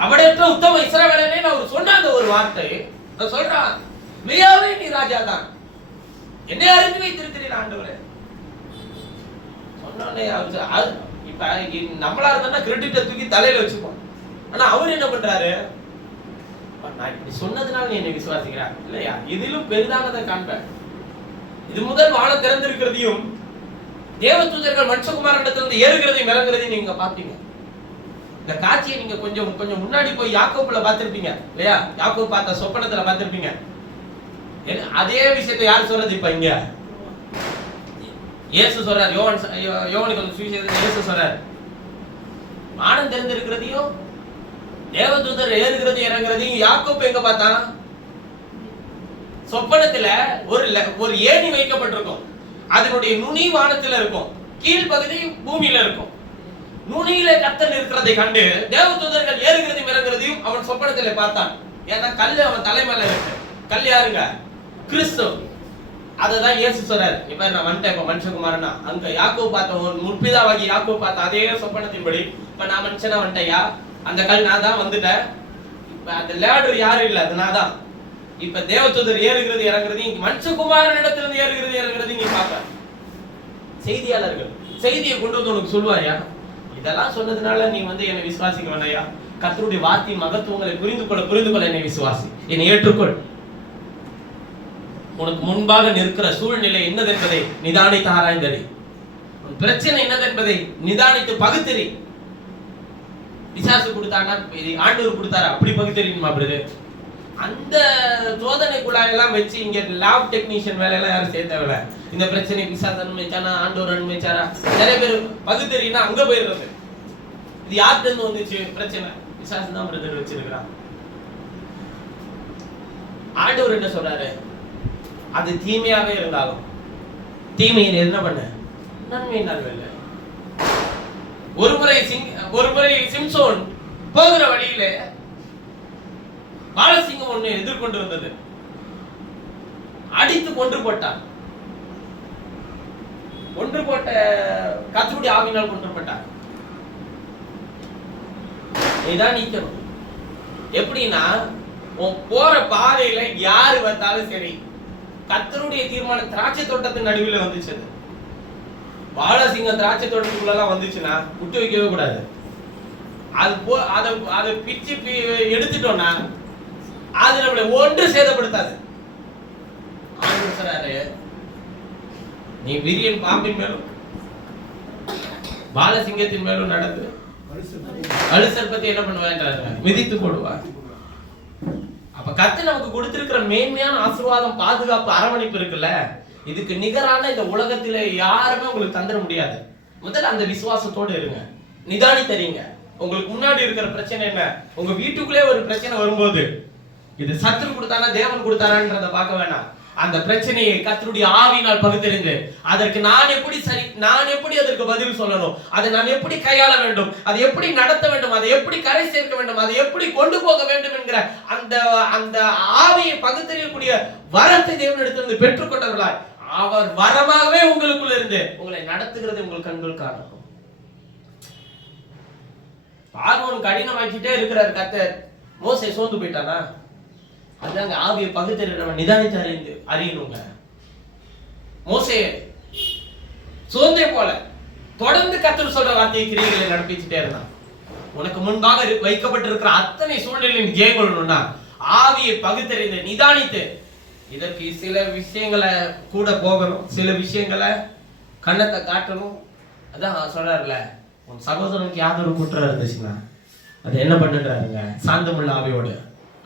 அவடற்ற உத்தம இஸ்ரவேலனே அவர் சொன்ன அந்த ஒரு வார்த்தை சொல்றான், மெய்யாவே நீ ராஜா தான், என்னை அறிந்து வைத்திருக்கிறீர் ஆண்டவரே. சொன்னோனே இப்ப நம்மளா இருந்தா கிரெடிட்டை தூக்கி தலையில வச்சுப்போம். ஆனா அவர் என்ன பண்றாரு, நான் இப்படி சொன்னதுனால நீ என்னை விசுவாசிக்கிறார் இல்லையா, இதிலும் பெரிதானதை காண்பேன். இது முதல் வானம் திறந்திருக்கிறதையும் தேவதூதர்கள் மனுஷகுமாரனிடத்திலிருந்து ஏறுகிறதையும் இறங்குறதையும் நீங்க பாப்பீங்க. இந்த காட்சியை நீங்க கொஞ்சம் கொஞ்சம் முன்னாடி போய் யாக்கோபுல பார்த்திருப்பீங்க இல்லையா, யாக்கோபு பார்த்த சொப்பனத்துல பார்த்திருப்பீங்க. அதே விஷயத்தை யார் சொல்றது இப்ப இங்க? இயேசு சொல்றார். யோவானுக்கு சுவிசேஷத்துல இயேசு சொல்றார், வானம் திறந்திருக்கிறதையும் தேவதூதர் ஏறுகிறதையும் இறங்குறதையும் யாக்கோபு எங்க பார்த்தான்? சொப்பனத்துல ஒரு ஏணி வைக்கப்பட்டிருக்கும், அதனுடைய நுனி வானத்துல இருக்கும், கீழ்பகுதி பூமியில இருக்கும். நுனியில கர்த்தர் இருக்கிறதை கண்டு தேவதூதர்கள் ஏறுகிறதையும் இறங்குறதையும் அவன் சொப்பனத்துல பார்த்தான். ஏன்னா கல்லு அவன் தலைமையில இருக்கு. கல் யாருங்க? கிறிஸ்து. அததான் இயேசு சொல்றாரு, இப்ப நான் வந்துட்டேன், இப்ப மனுஷகுமாரனா. அங்க யாக்கோபு பார்த்த முற்பிதாவாகி யாக்கோபு பார்த்த அதே சொப்பனத்தின்படி இப்ப நான் மனுஷனா வந்துட்டேயா, அந்த கல் நான் தான் வந்துட்டேன். இப்ப அந்த லேடர் யாரும் இல்ல, அது நான் தான். இப்ப தேவதூதர் ஏறுகிறது இறங்குறது, மனுஷகுமாரன் இடத்திலிருந்து ஏறுகிறது இறங்குறது நீ பாப்ப. செய்தியாளர்கள் செய்தியை கொண்டு வந்து உனக்கு சொல்லுவாயா, இதெல்லாம் சொன்னதுனால நீ என்னை விசுவாசிக்க வேண்டாயா, கர்த்தருடைய வார்த்தை மகத்துவங்களை புரிந்து கொள்ள என்னை விசுவாசி, என்னை ஏற்றுக்கொள். உனக்கு முன்பாக நிற்கிற சூழ்நிலை என்னதென்பதை நிதானித்து ஆராய்ந்தறி, உன் பிரச்சனை என்னதென்பதை நிதானித்து பகுத்தறி. பிசாசு கொடுத்தானா, ஆண்டவர் கொடுத்தாரா, அப்படி பகுத்தறியுமா பிரதர்? அந்த சோதனைக்குள்ளாயெல்லாம் வச்சு இங்க லேப் டெக்னீஷியன் வேலையெல்லாம் யாரும் சேர்த்தவில்ல. இந்த பிரச்சனை பிசாசு அனுமதிச்சானா ஆண்டவர் அனுமதிச்சாரா? நிறைய பேர் பகுத்தறினா அங்க போயிடுறது. இது யார்கிட்ட இருந்து வந்துச்சு பிரச்சனை? பிசாசு தான் பிரதர் வச்சிருக்கிறான். ஆண்டவர் என்ன சொல்றாரு, அது தீமையாவே இருந்தாலும் தீமையை என்ன பண்ண, நன்மை நல்ல. ஒரு முறை சிம்சோன் போகிற வழியில பாலசிங்கம் ஒண்ணு எதிர்கொண்டு வந்தது, அடித்து கொன்று போட்டான். கொன்று போட்ட கர்த்தருடைய ஆவியினால் கொன்று போட்டான். இதான் நீக்கணும். எப்படின்னா, போற பாதையில யாரு வந்தாலும் சரி, கர்த்தருடைய தீர்மானம் திராட்சை தோட்டத்தின் நடுவில் வந்துச்சு. பாலசிங்கம் திராட்சை தோட்டத்துக்குள்ள வந்துச்சுன்னா விட்டு வைக்கவே கூடாது. அதை பிச்சு எடுத்துட்டோம்னா அது நம்மளை ஒன்று சேதப்படுத்தாது. ஆண்டவர் சொல்றாரு, நீ விரியன் பாம்பின் மேலும் பாலசிங்கத்தின் மேலும் நடந்து அழுசற்பத்தை என்ன பண்ணுவாங்க, மிதித்து போடுவார். அப்ப கர்த்தர் நமக்கு கொடுத்திருக்கிற மேன்மையான ஆசீர்வாதம், பாதுகாப்பு, அரவணைப்பு இருக்குல்ல, இதுக்கு நிகரான இந்த உலகத்தில யாருமே உங்களுக்கு தந்துட முடியாது. முதல்ல அந்த விசுவாசத்தோடு இருங்க, நிதானி தரீங்க. உங்களுக்கு முன்னாடி இருக்கிற பிரச்சனை என்ன, உங்க வீட்டுக்குள்ளே ஒரு பிரச்சனை வரும்போது இது சத்துரு கொடுத்தானா தேவன் கொடுத்தாரான்றத பார்க்க வேணாம். அந்த பிரச்சனையை கர்த்தருடைய ஆவியினால் பகுத்தறிந்து அதற்கு நான் எப்படி அதற்கு பதில் சொல்லணும், அதை நான் எப்படி கையாள வேண்டும், அதை எப்படி நடத்த வேண்டும், அதை எப்படி கரை சேர்க்க வேண்டும், அதை எப்படி கொண்டு போக வேண்டும் என்கிற அந்த ஆவியை பகுத்தறியக்கூடிய வரத்தை தேவனிடத்திலிருந்து பெற்றுக்கொண்டவர்களாய் அவர் வரமாகவே உங்களுக்குள்ள இருந்து உங்களை நடத்துகிறது உங்கள் கண்கள் காணும். பார்வோன் கடினமாக்கிட்டே இருக்கிறார் கர்த்தர். மோசே சோர்ந்து போயிட்டானா? அதாங்க ஆவியை பகுத்தறிகிறவன் நிதானித்து அறியணுங்க. மோசே சோர்ந்தே போல தொடர்ந்து கர்த்தர் சொல்ற வார்த்தையை கிரியைகளை நடப்பிச்சுட்டே இருந்தான். உனக்கு முன்பாக வைக்கப்பட்டிருக்கிற அத்தனை சூழ்நிலையும் ஜெயம் கொள்ளணும்னா ஆவியை பகுத்தறிந்து நிதானித்து, இதற்கு சில விஷயங்களை கூட போகணும், சில விஷயங்களை கண்ணத்தை காட்டணும். அதான் சொல்றாருல, உன் சகோதரனுக்கு யாதொரு குற்றம் இருந்துச்சுன்னா அது என்ன பண்ணுறாருங்க, சாந்தமுள்ள ஆவியோடு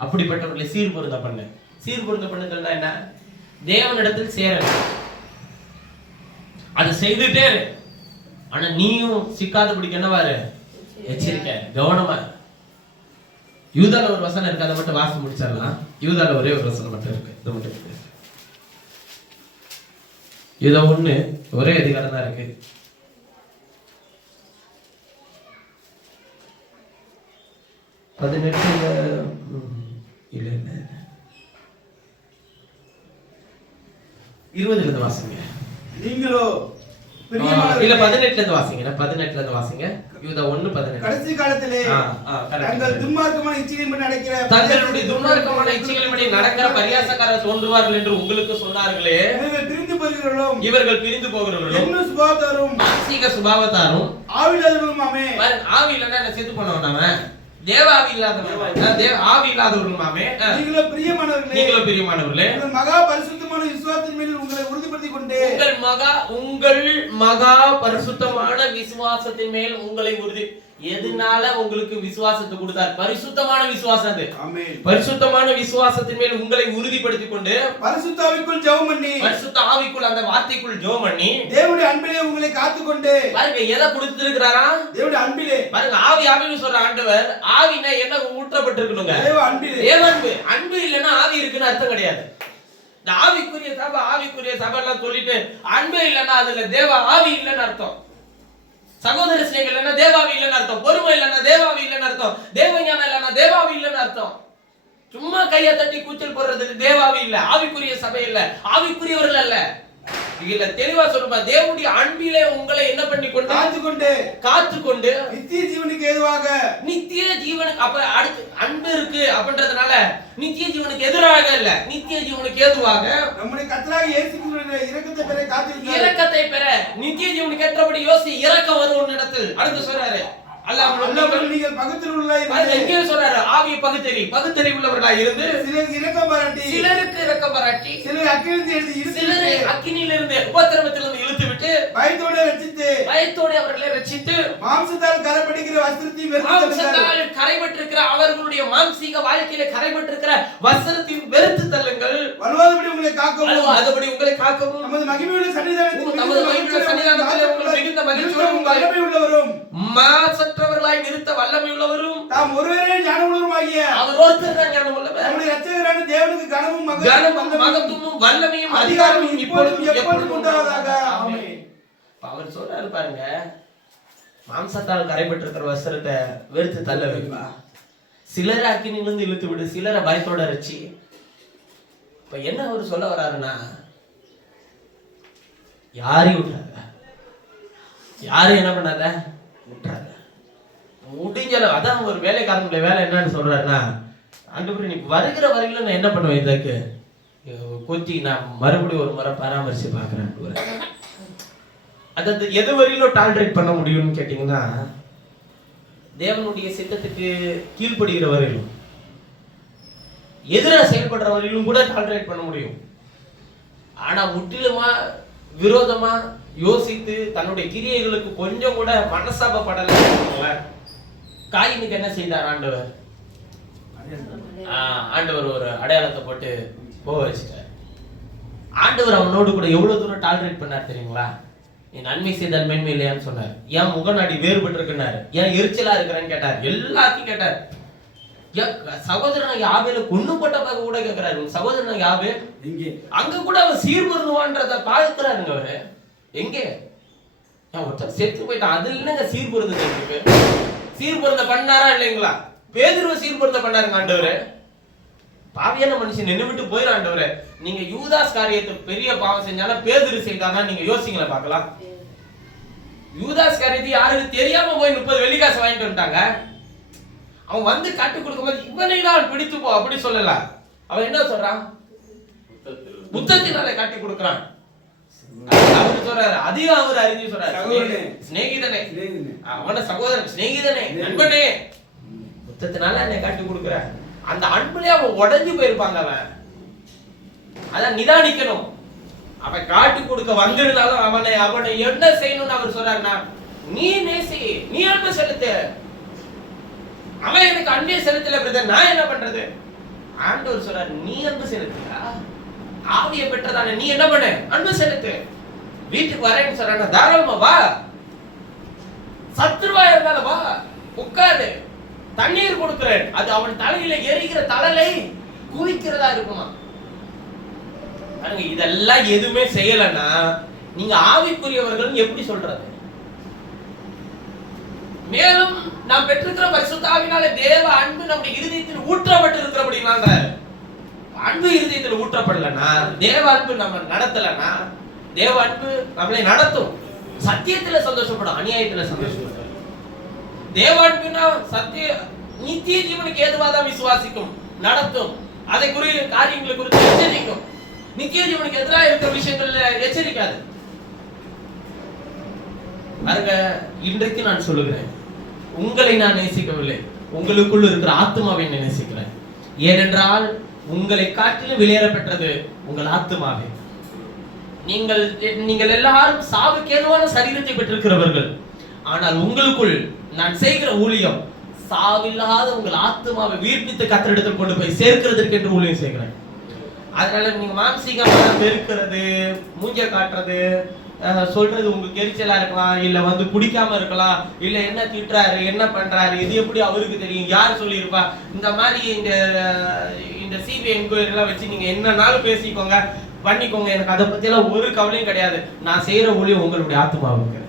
அப்படிப்பட்டவர்களை சீர்பொருந்த பண்ணு. சீர்பொருந்த பண்ணுதல்னா என்ன, தேவனிடத்தில் சேரணும், அதை செய்துட்டே இரு. ஆனா நீயும் சிக்காதபடிக்கு என்னவாரு, எச்சரிக்கை, கவனமா. யூதால ஒரு வசனம் இருக்கு, அதை மட்டும் வாசி முடிச்சிடலாம். யூதால ஒரே ஒரு வசனம் மட்டும் இருக்கு, இது மட்டும் இருக்கு. யூதா 1 ஒரே அதிகாரம் தான் இருக்கு. இல்ல 20 வாசிங்க. நீங்களோ இல்ல 18ல இருந்து வாசிங்க. 18ல இருந்து வாசிங்க. யூதா 1:18. கடைசி காலத்திலே தங்கள் துன்மார்க்கமான இச்சைகளின்படி நடக்கிற தங்களுடைய துன்மார்க்கமான இச்சைகளின்படி நடக்கிற பரியாசக்காரர் தோன்றுவார்கள் என்று உங்களுக்கு சொன்னார்களே, இவர்கள் பிரிந்து போகிறவர்களும் என்ன சுபாவத்தாரும் மானசீக சுபாவத்தாரும் ஆவியில்லாதவர்களும் ஆமே. ஆவி இல்லன்னா என்ன செத்து போனவன் அவன்? தேவாவி இல்லாதவன், ஆவி இல்லாதவர்களுமாமே. நீங்களோ பிரியமானவர்களே, நீங்களோ பிரியமானவர்களே, உங்கள் மகா பரிசுத்தமான விசுவாசத்தின் மேல் உங்களை உறுதிப்படுத்திக் கொண்டு உங்கள் மகா பரிசுத்தமான விசுவாசத்தின் மேல் உங்களை உறுதி. எதனால உங்களுக்கு விசுவாசத்தை கொடுத்தார்? பரிசுத்தமான விசுவாசம். அது ஆமென். பரிசுத்தமான விசுவாசத்தின் மேல் உங்களை உறுதிப்படுத்திக் கொண்டு பரிசுத்த ஆவிக்குள் ஜெபம் பண்ணி, பரிசுத்த ஆவிக்குள் அந்த வார்த்தைக்குள் ஜெபம் பண்ணி தேவனுடைய அன்பிலே உங்களை காத்துக்கொண்டு. பாருங்க எதை கொடுத்திருக்கிறாரா? தேவனுடைய அன்பிலே. பாருங்க ஆவி ஆவின்னு சொல்ற ஆண்டவர், ஆவினா என்ன ஊற்றப்பட்டிருக்கணுங்க? தேவ அன்பிலே. தேவ அன்பு. அன்பு இல்லைன்னா ஆவி இருக்குன்னு அர்த்தம் கிடையாது. இந்த ஆவிக்குரிய சபை எல்லாம் சொல்லிட்டு அன்பே இல்லைன்னா அதுல தேவ ஆவி இல்லைன்னு அர்த்தம். சகோதர சிநேகம் இல்லைன்னா தேவாவி இல்லைன்னு அர்த்தம். பொறுமை இல்லைன்னா தேவாவி இல்லைன்னு அர்த்தம். தேவஞானம் இல்லைன்னா தேவாவி இல்லைன்னு அர்த்தம். சும்மா கையை தட்டி கூச்சல் போடுறதுக்கு தேவாவி இல்ல, ஆவிக்குரிய சபை இல்ல, ஆவிக்குரியவர்கள் அல்ல. இல்ல தெளிவா சொல்லுமா, தேவனுடைய அன்பிலே உங்களை என்ன பண்ணி கொண்டு காத்துக்கொண்டு நித்திய ஜீவனுக்கு ஏதுவாக. நித்திய ஜீவனுக்கு அப்ப அடுத்து அன்பு இருக்கு அப்படின்றதுனால நித்திய ஜீவனுக்கு எதிராக இல்ல, நித்திய ஜீவனுக்கு ஏதுவாக நம்முடைய கர்த்தராகிய இயேசு கிறிஸ்துவின் இரக்கத்தை பெற காத்திருக்கிறார். இரக்கத்தை பெற நித்திய ஜீவனுக்கு ஏற்றபடி யோசி, இரக்கம் வரும் ஒரு இடத்தில். அடுத்து சொல்றாரு நீங்கள் பகுத்தறிவுள்ளவர்களாய் எங்கே சொல்றாரு? ஆவியை பகுத்தறிவு உள்ளவர்களாய் இருந்து சிலருக்கு இரக்கம் பாராட்டி சிலரை அக்கினியிலிருந்து உபத்திரவத்திலிருந்து இழுத்து விட்டு பயத்தோடு அவர்களை ரட்சித்து மாம்சத்தால் கரைபட்டிருக்கிற அவர்களுடைய மாம்சீக வாழ்க்கையில கரைபட்டிருக்கிற வஸ்திரத்தையும் வெறுத்து தள்ளுங்கள். அதுபடி உங்களை காக்கவும் நமது மகிமையுள்ள சன்னிதானத்திலே உங்கள் மிகுந்த மகிழ்ச்சியோடும் மாசற்றவர்களாய் நிறுத்த வல்லமை உள்ளவரும் தாம் ஒருவரே ஞானமுள்ளவருமாகிய அவர் ஒருத்தர் தான் ஞானம் உள்ளவர். நம்முடைய இரட்சகரான தேவனுக்கு கனமும் மகத்துவமும் வல்லமையும் அதிகாரமும் இப்பொழுதும் எப்பொழுதும் உண்டாவதாக. ஆமென். அவர் சொல்றாரு பாருங்க, மாம்சத்தால் கரைபட்டிருக்கிற வஸ்திரத்தை வெறுத்து தள்ள வைப்பா, சிலரை அக்கினிலிருந்து இழுத்து விடு, சிலரை பயத்தோட ரட்சி. இப்ப என்ன அவர் சொல்ல வர்றாருன்னா, யாரையும் விட்டுறாங்க, யாரும் என்ன பண்ணாத விட்டுறாங்க. முடிஞ்ச அதான் ஒரு வேலைக்காரனுடைய வேலை என்னன்னு சொல்றாருன்னா, ஆண்டவரே நீ வருகிற வரையில நான் என்ன பண்ணுவேன், இதற்கு கொஞ்சம் நான் மறுபடியும் ஒரு முறை பராமரிச்சு பாக்குறேன். அதாவது எது வரையிலும் டாலரேட் பண்ண முடியும்னு கேட்டீங்கன்னா, தேவனுடைய சித்தத்துக்கு கீழ்ப்படுகிற வரையிலும், எதிராக செயல்படுற வரையிலும் கூட டாலரேட் பண்ண முடியும். ஆனா முற்றிலுமா விரோதமா யோசித்து தன்னுடைய கிரியைகளுக்கு கொஞ்சம் கூட மனசாபப்படல. காயினுக்கு என்ன செய்தார் ஆண்டவர்? ஆண்டவர் ஒரு அடையாளத்தை போட்டு போக வச்சுட்டார். ஆண்டவர் அவனோடு கூட எவ்வளவு தூரம் டாலரேட் பண்ணார் தெரியுங்களா? நீ நன்மை செய்தால் மேன்மை இல்லையான்னு சொன்னார். ஏன் முகநாடி வேறுபட்டு இருக்குன்னாரு, ஏன் எரிச்சலா இருக்கிறேன்னு கேட்டார், எல்லாத்தையும் கேட்டார். சகோதரன் யாவேல கொண்டு போட்டதாக கூட கேட்கிறாரு, சகோதரன் யாவே அங்க கூட அவர் சீர்பொருந்துவான்றத பார்க்கிறாருங்க. அவரு எங்கே ஒருத்தர் செத்து போயிட்டான், அதுல என்னங்க சீர்பொருந்தது? சீர்பொருந்த பண்ணாரா இல்லைங்களா? பேதுருவை சீர்பொருந்த பண்ணாருங்க ஆண்டவரு. பாவியான மனுஷன் நின்று விட்டு போயிரு ஆண்டவரே. நீங்க யூதாஸ் காரியத்தை பெரிய பாவம் செஞ்சாலும் பேதுரு செய்தானா நீங்க யோசிங்களா பார்க்கலாம். யூதாஸ் காரியத்தை யாருக்கு தெரியாம போய் 30 வெள்ளிக்காசு வாங்கிட்டு வந்துட்டாங்க. அவன் வந்து காட்டு கொடுக்கும்போது இவனை தான் பிடித்து போ அப்படி சொல்லலாம். அவன் என்ன சொல்றான்? புத்தத்தினால காட்டி கொடுக்குறான். அவர் சொல்றாரு, அதையும் அவர் அறிஞ்சு சொல்றாரு, சிநேகிதனே, அவன சகோதரன், சிநேகிதனே, நண்பனே, புத்தத்தினால என்னை காட்டி கொடுக்குற. அந்த அன்புலயே அவன் உடஞ்சு போயிருப்பாங்க. அவன் அதான் நிதானிக்கணும். அவன் காட்டி கொடுக்க வந்திருந்தாலும் அவனை என்ன செய்யணும்னு அவர் சொல்றாருன்னா, நீ நேசி, நீ அன்பு செலுத்து. அவன் எனக்கு அன்பே செலுத்தல பிரதர், நான் என்ன பண்றது? ஆண்டவர் சொல்றாரு, நீ அன்பு செலுத்துயா, ஆவியை பெற்றதானே, நீ என்ன பண்ண? அன்பு செலுத்து. வீட்டுக்கு வரேன்னு சொல்றாங்க, தாராளமா வா. சத்துருவா இருந்தாலும் வா, உட்காரு, தண்ணீர் கொடுக்கிறேன். அது அவன் தலையில எரிகிற தழலை குவிக்கிறதா இருக்குமா? இதெல்லாம் எதுவுமே செய்யலன்னா நீங்க ஆவிக்குரியவர்கள் எப்படி சொல்றது? மேலும் நாம் பெற்றிருக்கிற பரிசுத்த ஆவியினாலே தேவ அன்பு நம்முடைய இருதயத்தில் ஊற்றப்பட்டு இருக்கிறபடினால, அன்பு இருதயத்தில் ஊற்றப்படலன்னா, தேவ அன்பு நம்ம நடத்தலன்னா, தேவ அன்பு நம்மளை நடத்தும். சத்தியத்துல சந்தோஷப்படும், அநியாயத்துல சந்தோஷப்படும். தேவான்பினா சத்திய நித்திய ஜீவனுக்கு ஏதுவாதான் விசுவாசிக்கும், நடத்தும், அதை குறித்த காரியங்களை குறித்து எச்சரிக்கும். நித்திய ஜீவனுக்கு எதிராக இருக்கிற விஷயங்கள்ல எச்சரிக்காது. பாருங்க, இன்றைக்கு நான் சொல்லுகிறேன், உங்களை நான் நேசிக்கவில்லை, உங்களுக்குள் இருக்கிற ஆத்மாவை நேசிக்கிறேன். ஏனென்றால் உங்களை காட்டிலும் வெளியேற பெற்றது உங்கள் ஆத்மாவே. நீங்கள் எல்லாரும் சாவுக்கு ஏதுவான சரீரத்தை பெற்றிருக்கிறவர்கள். ஆனால் உங்களுக்குள் நான் செய்கிற ஊழியம் சாவில்லாத உங்கள் ஆத்மாவை உயிர்ப்பித்து கர்த்தரிடத்தில் கொண்டு போய் சேர்க்கிறதுக்கு என்று ஊழியம் செய்கிறேன். அதனால நீங்க மாம்சீகமா வெறுக்கிறது, மூஞ்ச காட்டுறது, சொல்றது உங்களுக்கு எரிச்சலா இருக்கலாம், இல்ல வந்து பிடிக்காம இருக்கலாம், இல்ல என்ன திட்டுறாரு, என்ன பண்றாரு, இது எப்படி அவருக்கு தெரியும், யார் சொல்லியிருப்பா, இந்த மாதிரி இந்த சிபிஐ என்கொயரி எல்லாம் வச்சு நீங்க என்னன்னாலும் பேசிக்கோங்க, பண்ணிக்கோங்க, எனக்கு அதை பத்தி எல்லாம் ஒரு கவலையும் கிடையாது. நான் செய்யற ஊழியம் உங்களுடைய ஆத்மாவுக்கு.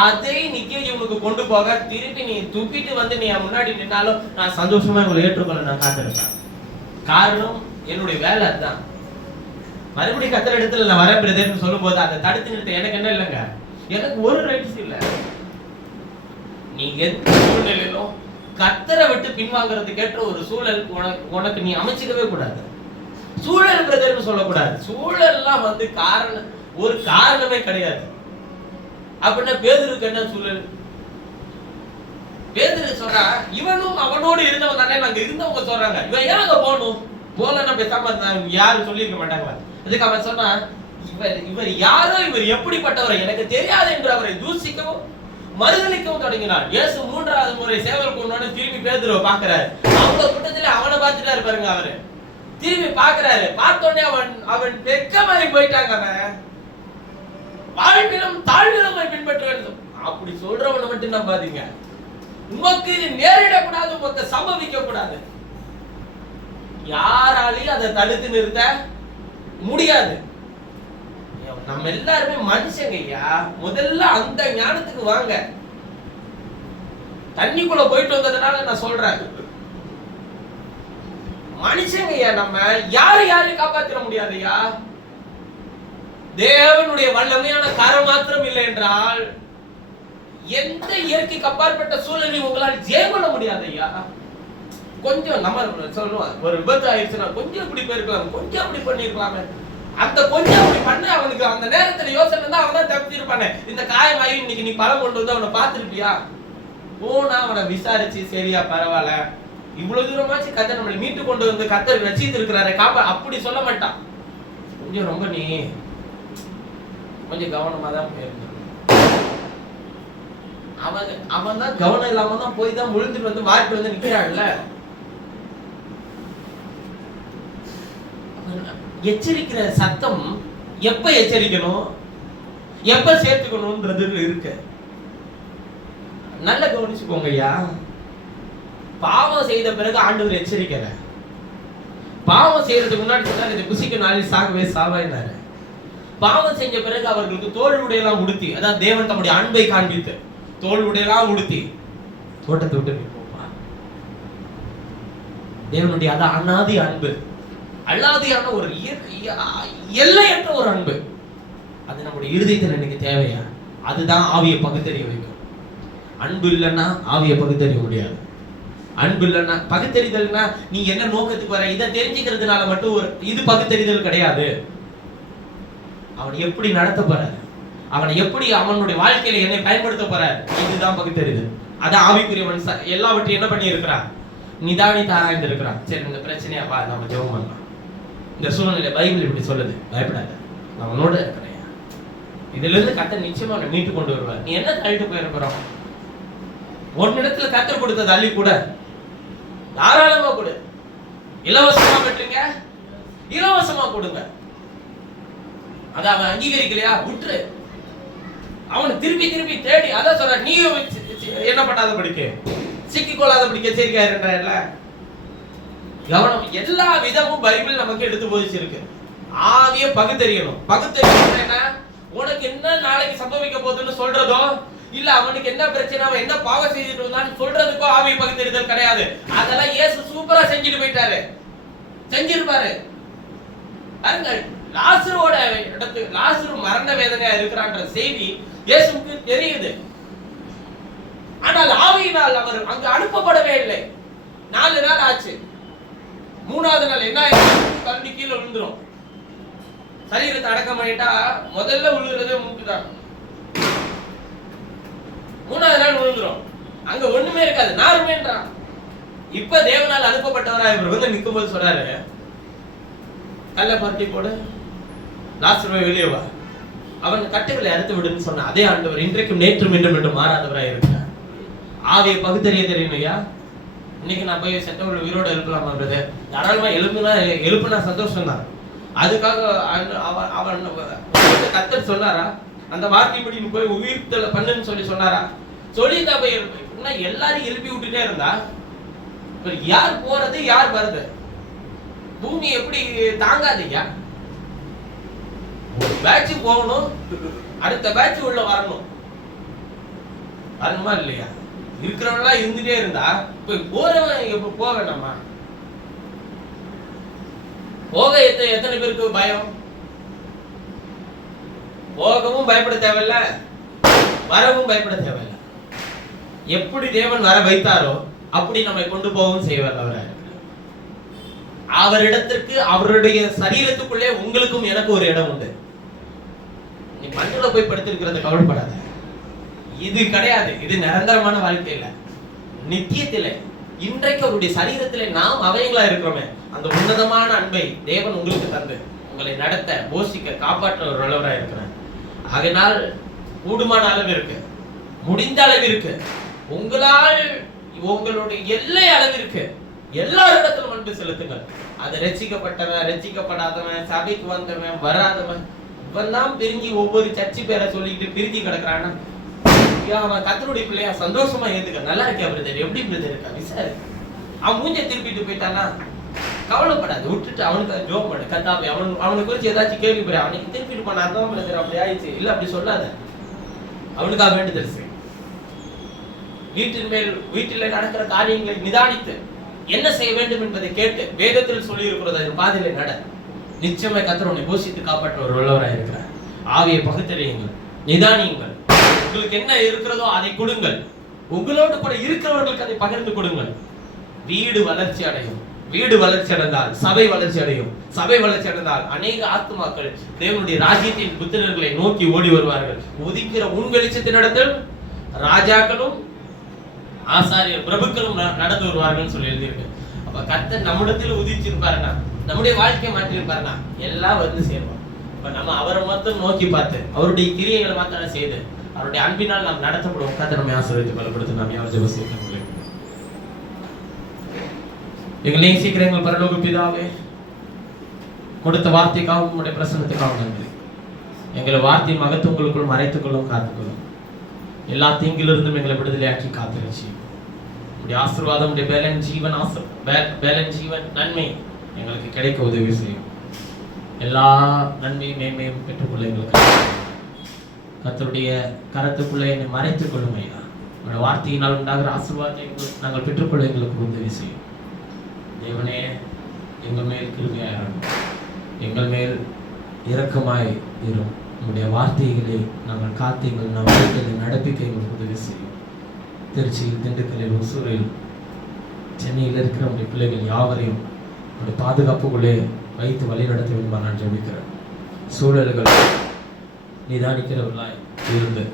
அதை நித்திய ஜீவனுக்கு கொண்டு போக திருப்பி நீ துப்பிட்டு வந்து நீ முன்னாடி நின்னாலும் நான் சந்தோஷமா உங்களை ஏற்றுக்கொள்ள நான் காத்திருப்பேன். காரணம் என்னுடைய வேலை அதுதான். மறுபடியும் கர்த்தர் இடத்துல நான் வரேன் பிரதர்னு சொல்லும் போது அதை தடுத்து நிறுத்த எனக்கு என்ன இல்லைங்க, எனக்கு ஒரு ரைட்ஸ் இல்லை. நீங்க எந்த சூழ்நிலையிலும் கர்த்தரை விட்டு பின்வாங்கிறதுக்கு ஏற்ற ஒரு சூழல் உனக்கு நீ அமைச்சிக்கவே கூடாது. சூழல் பிரதர்னு சொல்லக்கூடாது. சூழல்லாம் வந்து ஒரு காரணமே கிடையாது. அப்படின்னா பேதுருக்கு என்ன சூழல்? பேதுரு சொல்றா, இவனும் அவனோடு இருந்தவன் தானே, நாங்க இருந்தவங்க சொல்றாங்க, இவன் ஏன் அங்க போகணும், போலன்னா பேசாம யாரும் சொல்லியிருக்க மாட்டாங்களா? அதுக்கு அவன் சொன்னா, இவர் யாரோ, இவர் எப்படிப்பட்டவர் எனக்கு தெரியாது என்று அவரை தூசிக்கவும் மறுதலிக்கவும் தொடங்கினார். இயேசு 3வது முறை சேவல் கொண்டு திரும்பி பேதுருவை பாக்குறாரு. அவங்க கூட்டத்துல அவனை பார்த்துட்டா இருப்பாருங்க. அவரு திரும்பி பாக்குறாரு. பார்த்தோடனே அவன் வெட்கமாறி போயிட்டாங்க. அவன் வாழ்விலும் தாழ்விலும் பின்பற்ற வேண்டும் அப்படி சொல்றவனை மட்டும் நம்பாதீங்க. உமக்கு நேரிடக்கூடாது, உமக்கு சம்பவிக்க கூடாது. யாராலையும் அதை தடுத்து நிறுத்த முடியாது. நம்ம எல்லாருமே மனுஷங்க ஐயா. முதல்ல அந்த ஞானத்துக்கு வாங்க. தண்ணிக்குள்ள போயிட்டு வந்ததுனால நான் சொல்றேன், மனுஷங்க ஐயா. நம்ம யாரையும் காப்பாற்ற முடியாது ஐயா. தேவனுடைய வல்லமையான கரம் மாத்திரம் இல்லை என்றால் எந்த இயற்கைக்கு அப்பாற்பட்ட சூழலையும் உங்களால் ஜெயம் பண்ண முடியாது ஐயா. கொஞ்சம் நம்ம சொல்லுவோம், ஒரு விபத்து ஆயிடுச்சுன்னா கொஞ்சம் இப்படி போயிருக்கலாம், கொஞ்சம் அப்படி பண்ணிருக்கலாமே. அந்த கொஞ்சம் அப்படி பண்ண அவனுக்கு அந்த நேரத்துல யோசனை தான் அவன் தான் தப்பிச்சிருப்பானே. இந்த காயமாயி இன்னைக்கு நீ பழம் கொண்டு வந்து அவனை பார்த்திருப்பியா? போனா அவனை விசாரிச்சு, சரியா பரவாயில்ல, இவ்வளவு தூரமாச்சு கர்த்தர் நம்மளை மீட்டு கொண்டு வந்து கர்த்தர் ரட்சித்து இருக்கிறாரு காப்பா, அப்படி சொல்ல மாட்டான். கொஞ்சம் ரொம்ப நீ கொஞ்சம் கவனமா தான் போயிருக்க. அவன் தான் கவனம் இல்லாம தான் போய் தான் விழுந்துட்டு வந்து மாறிட்டு வந்து நிக்கிறாள்ல. எச்சரிக்கிற சத்தம் எப்ப எச்சரிக்கணும், எப்ப சேர்த்துக்கணும்ன்றது இருக்கு. நல்ல கவனிச்சுக்கோங்க ஐயா. பாவம் செய்த பிறகு ஆண்டவர் எச்சரிக்கிற. பாவம் செய்யறதுக்கு முன்னாடி சொன்னார், இந்த குசிக்கு நாளில் சாகவே சாவாயினாரு. பாவம் செஞ்ச பிறகு அவர்களுக்கு தோல் உடையெல்லாம் உடுத்தி, அதான் தேவன் தம்முடைய அன்பை காண்பித்து தோல் உடையெல்லாம் உடுத்தி தோட்டத்தை விட்டு போவான். தேவனுடைய அதான் அனாதி அன்பு, அல்லாதியான ஒரு எல்லையற்ற ஒரு அன்பு. அது நம்முடைய இருதயத்தில் எனக்கு தேவையா? அதுதான் ஆவியை பகுத்தறிய வைக்கும். அன்பு இல்லைன்னா ஆவியை பகுத்தறிய முடியாது. அன்பு இல்லைன்னா பகுத்தறிதல்னா நீ என்ன நோக்கத்துக்கு வர இதை தெரிஞ்சுக்கிறதுனால மட்டும் ஒரு இது பகுத்தறிதல் கிடையாது. அவன் எப்படி நடத்த போறாரு, அவனை எப்படி அவனுடைய வாழ்க்கையில என்னை பயன்படுத்த போறாரு, இதுதான் பகுத்தறிதல். அதான் ஆவிக்குரியவன் எல்லாவற்றையும் என்ன பண்ணி இருக்கிறான், நிதானித்து ஆராய்ந்து இருக்கிறான். சரி, இந்த பிரச்சனையா வா, நம்ம ஜெபம் பண்ணலாம். இந்த சூழ்நிலை பைபிள் இப்படி சொல்லுது, பயப்படாத, நான் உன்னோட இருக்கிறேன். இதுல இருந்து கர்த்தர் நிச்சயமா அவனை மீட்டு கொண்டு வருவார். நீ என்ன தள்ளிட்டு போயிருக்கிறோம்? ஒன்னிடத்துல கர்த்தர் கொடுத்தது அள்ளி கூட, தாராளமா கொடு. இலவசமா பெற்றுங்க, இலவசமா கொடுங்க. அத அவன் அங்கீகரிக்கலையா, விட்டுரு. அவனை திருப்பி திருப்பி தேடி, அதான் சொல்ற, நீ என்ன பண்ணாத படிக்க, சிக்கிக்கொள்ளாத படிக்க சரிக்காருன்றல. கவனம். எல்லா விதமும் பைபிள் நமக்கு எடுத்து போதிச்சிருக்கு. ஆவிய பகுத்தறியணும். பகுத்தறியணும் என்ன, உனக்கு என்ன நாளைக்கு சம்பவிக்க போகுதுன்னு சொல்றதோ, இல்ல அவனுக்கு என்ன பிரச்சனை, அவன் என்ன பாவம் செய்துட்டு இருந்தான்னு சொல்றதுக்கோ ஆவிய பகுத்தறிதல் கிடையாது. அதெல்லாம் இயேசு சூப்பரா செஞ்சுட்டு போயிட்டாரு, செஞ்சிருப்பாரு. பாருங்க, லாசரோட இடத்துக்கு லாசரு மரண வேதனையா இருக்கிறான்ற செய்தி இயேசுவுக்கு தெரியுது. ஆனால் ஆவியினால் அவர் அங்கு அனுப்பப்படவே இல்லை. 4 நாள் ஆச்சு. 3வது நாள் என்ன ஆயிடுச்சு? கரண்டி கீழே விழுந்துரும். சரீரத்தை அடக்கம் பண்ணிட்டா முதல்ல விழுகிறதே மூக்குதான். 3வது நாள் விழுந்துரும். அங்க ஒண்ணுமே இருக்காது, நாருமேன்றான். இப்ப தேவனால் அனுப்பப்பட்டவரா இவர் வந்து நிக்கும்போது சொல்றாரு, கல்ல பரட்டி போடு, லாசருவை வெளியே வா, அவன் கட்டுகளை அறுத்து விடுன்னு சொன்ன அதே ஆண்டவர் இன்றைக்கும் நேற்றும் இன்றும் என்று மாறாதவராய் இருக்கிறார். ஆவியை பகுத்தறிய தெரியும் ஐயா. இன்னைக்கு நான் போய் செத்தவர்கள் உயிரோட எழுப்பலாமா பிரதர்? தாராளமா எழுப்புனா சந்தோஷம் தான். அதுக்காக அவன் கர்த்தர் சொன்னாரா? அந்த வார்த்தைப்படி போய் உயிர்த்தல பண்ணுன்னு சொல்லி சொன்னாரா? சொல்லிதான் போய் எல்லாரும் எழுப்பி விட்டுட்டே இருந்தா யார் போறது யார் வருது? பூமி எப்படி தாங்காதீங்க. ஒரு பேட்ச் போகணும், அடுத்த பேட்ச் உள்ள வரணும். வரணுமா இல்லையா? இருக்கிறவங்களா இருந்துட்டே இருந்தா போய் போறவன் போக வேண்டாமா? போக எத்தனை பேருக்கு பயம்? போகவும் பயப்பட தேவையில்ல, வரவும் பயப்பட தேவையில்லை. எப்படி தேவன் வர வைத்தாரோ அப்படி நம்மை கொண்டு போகவும் செய்வார். அவரிடத்திற்கு அவருடைய சரீரத்துக்குள்ளே உங்களுக்கும் எனக்கு ஒரு இடம் உண்டு. நீ மண்ணுல போய் படுத்திருக்கிறத கவலைப்படாத. இது கிடையாது. இது நிரந்தரமான வாழ்க்கையில, நித்தியத்தில, இன்றைக்கு அவருடைய சரீரத்திலே நாம் அவயங்களா இருக்கிறோமே, அந்த உன்னதமான அன்பை தேவன் உங்களுக்கு தந்து உங்களை நடத்த, போஷிக்க, காப்பாற்ற ஒரு வல்லவராக இருக்கிறார். ஆகையினால் கூடுமான அளவு இருக்கு, முடிந்த அளவிற்கு உங்களால் உங்களுடைய எல்லை அளவிற்கு எல்லாரிடத்திலும் அன்பு செலுத்துங்கள். அது ரட்சிக்கப்பட்டவன், ரட்சிக்கப்படாதவன், சபைக்கு வந்தவன், வராதவன், இவன் தான் பிரிஞ்சு ஒவ்வொரு சர்ச்சி பேரை சொல்லிட்டு பிரிஞ்சு கிடக்குறான்னா அவன் கர்த்தருடைய பிள்ளையா சந்தோஷமா ஏத்துக்க. நல்லா இருக்கா பிரதர்? எப்படி பிரதர் இருக்கா? விசாரி. அவன் மூஞ்ச திருப்பிட்டு போயிட்டானா கவலைப்படாது, விட்டுட்டு அவனுக்கு ஜோப் பண்ணு. கத்தாவே அவனை குறிச்சு ஏதாச்சும் கேள்விப்பட, அவனுக்கு திருப்பிட்டு போனா அதான் பிரதர் அப்படி ஆயிடுச்சு இல்ல அப்படி சொல்லாத. அவனுக்காக வேண்டுதல் செய். வீட்டில் நடக்கிற காரியங்களை நிதானித்து என்ன செய்ய வேண்டும் என்பதை கேட்டு வேதத்தில் சொல்லி இருக்கிறத பாதையில நட. நிச்சயமா கர்த்தர் உன்னை போஷித்து காப்பாற்ற ஒரு உள்ளவராக இருக்கிறார். ஆவியை பகுத்தறியுங்கள், நிதானியுங்கள். உங்களுக்கு என்ன இருக்கிறதோ அதை கொடுங்கள். உங்களோடு கூட இருக்கிறவர்களுக்கு அதை பகிர்ந்து கொடுங்கள். வீடு வளர்ச்சி அடையும். வீடு வளர்ச்சி அடைந்தால் சபை வளர்ச்சி அடையும். சபை வளர்ச்சி அடைந்தால் அநேக ஆத்துமாக்கள் தேவனுடைய ராஜ்யத்தின் புத்திரர்களை நோக்கி ஓடி வருவார்கள். உதிக்கிற உன் வெளிச்சத்தின் இடத்தில் ராஜாக்களும் ஆசாரியர் பிரபுக்களும் நடந்து வருவார்கள் சொல்லி எழுதியிருக்கு. அப்ப கர்த்தர் நம்மிடத்தில் உதிச்சிருப்பாருன்னா, நம்முடைய வாழ்க்கையை மாற்றிருப்பாருன்னா எல்லாம் வந்து சேருவோம். இப்ப நம்ம அவரை மட்டும் நோக்கி பார்த்து அவருடைய கிரியைகளை மாத்திரம் செய்து அவருடைய அன்பினால் நாம் நடத்தப்படுவோம். கர்த்தர் நம்மை ஆசீர்வதித்து பலப்படுத்தி நாம் யார் ஜெபம் செய்ய முடியும். எங்களை நேசிக்கிற எங்கள் பரலோக பிதாவே, கொடுத்த வார்த்தைக்காகவும் உங்களுடைய பிரசன்னத்துக்காகவும் நன்றி. எங்களை வார்த்தையின் மகத்துவங்களுக்குள் மறைத்துக்கொள்ளும், காத்துக்கொள்ளும். எல்லா தீங்கிலிருந்தும் எங்களை விடுதலையாக்கி காத்திருச்சு. உடைய ஆசீர்வாதம், உடைய பேலன் ஜீவன் நன்மை எங்களுக்கு கிடைக்க உதவி செய்யும். எல்லா நன்மையும் மேன்மையும் பெற்றுக்கொள்ள எங்களுக்கு கர்த்தருடைய கரத்துக்குள்ளே என்னை மறைத்துக் கொள்ளும் ஐயா. உங்களுடைய வார்த்தையினால் உண்டாகிற ஆசீர்வாதத்தை நாங்கள் பெற்றுக்கொள்ள எங்களுக்கு உதவி செய்யும். தேவனே, எங்கள் மேல் கிருபையாயிரும், எங்கள் மேல் இரக்கமாய் இரும். உங்களுடைய வார்த்தைகளை நாங்கள் காத்து எங்கள் நம்பிக்கையை நடப்பிக்க எங்களுக்கு உதவி செய்யும். திருச்சியில், திண்டுக்கல்லில், ஒசூரில், சென்னையில் இருக்கிற உங்களுடைய பிள்ளைகள் யாவரையும் உங்களுடைய பாதுகாப்புக்குள்ளே வைத்து வழி நடத்த வேண்டும் நான் ஜெபிக்கிறேன். சூழல்கள் நிதானிக்கிறவர்களாய் இருந்து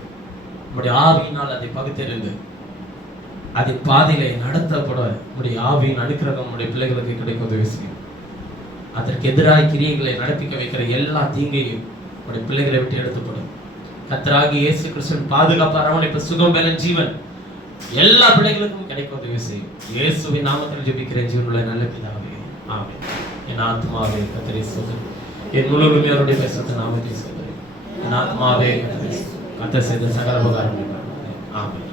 உங்களுடைய ஆவியினால் அதை பகுத்தறிந்து அதை பாதையிலே நடத்தப்பட உங்களுடைய ஆவியின் அனுக்கிரகம் உங்களுடைய பிள்ளைகளுக்கு கிடைக்க உதவி செய்யும். அதற்கு எதிராக கிரியைகளை நடப்பிக்க வைக்கிற எல்லா தீங்கையும் உங்களுடைய பிள்ளைகளை விட்டு எடுத்துப்படும். கர்த்தராகிய இயேசு கிறிஸ்துவின் பாதுகாப்பு, அரவணைப்பு, சுகம், பலன், ஜீவன் எல்லா பிள்ளைகளுக்கும் கிடைக்க உதவி செய்யும். இயேசுவின் நாமத்தில் ஜெபிக்கிறேன் ஜீவனுள்ள நல்ல பிதாவே, ஆமென். என் ஆத்மாவே கர்த்தரை ஸ்தோத்திரி, என் முழுவதுமே அவருடைய பரிசுத்த நாமத்தை ஸ்தோத்திரி. என் ஆத்மாவே கர்த்தர் செய்த சகல உபகாரங்களை ஆமென்.